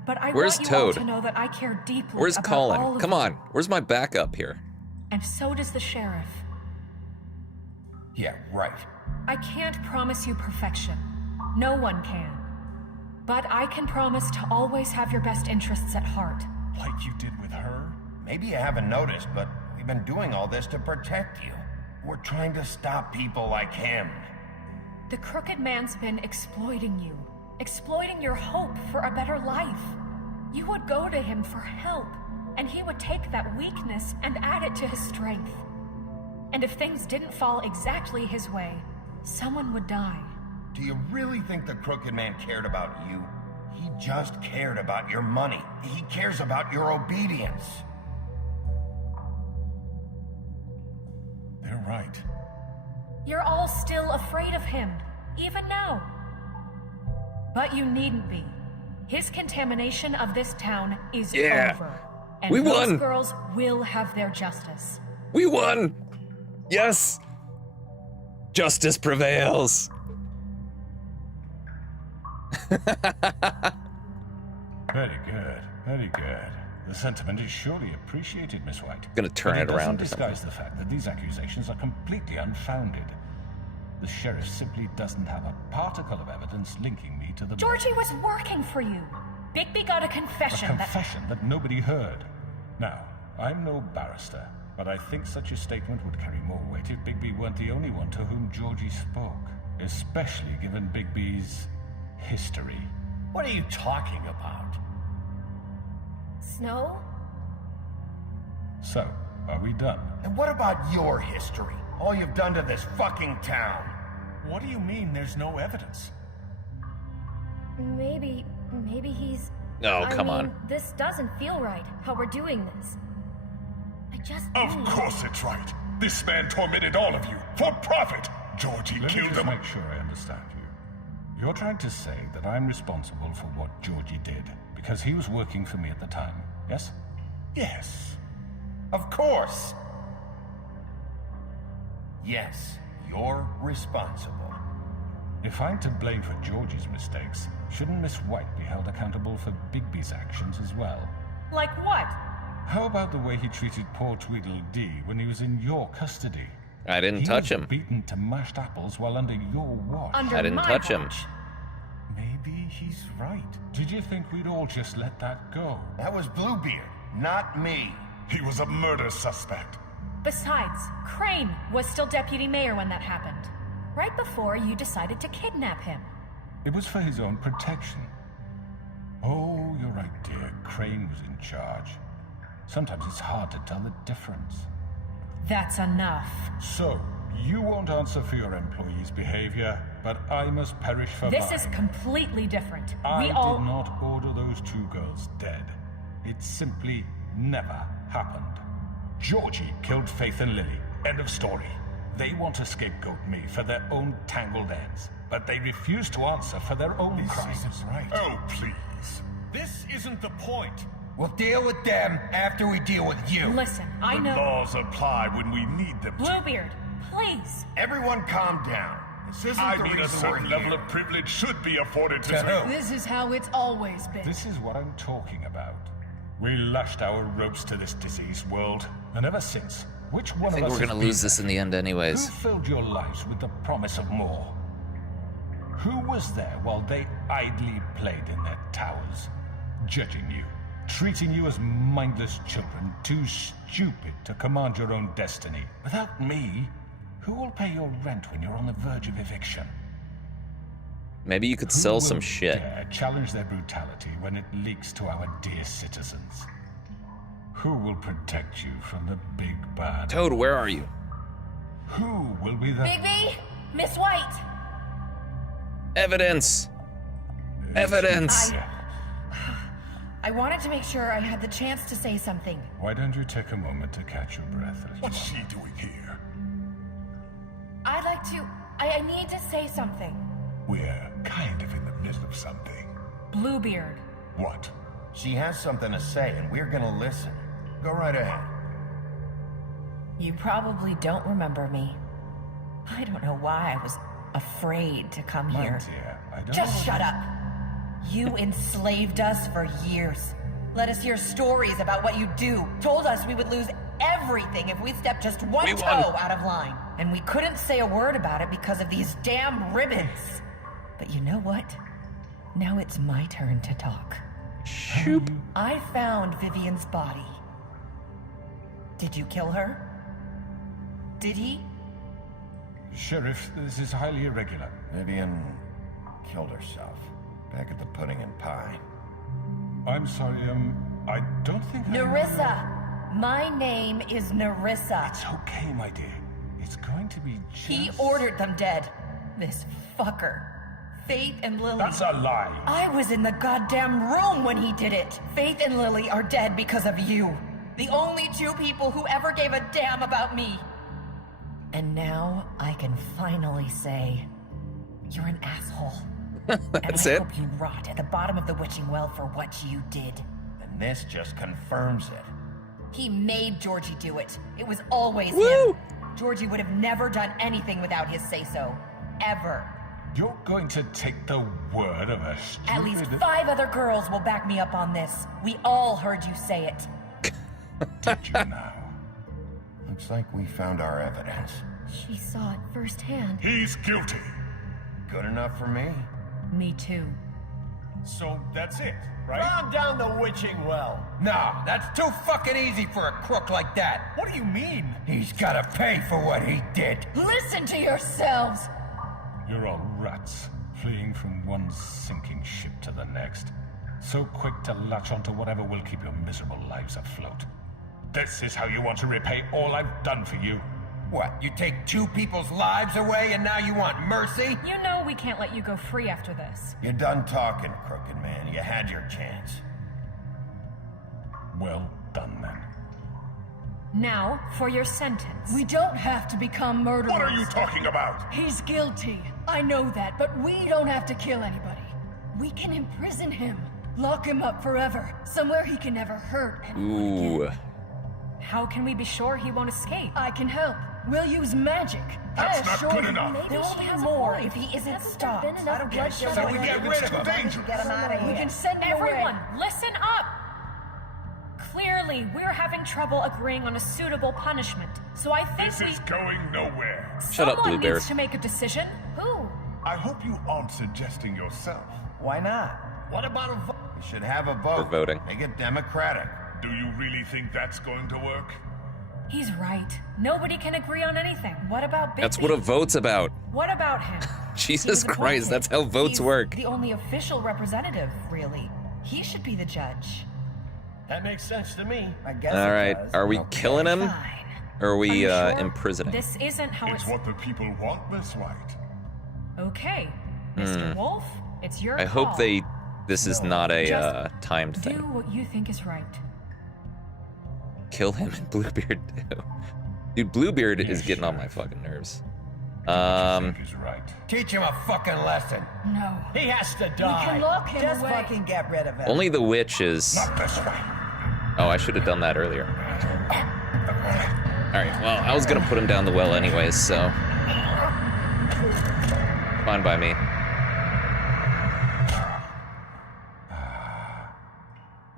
But I Where's want you all Toad? to know that I care deeply Where's about all Colin? of Come you. on. Where's my backup here? And so does the sheriff. Yeah, right. I can't promise you perfection. No one can. But I can promise to always have your best interests at heart. Like you did with her? Maybe you haven't noticed, but we've been doing all this to protect you. We're trying to stop people like him. The Crooked Man's been exploiting you. Exploiting your hope for a better life. You would go to him for help, and he would take that weakness and add it to his strength. And if things didn't fall exactly his way, someone would die. Do you really think the Crooked Man cared about you? He just cared about your money. He cares about your obedience. They're right. You're all still afraid of him, even now. But you needn't be. His contamination of this town is over. And We those won! girls will have their justice. We won! Yes! Justice prevails! Very good, very good. The sentiment is surely appreciated, Miss White. Gonna turn But it around or doesn't disguise the fact that these accusations are completely unfounded. The sheriff simply doesn't have a particle of evidence linking me to the Georgie was working for you. Bigby got a confession. A confession that nobody heard. Now, I'm no barrister, but I think such a statement would carry more weight if Bigby weren't the only one to whom Georgie spoke, especially given Bigby's history. What are you talking about? Snow? So, are we done? And what about your history? All you've done to this fucking town. What do you mean there's no evidence? Maybe he's... Oh, I come mean, on. This doesn't feel right, how we're doing this. I just... Of course it's right. This man tormented all of you for profit. Georgie Let me killed just them. make sure I understand you. You're trying to say that I'm responsible for what Georgie did because he was working for me at the time, yes? Yes. Of course. Yes, you're responsible. If I'm to blame for Georgie's mistakes, shouldn't Miss White be held accountable for Bigby's actions as well? Like what? How about the way he treated poor Tweedledee when he was in your custody? I didn't touch him. Beaten to mashed apples while under your watch. Under I didn't my touch him. watch. Maybe he's right. Did you think we'd all just let that go? That was Bluebeard, not me. He was a murder suspect. Besides, Crane was still deputy mayor when that happened. Right before you decided to kidnap him. It was for his own protection. Oh, you're right, dear. Crane was in charge. Sometimes it's hard to tell the difference. That's enough. So, you won't answer for your employees' behavior, but I must perish for This mine. is completely different. I We all... did not order those two girls dead. It simply never happened. Georgie killed Faith and Lily. End of story. They want to scapegoat me for their own tangled ends, but they refuse to answer for their own crimes. This isn't right. Oh, please. This isn't the point. We'll deal with them after we deal with you. Listen, I The know... laws apply when we need them to. Bluebeard, please. Everyone calm down. This isn't I the mean, a reason certain we're level here. of privilege should be afforded to To who? This is how it's always been. This is what I'm talking about. We lashed our ropes to this diseased world, and ever since, which one I think of us we're has gonna been lose this there? in the end anyways. Who filled your lives with the promise of more? Who was there while they idly played in their towers, judging you, treating you as mindless children, too stupid to command your own destiny? Without me, who will pay your rent when you're on the verge of eviction? Maybe you could Who sell will some shit. dare challenge their brutality when it leaks to our dear citizens? Who will protect you from the big bad? Toad, where are you? Who will be the... Bigby? Miss White? Evidence! Evidence! I wanted to make sure I had the chance to say something. Why don't you take a moment to catch your breath? What's she doing here? I'd like to... I need to say something. We're kind of in the middle of something. Bluebeard. What? She has something to say, and we're gonna listen. Go right ahead. You probably don't remember me. I don't know why I was afraid to come My here. dear, I don't Just know. shut up. You enslaved us for years. Let us hear stories about what you do. Told us we would lose everything if we stepped just one We toe won. out of line. And we couldn't say a word about it because of these damn ribbons. But you know what? Now it's my turn to talk. Shoop. I found Vivian's body. Did you kill her? Did he? Sheriff, this is highly irregular. Vivian killed herself back at the Pudding and Pie. I'm sorry, I don't think Nerissa! My name is Nerissa. It's okay, my dear. It's going to be just... He ordered them dead. This fucker. Faith and Lily. That's a lie. I was in the goddamn room when he did it. Faith and Lily are dead because of you. The only two people who ever gave a damn about me. And now I can finally say, you're an asshole. That's and I it? hope you rot at the bottom of the witching well for what you did. And this just confirms it. He made Georgie do it. It was always Woo! him. Georgie would have never done anything without his say-so. Ever. You're going to take the word of a stupid... At least 5 other girls will back me up on this. We all heard you say it. Did you now? Looks like we found our evidence. She saw it firsthand. He's guilty. Good enough for me. Me too. So that's it, right? Calm down the witching well. No, that's too fucking easy for a crook like that. What do you mean? He's gotta pay for what he did. Listen to yourselves! You're all rats, fleeing from one sinking ship to the next. So quick to latch onto whatever will keep your miserable lives afloat. This is how you want to repay all I've done for you. What, you take 2 people's lives away and now you want mercy? You know we can't let you go free after this. You're done talking, Crooked Man. You had your chance. Well done, then. Now, for your sentence. We don't have to become murderers. What are you talking about? He's guilty. I know that, but we don't have to kill anybody. We can imprison him. Lock him up forever. Somewhere he can never hurt anyone Ooh. again. How can we be sure he won't escape? I can help. We'll use magic. That's I not assure good you, enough. maybe There won't she be has a more point. if he isn't Hasn't stopped. there been enough bloodshed So we already? get rid of him. Dangerous. Get him out of here. We can send him Everyone, away. listen up! Clearly, we're having trouble agreeing on a suitable punishment. So I think This we... is going nowhere. Shut up, Someone Bluebeard. needs to make a decision. Who? I hope you aren't suggesting yourself. Why not? What about a vote? We should have a vote. We're voting. Make it democratic. Do you really think that's going to work? He's right. Nobody can agree on anything. What about Big That's what a B? vote's about. What about him? Jesus He was Christ, appointed. that's how votes He's work. the only official representative, really. He should be the judge. That makes sense to me. I guess All it right, does. are we killing him? Fine. Or are we Are you sure? imprisoning? This isn't how It's what the people want, Miss White. Okay, Mr. Wolf, it's your I call. hope this is not a Just timed Do thing. what you think is right. Kill him and Bluebeard too. Dude, Bluebeard is getting on my fucking nerves. He's right. Teach him a fucking lesson. No. He has to We die. can lock him Just away. fucking get rid of him. only the witch is... Not this way. Oh, I should have done that earlier. Alright, well, I was gonna put him down the well anyways, so... Fine by me.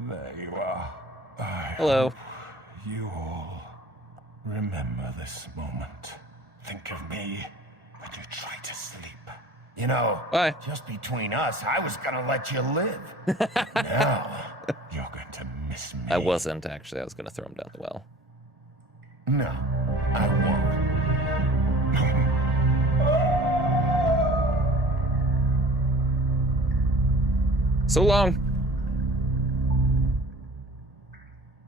There you are. Hello. You all remember this moment. Think of me when you try to sleep. You know, Bye. just between us, I was gonna let you live. Now, You're going to miss me. I wasn't, actually. I was gonna throw him down the well. no, I won't. So long.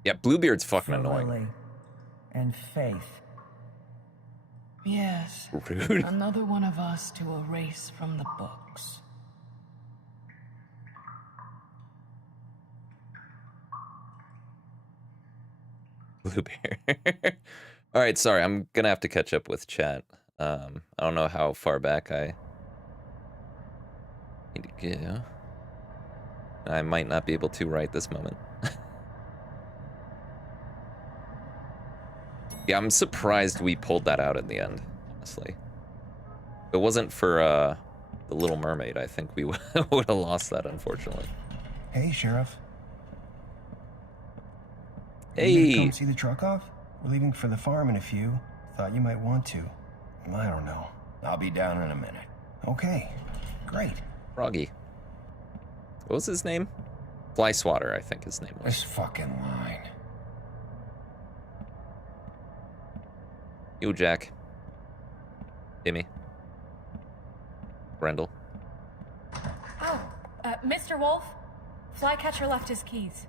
Yeah, Bluebeard's fucking For annoying. Lily and Faith. Yes. Rude. Another one of us to erase from the books. Bluebeard. All right, sorry. I'm gonna have to catch up with chat. I don't know how far back I need to go. I might not be able to right this moment. Yeah, I'm surprised we pulled that out in the end, honestly. If it wasn't for the Little Mermaid, I think we would have lost that, unfortunately. Hey, Sheriff. You gonna Hey! come see the truck off? We're leaving for the farm in a few. Thought you might want to. I don't know. I'll be down in a minute. Okay, great. Froggy. What was his name? Fly Swatter, I think his name was. This fucking line. Yo, Jack. Timmy. Brendel. Oh, Mr. Wolf? Flycatcher left his keys.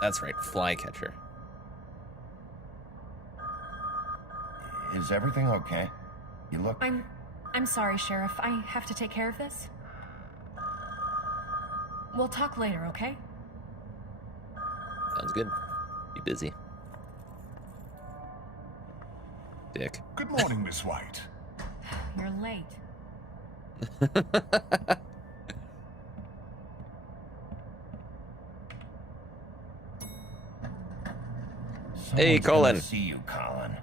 That's right, Flycatcher. Is everything okay? You look... I'm sorry, Sheriff. I have to take care of this. We'll talk later, okay? Sounds good. Be busy. Dick. Good morning, Miss White. You're late. Hey, Someone's Colin. gonna see you, Colin.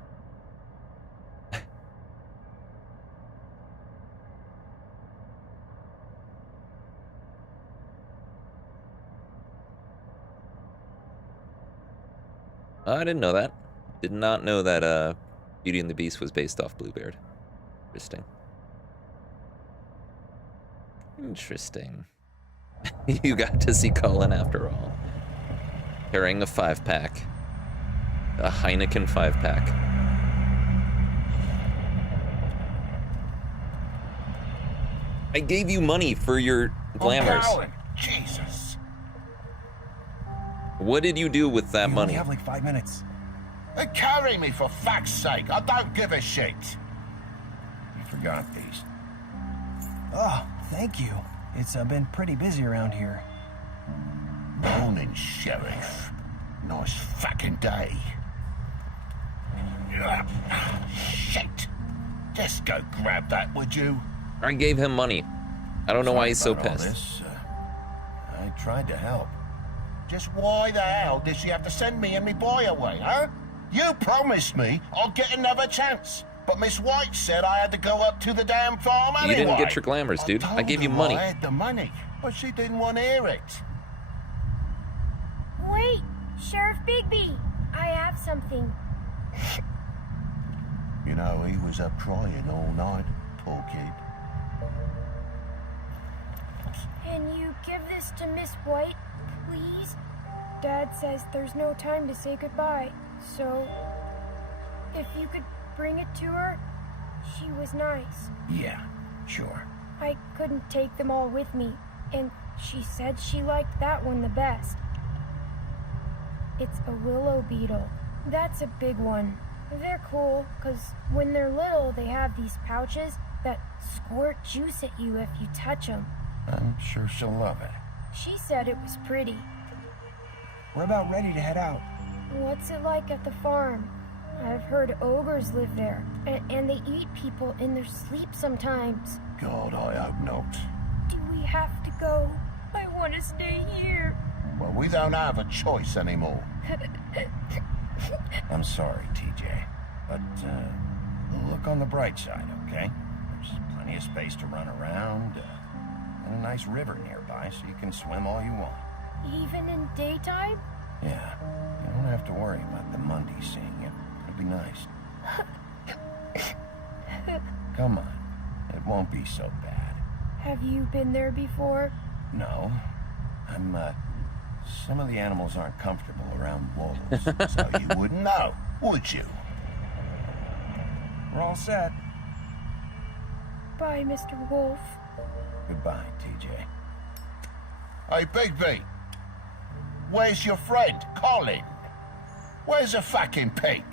I didn't know that. Did not know that Beauty and the Beast was based off Bluebeard. Interesting. Interesting. You got to see Colin after all. Carrying a 5-pack. A Heineken 5-pack. I gave you money for your glamours. Oh, Colin, Jesus. What did you do with that We money? only have like 5 minutes. They carry me for fuck's sake. I don't give a shit. You forgot these. Oh, thank you. It's been pretty busy around here. Morning, Sheriff. Nice fucking day. Shit. Just go grab that, would you? I gave him money. I don't know why he's so About all pissed. this, I tried to help. Just why the hell did she have to send me and me boy away, huh? You promised me I'd get another chance, but Miss White said I had to go up to the damn farm anyway. You didn't get your glamours, dude. I gave you money. I had the money, but she didn't want to hear it. Wait, Sheriff Bigby, I have something. You know, he was up crying all night, poor kid. Can you give this to Miss White, please? Dad says there's no time to say goodbye, so if you could bring it to her, she was nice. Yeah, sure. I couldn't take them all with me, and she said she liked that one the best. It's a willow beetle. That's a big one. They're cool, because when they're little, they have these pouches that squirt juice at you if you touch them. I'm sure she'll love it. She said it was pretty. We're about ready to head out. What's it like at the farm? I've heard ogres live there, and they eat people in their sleep sometimes. God, I hope not. Do we have to go? I want to stay here. Well, we don't have a choice anymore. I'm sorry, TJ, but look on the bright side, okay? There's plenty of space to run around, and a nice river nearby, so you can swim all you want. Even in daytime? Yeah, you don't have to worry about the Mundy seeing you. It'll be nice. Come on, it won't be so bad. Have you been there before? No, some of the animals aren't comfortable around wolves, so you wouldn't know, would you? We're all set. Bye, Mr. Wolf. Goodbye, TJ. Hey, Bigby. Where's your friend, Colin? Where's the fucking pig?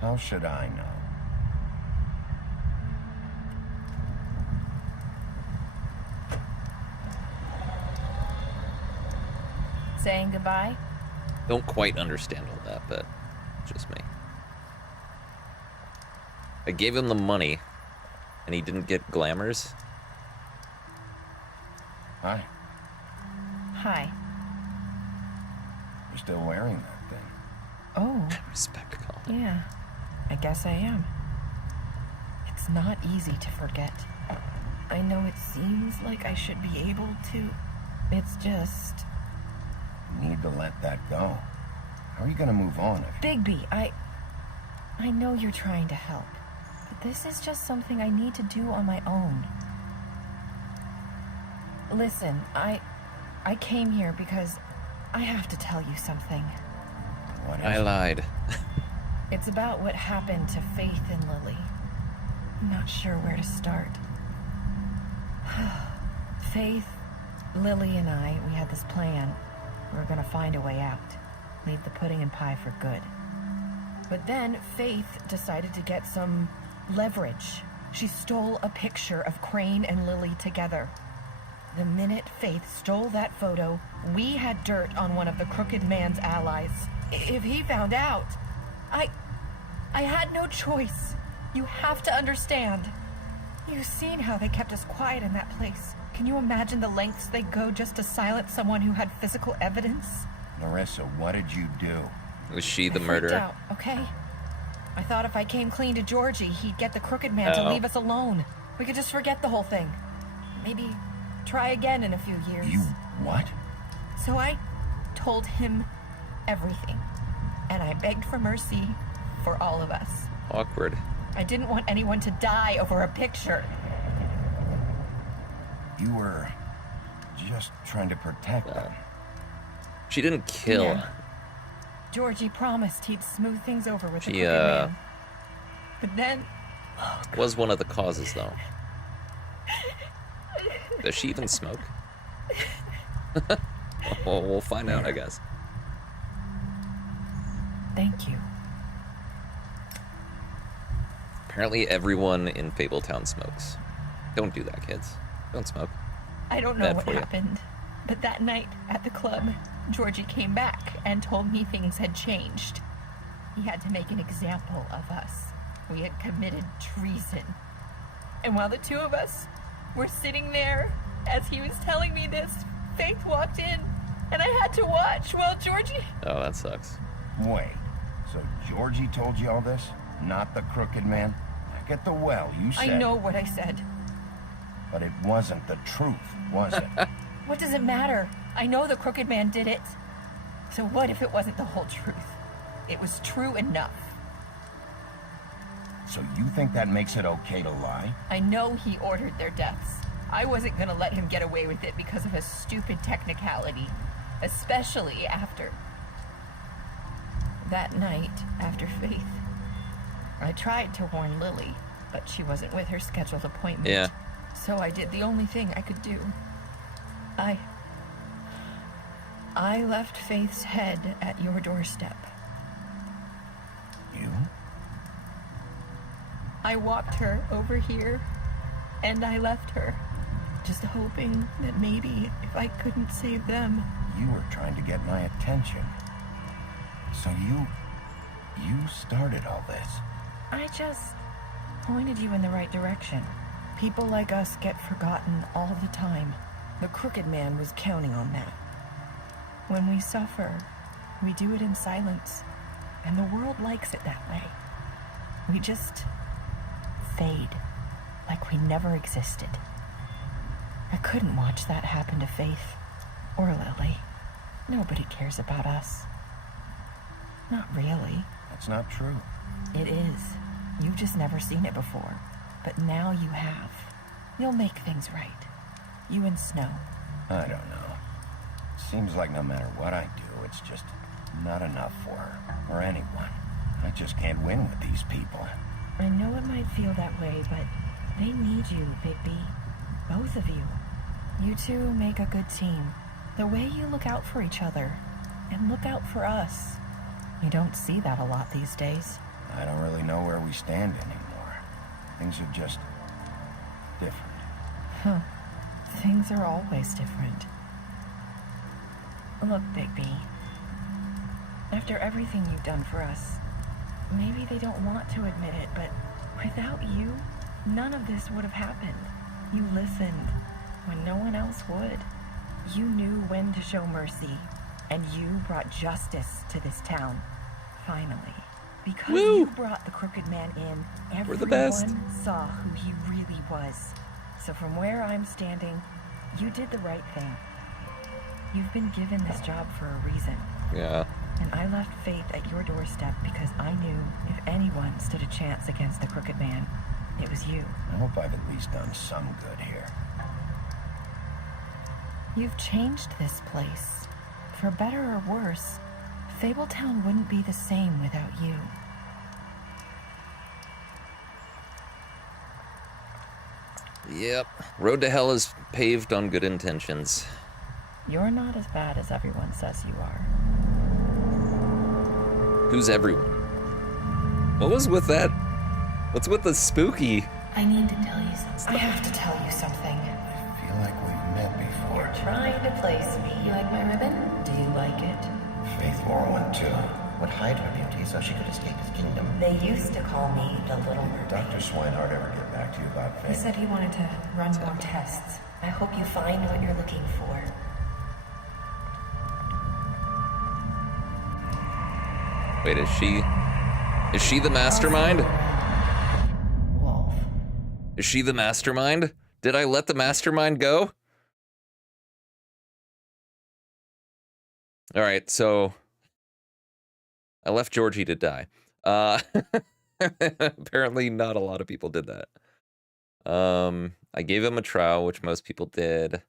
How should I know? Saying goodbye? Don't quite understand all that, but just me. I gave him the money, and he didn't get glamours. Hi. Hi. You're still wearing that thing. Oh. Respect, Colin. Yeah. I guess I am. It's not easy to forget. I know it seems like I should be able to. It's just... You need to let that go. How are you gonna move on if... Bigby, I know you're trying to help, but this is just something I need to do on my own. Listen, I came here because I have to tell you something. What I lied. It's about what happened to Faith and Lily. I'm not sure where to start. Faith, Lily, and I, we had this plan. We were gonna find a way out. Leave the pudding and pie for good. But then Faith decided to get some leverage. She stole a picture of Crane and Lily together. The minute Faith stole that photo, we had dirt on one of the Crooked Man's allies. If he found out, I had no choice. You have to understand. You've seen how they kept us quiet in that place. Can you imagine the lengths they go just to silence someone who had physical evidence? Larissa, what did you do? Was she the I freaked murderer? out, okay? I thought if I came clean to Georgie, he'd get the Crooked Man to leave us alone. We could just forget the whole thing. Maybe try again in a few years. You what? So I told him everything. And I begged for mercy for all of us. Awkward. I didn't want anyone to die over a picture. You were just trying to protect them. She didn't kill. Yeah. Georgie promised he'd smooth things over with the She, Crooked Man. But then... was one of the causes, though. Does she even smoke? Well, we'll find out, I guess. Thank you. Apparently everyone in Fabletown smokes. Don't do that, kids. Don't smoke. I don't know Bad what for you. happened, but that night at the club, Georgie came back and told me things had changed. He had to make an example of us. We had committed treason. And while the two of us were sitting there, as he was telling me this, Faith walked in, and I had to watch while Georgie... Oh, that sucks. Wait, so Georgie told you all this? Not the Crooked Man? Back at the well, you said... I know what I said. But it wasn't the truth, was it? What does it matter? I know the Crooked Man did it. So what if it wasn't the whole truth? It was true enough. So you think that makes it okay to lie? I know he ordered their deaths. I wasn't gonna let him get away with it because of a stupid technicality. Especially after... that night, after Faith. I tried to warn Lily, but she wasn't with her scheduled appointment. Yeah. So I did the only thing I could do. I left Faith's head at your doorstep. You? I walked her over here, and I left her, just hoping that maybe if I couldn't save them... You were trying to get my attention. So you started all this. I just pointed you in the right direction. People like us get forgotten all the time. The Crooked Man was counting on that. When we suffer, we do it in silence, and the world likes it that way. We just fade, like we never existed. I couldn't watch that happen to Faith or Lily. Nobody cares about us. Not really. That's not true. It is. You've just never seen it before. But now you have. You'll make things right. You and Snow. I don't know. Seems like no matter what I do, it's just not enough for her, or anyone. I just can't win with these people. I know it might feel that way, but they need you, Bigby. Both of you. You two make a good team. The way you look out for each other, and look out for us. You don't see that a lot these days. I don't really know where we stand anymore. Things are just different. Huh. Things are always different. Look, Bigby. After everything you've done for us, maybe they don't want to admit it, but without you, none of this would have happened. You listened when no one else would. You knew when to show mercy, and you brought justice to this town. Finally. Because you brought the Crooked Man in, everyone We're the best. saw who he really was. So from where I'm standing, you did the right thing. You've been given this job for a reason. Yeah. And I left Faith at your doorstep because I knew if anyone stood a chance against the Crooked Man, it was you. I hope I've at least done some good here. You've changed this place. For better or worse, Fabletown wouldn't be the same without you. Yep. Road to hell is paved on good intentions. You're not as bad as everyone says you are. Who's everyone? What was with that? What's with the spooky? I need to tell you something. I have to tell you something. I feel like we've met before. You're trying to place me. You like my ribbon? Do you like it? Faith Morrowind, too. Would hide her beauty so she could escape his kingdom. They used to call me the Little Mermaid. Dr. Swinehart ever get back to you about Faith? He said he wanted to run more tests. I hope you find what you're looking for. Wait, is she the mastermind? Wolf. Is she the mastermind? Did I let the mastermind go? All right, so I left Georgie to die. Apparently not a lot of people did that. I gave him a trial, which most people did.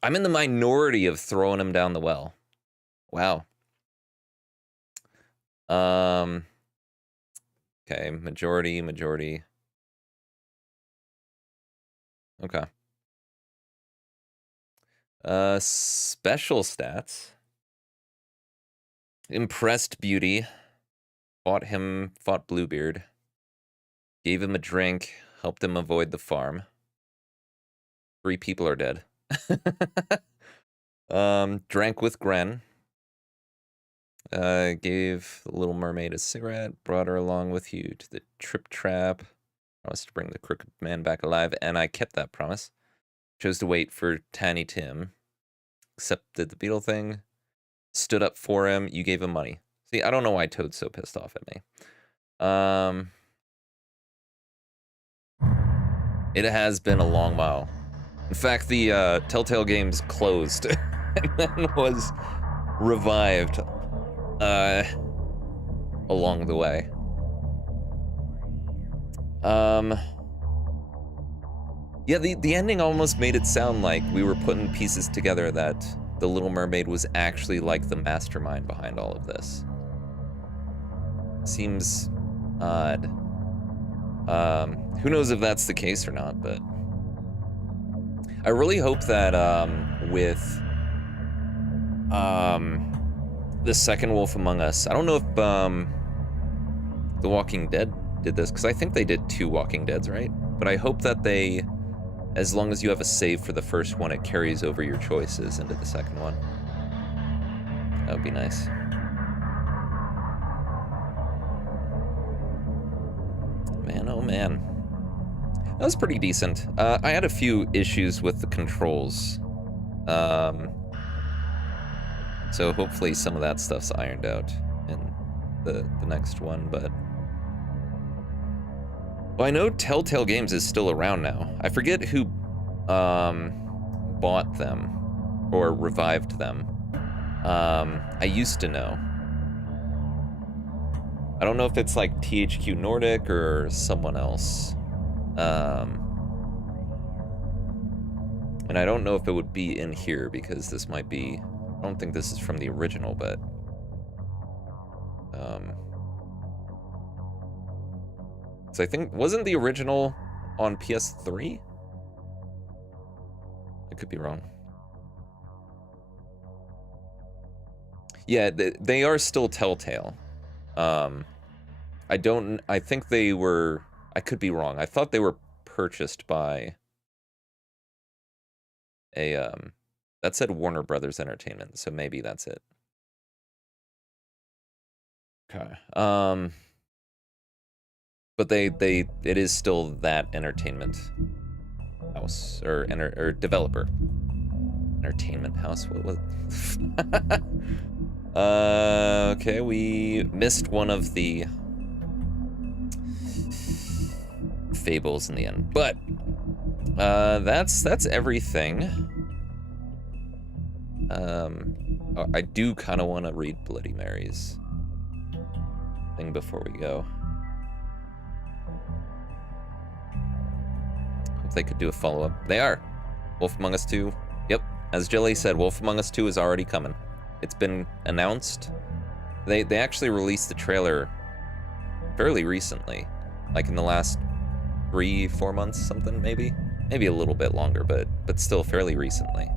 I'm in the minority of throwing him down the well. Wow. Okay, majority. Okay. Special stats. Impressed Beauty. Fought Bluebeard. Gave him a drink, helped him avoid the farm. 3 people are dead. Drank with Gren. Gave the Little Mermaid a cigarette, brought her along with you to the Trip Trap. Promised to bring the Crooked Man back alive, and I kept that promise. Chose to wait for Tiny Tim. Accepted the beetle thing. Stood up for him. You gave him money. See, I don't know why Toad's so pissed off at me. It has been a long while. In fact, the Telltale Games closed and then was revived along the way. Yeah, the ending almost made it sound like we were putting pieces together that the Little Mermaid was actually like the mastermind behind all of this. Seems odd. Who knows if that's the case or not, but I really hope that with the second Wolf Among Us, I don't know if The Walking Dead did this, because I think they did 2 Walking Deads, right? But I hope that they, as long as you have a save for the first one, it carries over your choices into the second one. That would be nice. Man, oh man. That was pretty decent. I had a few issues with the controls. So hopefully some of that stuff's ironed out in the next one, but... Well, I know Telltale Games is still around now. I forget who bought them or revived them. I used to know. I don't know if it's like THQ Nordic or someone else. And I don't know if it would be in here because this might be... I don't think this is from the original, but... So I think... Wasn't the original on PS3? I could be wrong. Yeah, they are still Telltale. I think they were... I could be wrong. I thought they were purchased by a... that said Warner Brothers Entertainment, so maybe that's it. Okay. But it is still that entertainment house, or developer. Entertainment house, what? Okay, we missed one of the fables in the end, but that's everything. I do kind of want to read Bloody Mary's thing before we go. Hope they could do a follow-up. They are. Wolf Among Us 2. Yep, as Jelly said, Wolf Among Us 2 is already coming. It's been announced. They actually released the trailer fairly recently, like in the last 3-4 months, something maybe a little bit longer, but still fairly recently.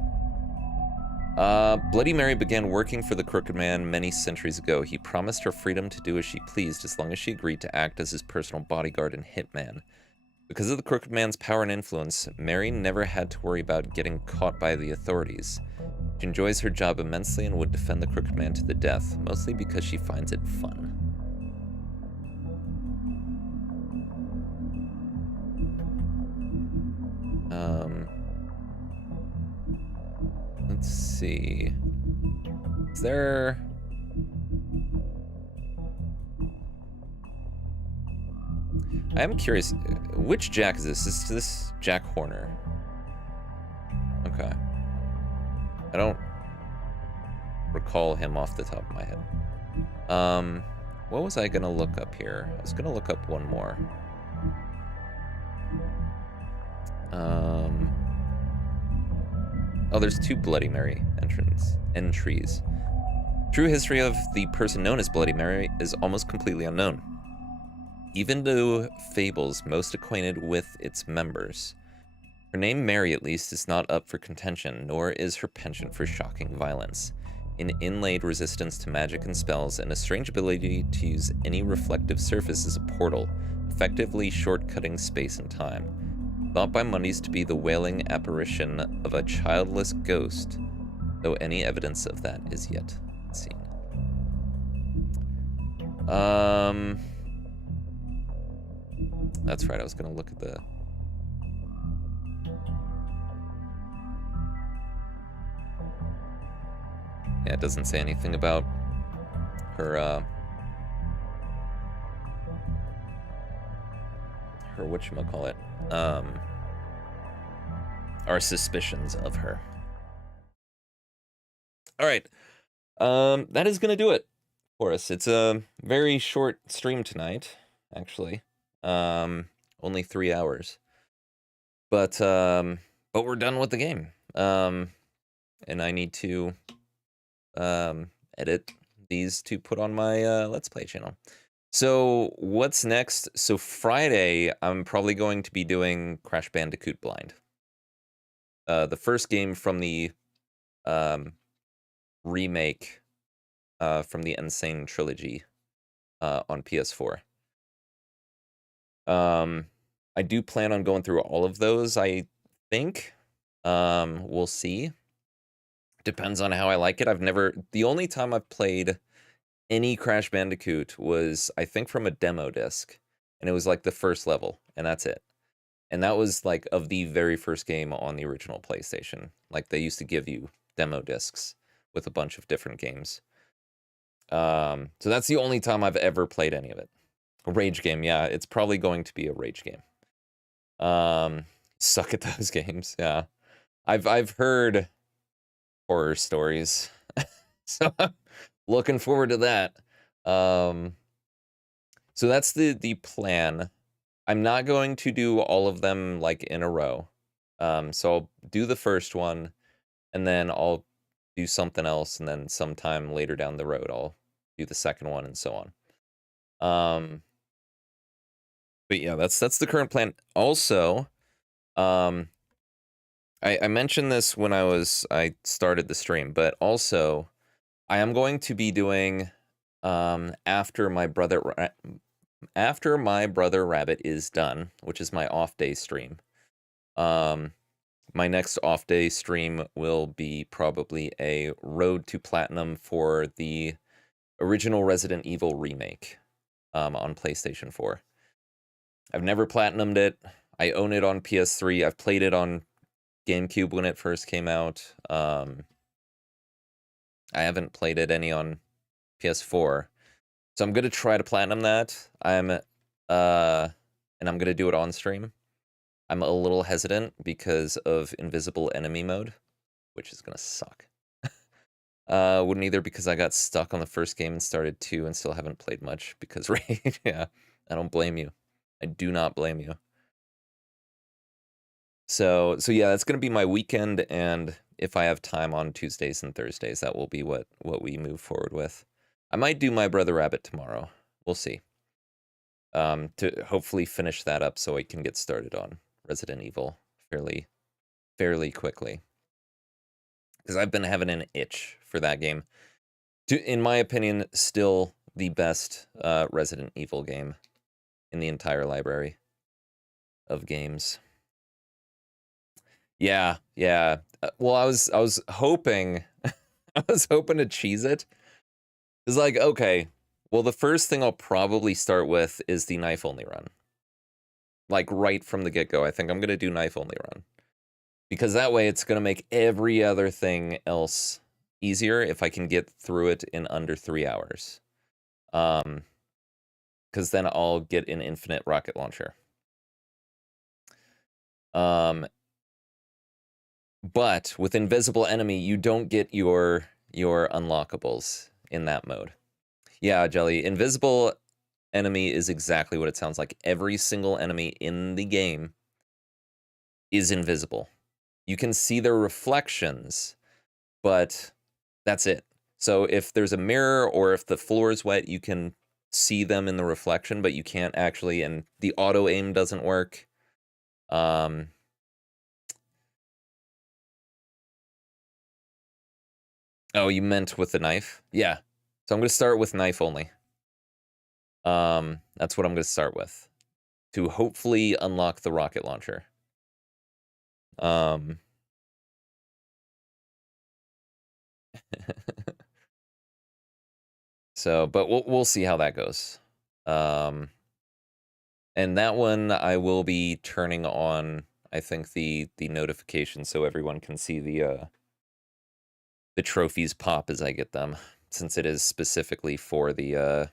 Bloody Mary began working for the Crooked Man many centuries ago. He promised her freedom to do as she pleased as long as she agreed to act as his personal bodyguard and hitman. Because of the Crooked Man's power and influence, Mary never had to worry about getting caught by the authorities. She enjoys her job immensely and would defend the Crooked Man to the death, mostly because she finds it fun. Let's see. Is there... I am curious, which Jack is this? Is this Jack Horner? Okay. I don't recall him off the top of my head. What was I gonna look up here? I was gonna look up one more. Oh, there's 2 Bloody Mary entries. True history of the person known as Bloody Mary is almost completely unknown, even to fables most acquainted with its members. Her name, Mary at least, is not up for contention, nor is her penchant for shocking violence. An inlaid resistance to magic and spells, and a strange ability to use any reflective surface as a portal, effectively shortcutting space and time. Thought by Mondays to be the wailing apparition of a childless ghost, though any evidence of that is yet seen. That's right, I was gonna look at the... Yeah, it doesn't say anything about her, her whatchamacallit, our suspicions of her. Alright, that is gonna do it for us. It's a very short stream tonight, actually. Only 3 hours. But we're done with the game. And I need to edit these to put on my Let's Play channel. So what's next? So Friday, I'm probably going to be doing Crash Bandicoot Blind. The first game from the remake from the Insane Trilogy on PS4. I do plan on going through all of those, I think. We'll see. Depends on how I like it. The only time I've played any Crash Bandicoot was, I think, from a demo disc. And it was like the first level, and that's it. And that was like of the very first game on the original PlayStation. Like they used to give you demo discs with a bunch of different games. So that's the only time I've ever played any of it. A rage game, yeah, it's probably going to be a rage game. Suck at those games, yeah. I've heard horror stories, so I'm looking forward to that. So that's the plan. I'm not going to do all of them like in a row. So I'll do the first one, and then I'll do something else, and then sometime later down the road I'll do the second one, and so on. But yeah, that's the current plan. Also, I mentioned this when I started the stream, but also I am going to be doing after my brother Rabbit is done, which is my off day stream. My next off day stream will be probably a road to platinum for the original Resident Evil remake on PlayStation 4. I've never platinumed it. I own it on PS3. I've played it on GameCube when it first came out. I haven't played it any on PS4. So I'm gonna try to platinum that. And I'm gonna do it on stream. I'm a little hesitant because of invisible enemy mode, which is gonna suck. Wouldn't either because I got stuck on the first game and started 2 and still haven't played much because yeah, I don't blame you. I do not blame you. So yeah, that's gonna be my weekend, and if I have time on Tuesdays and Thursdays, that will be what we move forward with. I might do My Brother Rabbit tomorrow. We'll see. To hopefully finish that up so I can get started on Resident Evil fairly quickly. Because I've been having an itch for that game. In my opinion, still the best Resident Evil game in the entire library of games. Yeah. Well, I was hoping, I was hoping to cheese it. It's like, okay, well, the first thing I'll probably start with is the knife-only run. Like, right from the get-go, I think I'm going to do knife-only run. Because that way, it's going to make every other thing else easier if I can get through it in under 3 hours. Because then I'll get an infinite rocket launcher. But with Invisible Enemy, you don't get your unlockables in that mode. Yeah, Jelly, Invisible Enemy is exactly what it sounds like. Every single enemy in the game is invisible. You can see their reflections, but that's it. So if there's a mirror or if the floor is wet, you can see them in the reflection, but you can't actually, and the auto aim doesn't work. Oh, you meant with the knife? Yeah. So I'm going to start with knife only. That's what I'm going to start with. To hopefully unlock the rocket launcher. So, but we'll see how that goes. And that one I will be turning on, I think, the notification so everyone can see the trophies pop as I get them, since it is specifically for the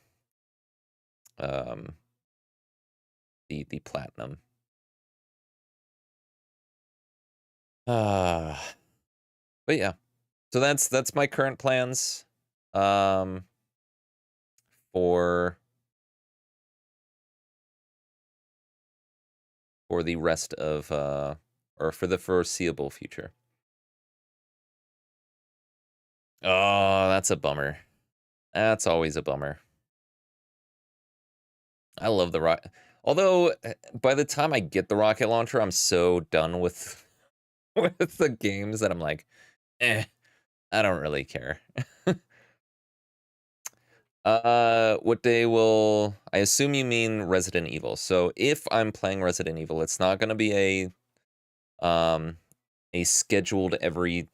platinum. But yeah, so that's my current plans for the rest of or for the foreseeable future. Oh, that's a bummer. That's always a bummer. I love the rocket. Although, by the time I get the rocket launcher, I'm so done with with the games that I'm like, I don't really care. What day will... I assume you mean Resident Evil. So if I'm playing Resident Evil, it's not going to be a scheduled every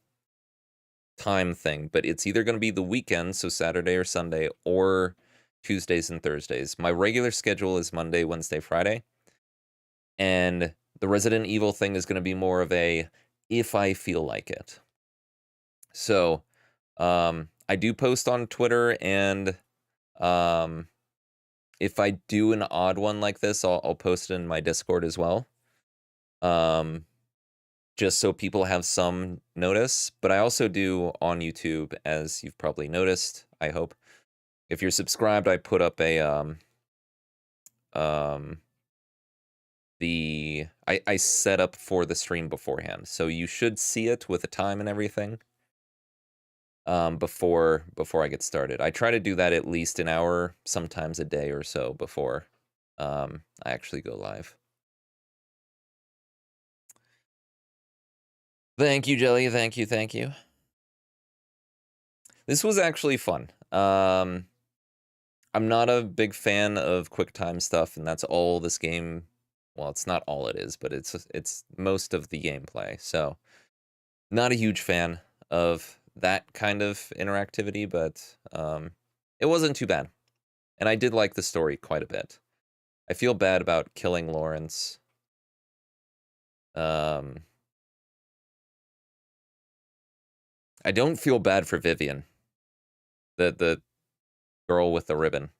time thing, but it's either going to be the weekend, so Saturday or Sunday, or Tuesdays and Thursdays. My regular schedule is Monday, Wednesday, Friday. And the Resident Evil thing is going to be more of a if I feel like it. So, I do post on Twitter, and if I do an odd one like this, I'll post it in my Discord as well. Just so people have some notice. But I also do on YouTube, as you've probably noticed, I hope. If you're subscribed, I put up a I set up for the stream beforehand, so you should see it with the time and everything before I get started. I try to do that at least an hour, sometimes a day or so before I actually go live. Thank you, Jelly. Thank you. This was actually fun. I'm not a big fan of QuickTime stuff, and that's all this game... Well, it's not all it is, but it's most of the gameplay. So, not a huge fan of that kind of interactivity, but it wasn't too bad. And I did like the story quite a bit. I feel bad about killing Lawrence. I don't feel bad for Vivian, the girl with the ribbon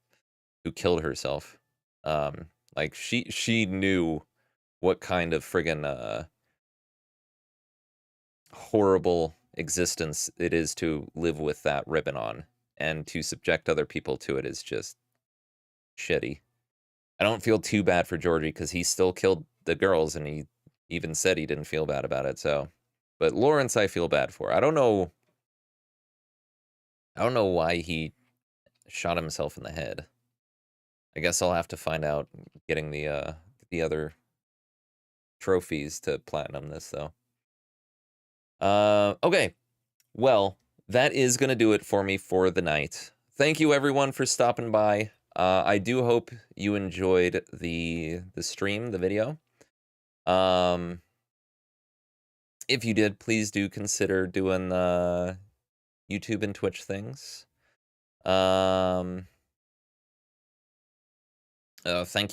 who killed herself. Like, she knew what kind of friggin' horrible existence it is to live with that ribbon on, and to subject other people to it is just shitty. I don't feel too bad for Georgie, because he still killed the girls, and he even said he didn't feel bad about it. So, but Lawrence, I feel bad for. I don't know why he shot himself in the head. I guess I'll have to find out getting the other trophies to platinum this though. Okay. Well, that is going to do it for me for the night. Thank you everyone for stopping by. I do hope you enjoyed the stream, the video. If you did, please do consider doing the YouTube and Twitch things. Thank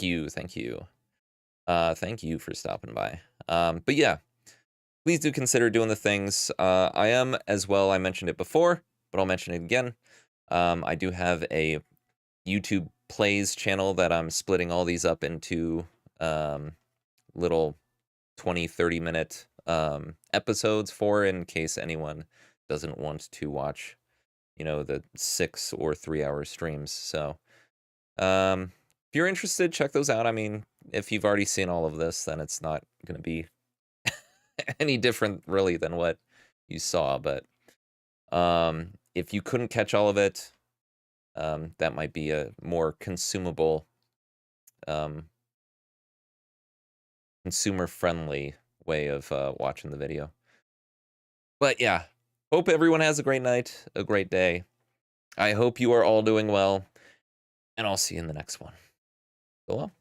you. Thank you for stopping by. But yeah, please do consider doing the things. I am as well, I mentioned it before, but I'll mention it again. I do have a YouTube Plays channel that I'm splitting all these up into little 20-30 minute episodes for, in case anyone doesn't want to watch, you know, the 6 or 3 hour streams. So if you're interested, check those out. I mean, if you've already seen all of this, then it's not going to be any different really than what you saw. But if you couldn't catch all of it, that might be a more consumable, consumer-friendly way of watching the video. But yeah, hope everyone has a great night, a great day. I hope you are all doing well, and I'll see you in the next one. So well.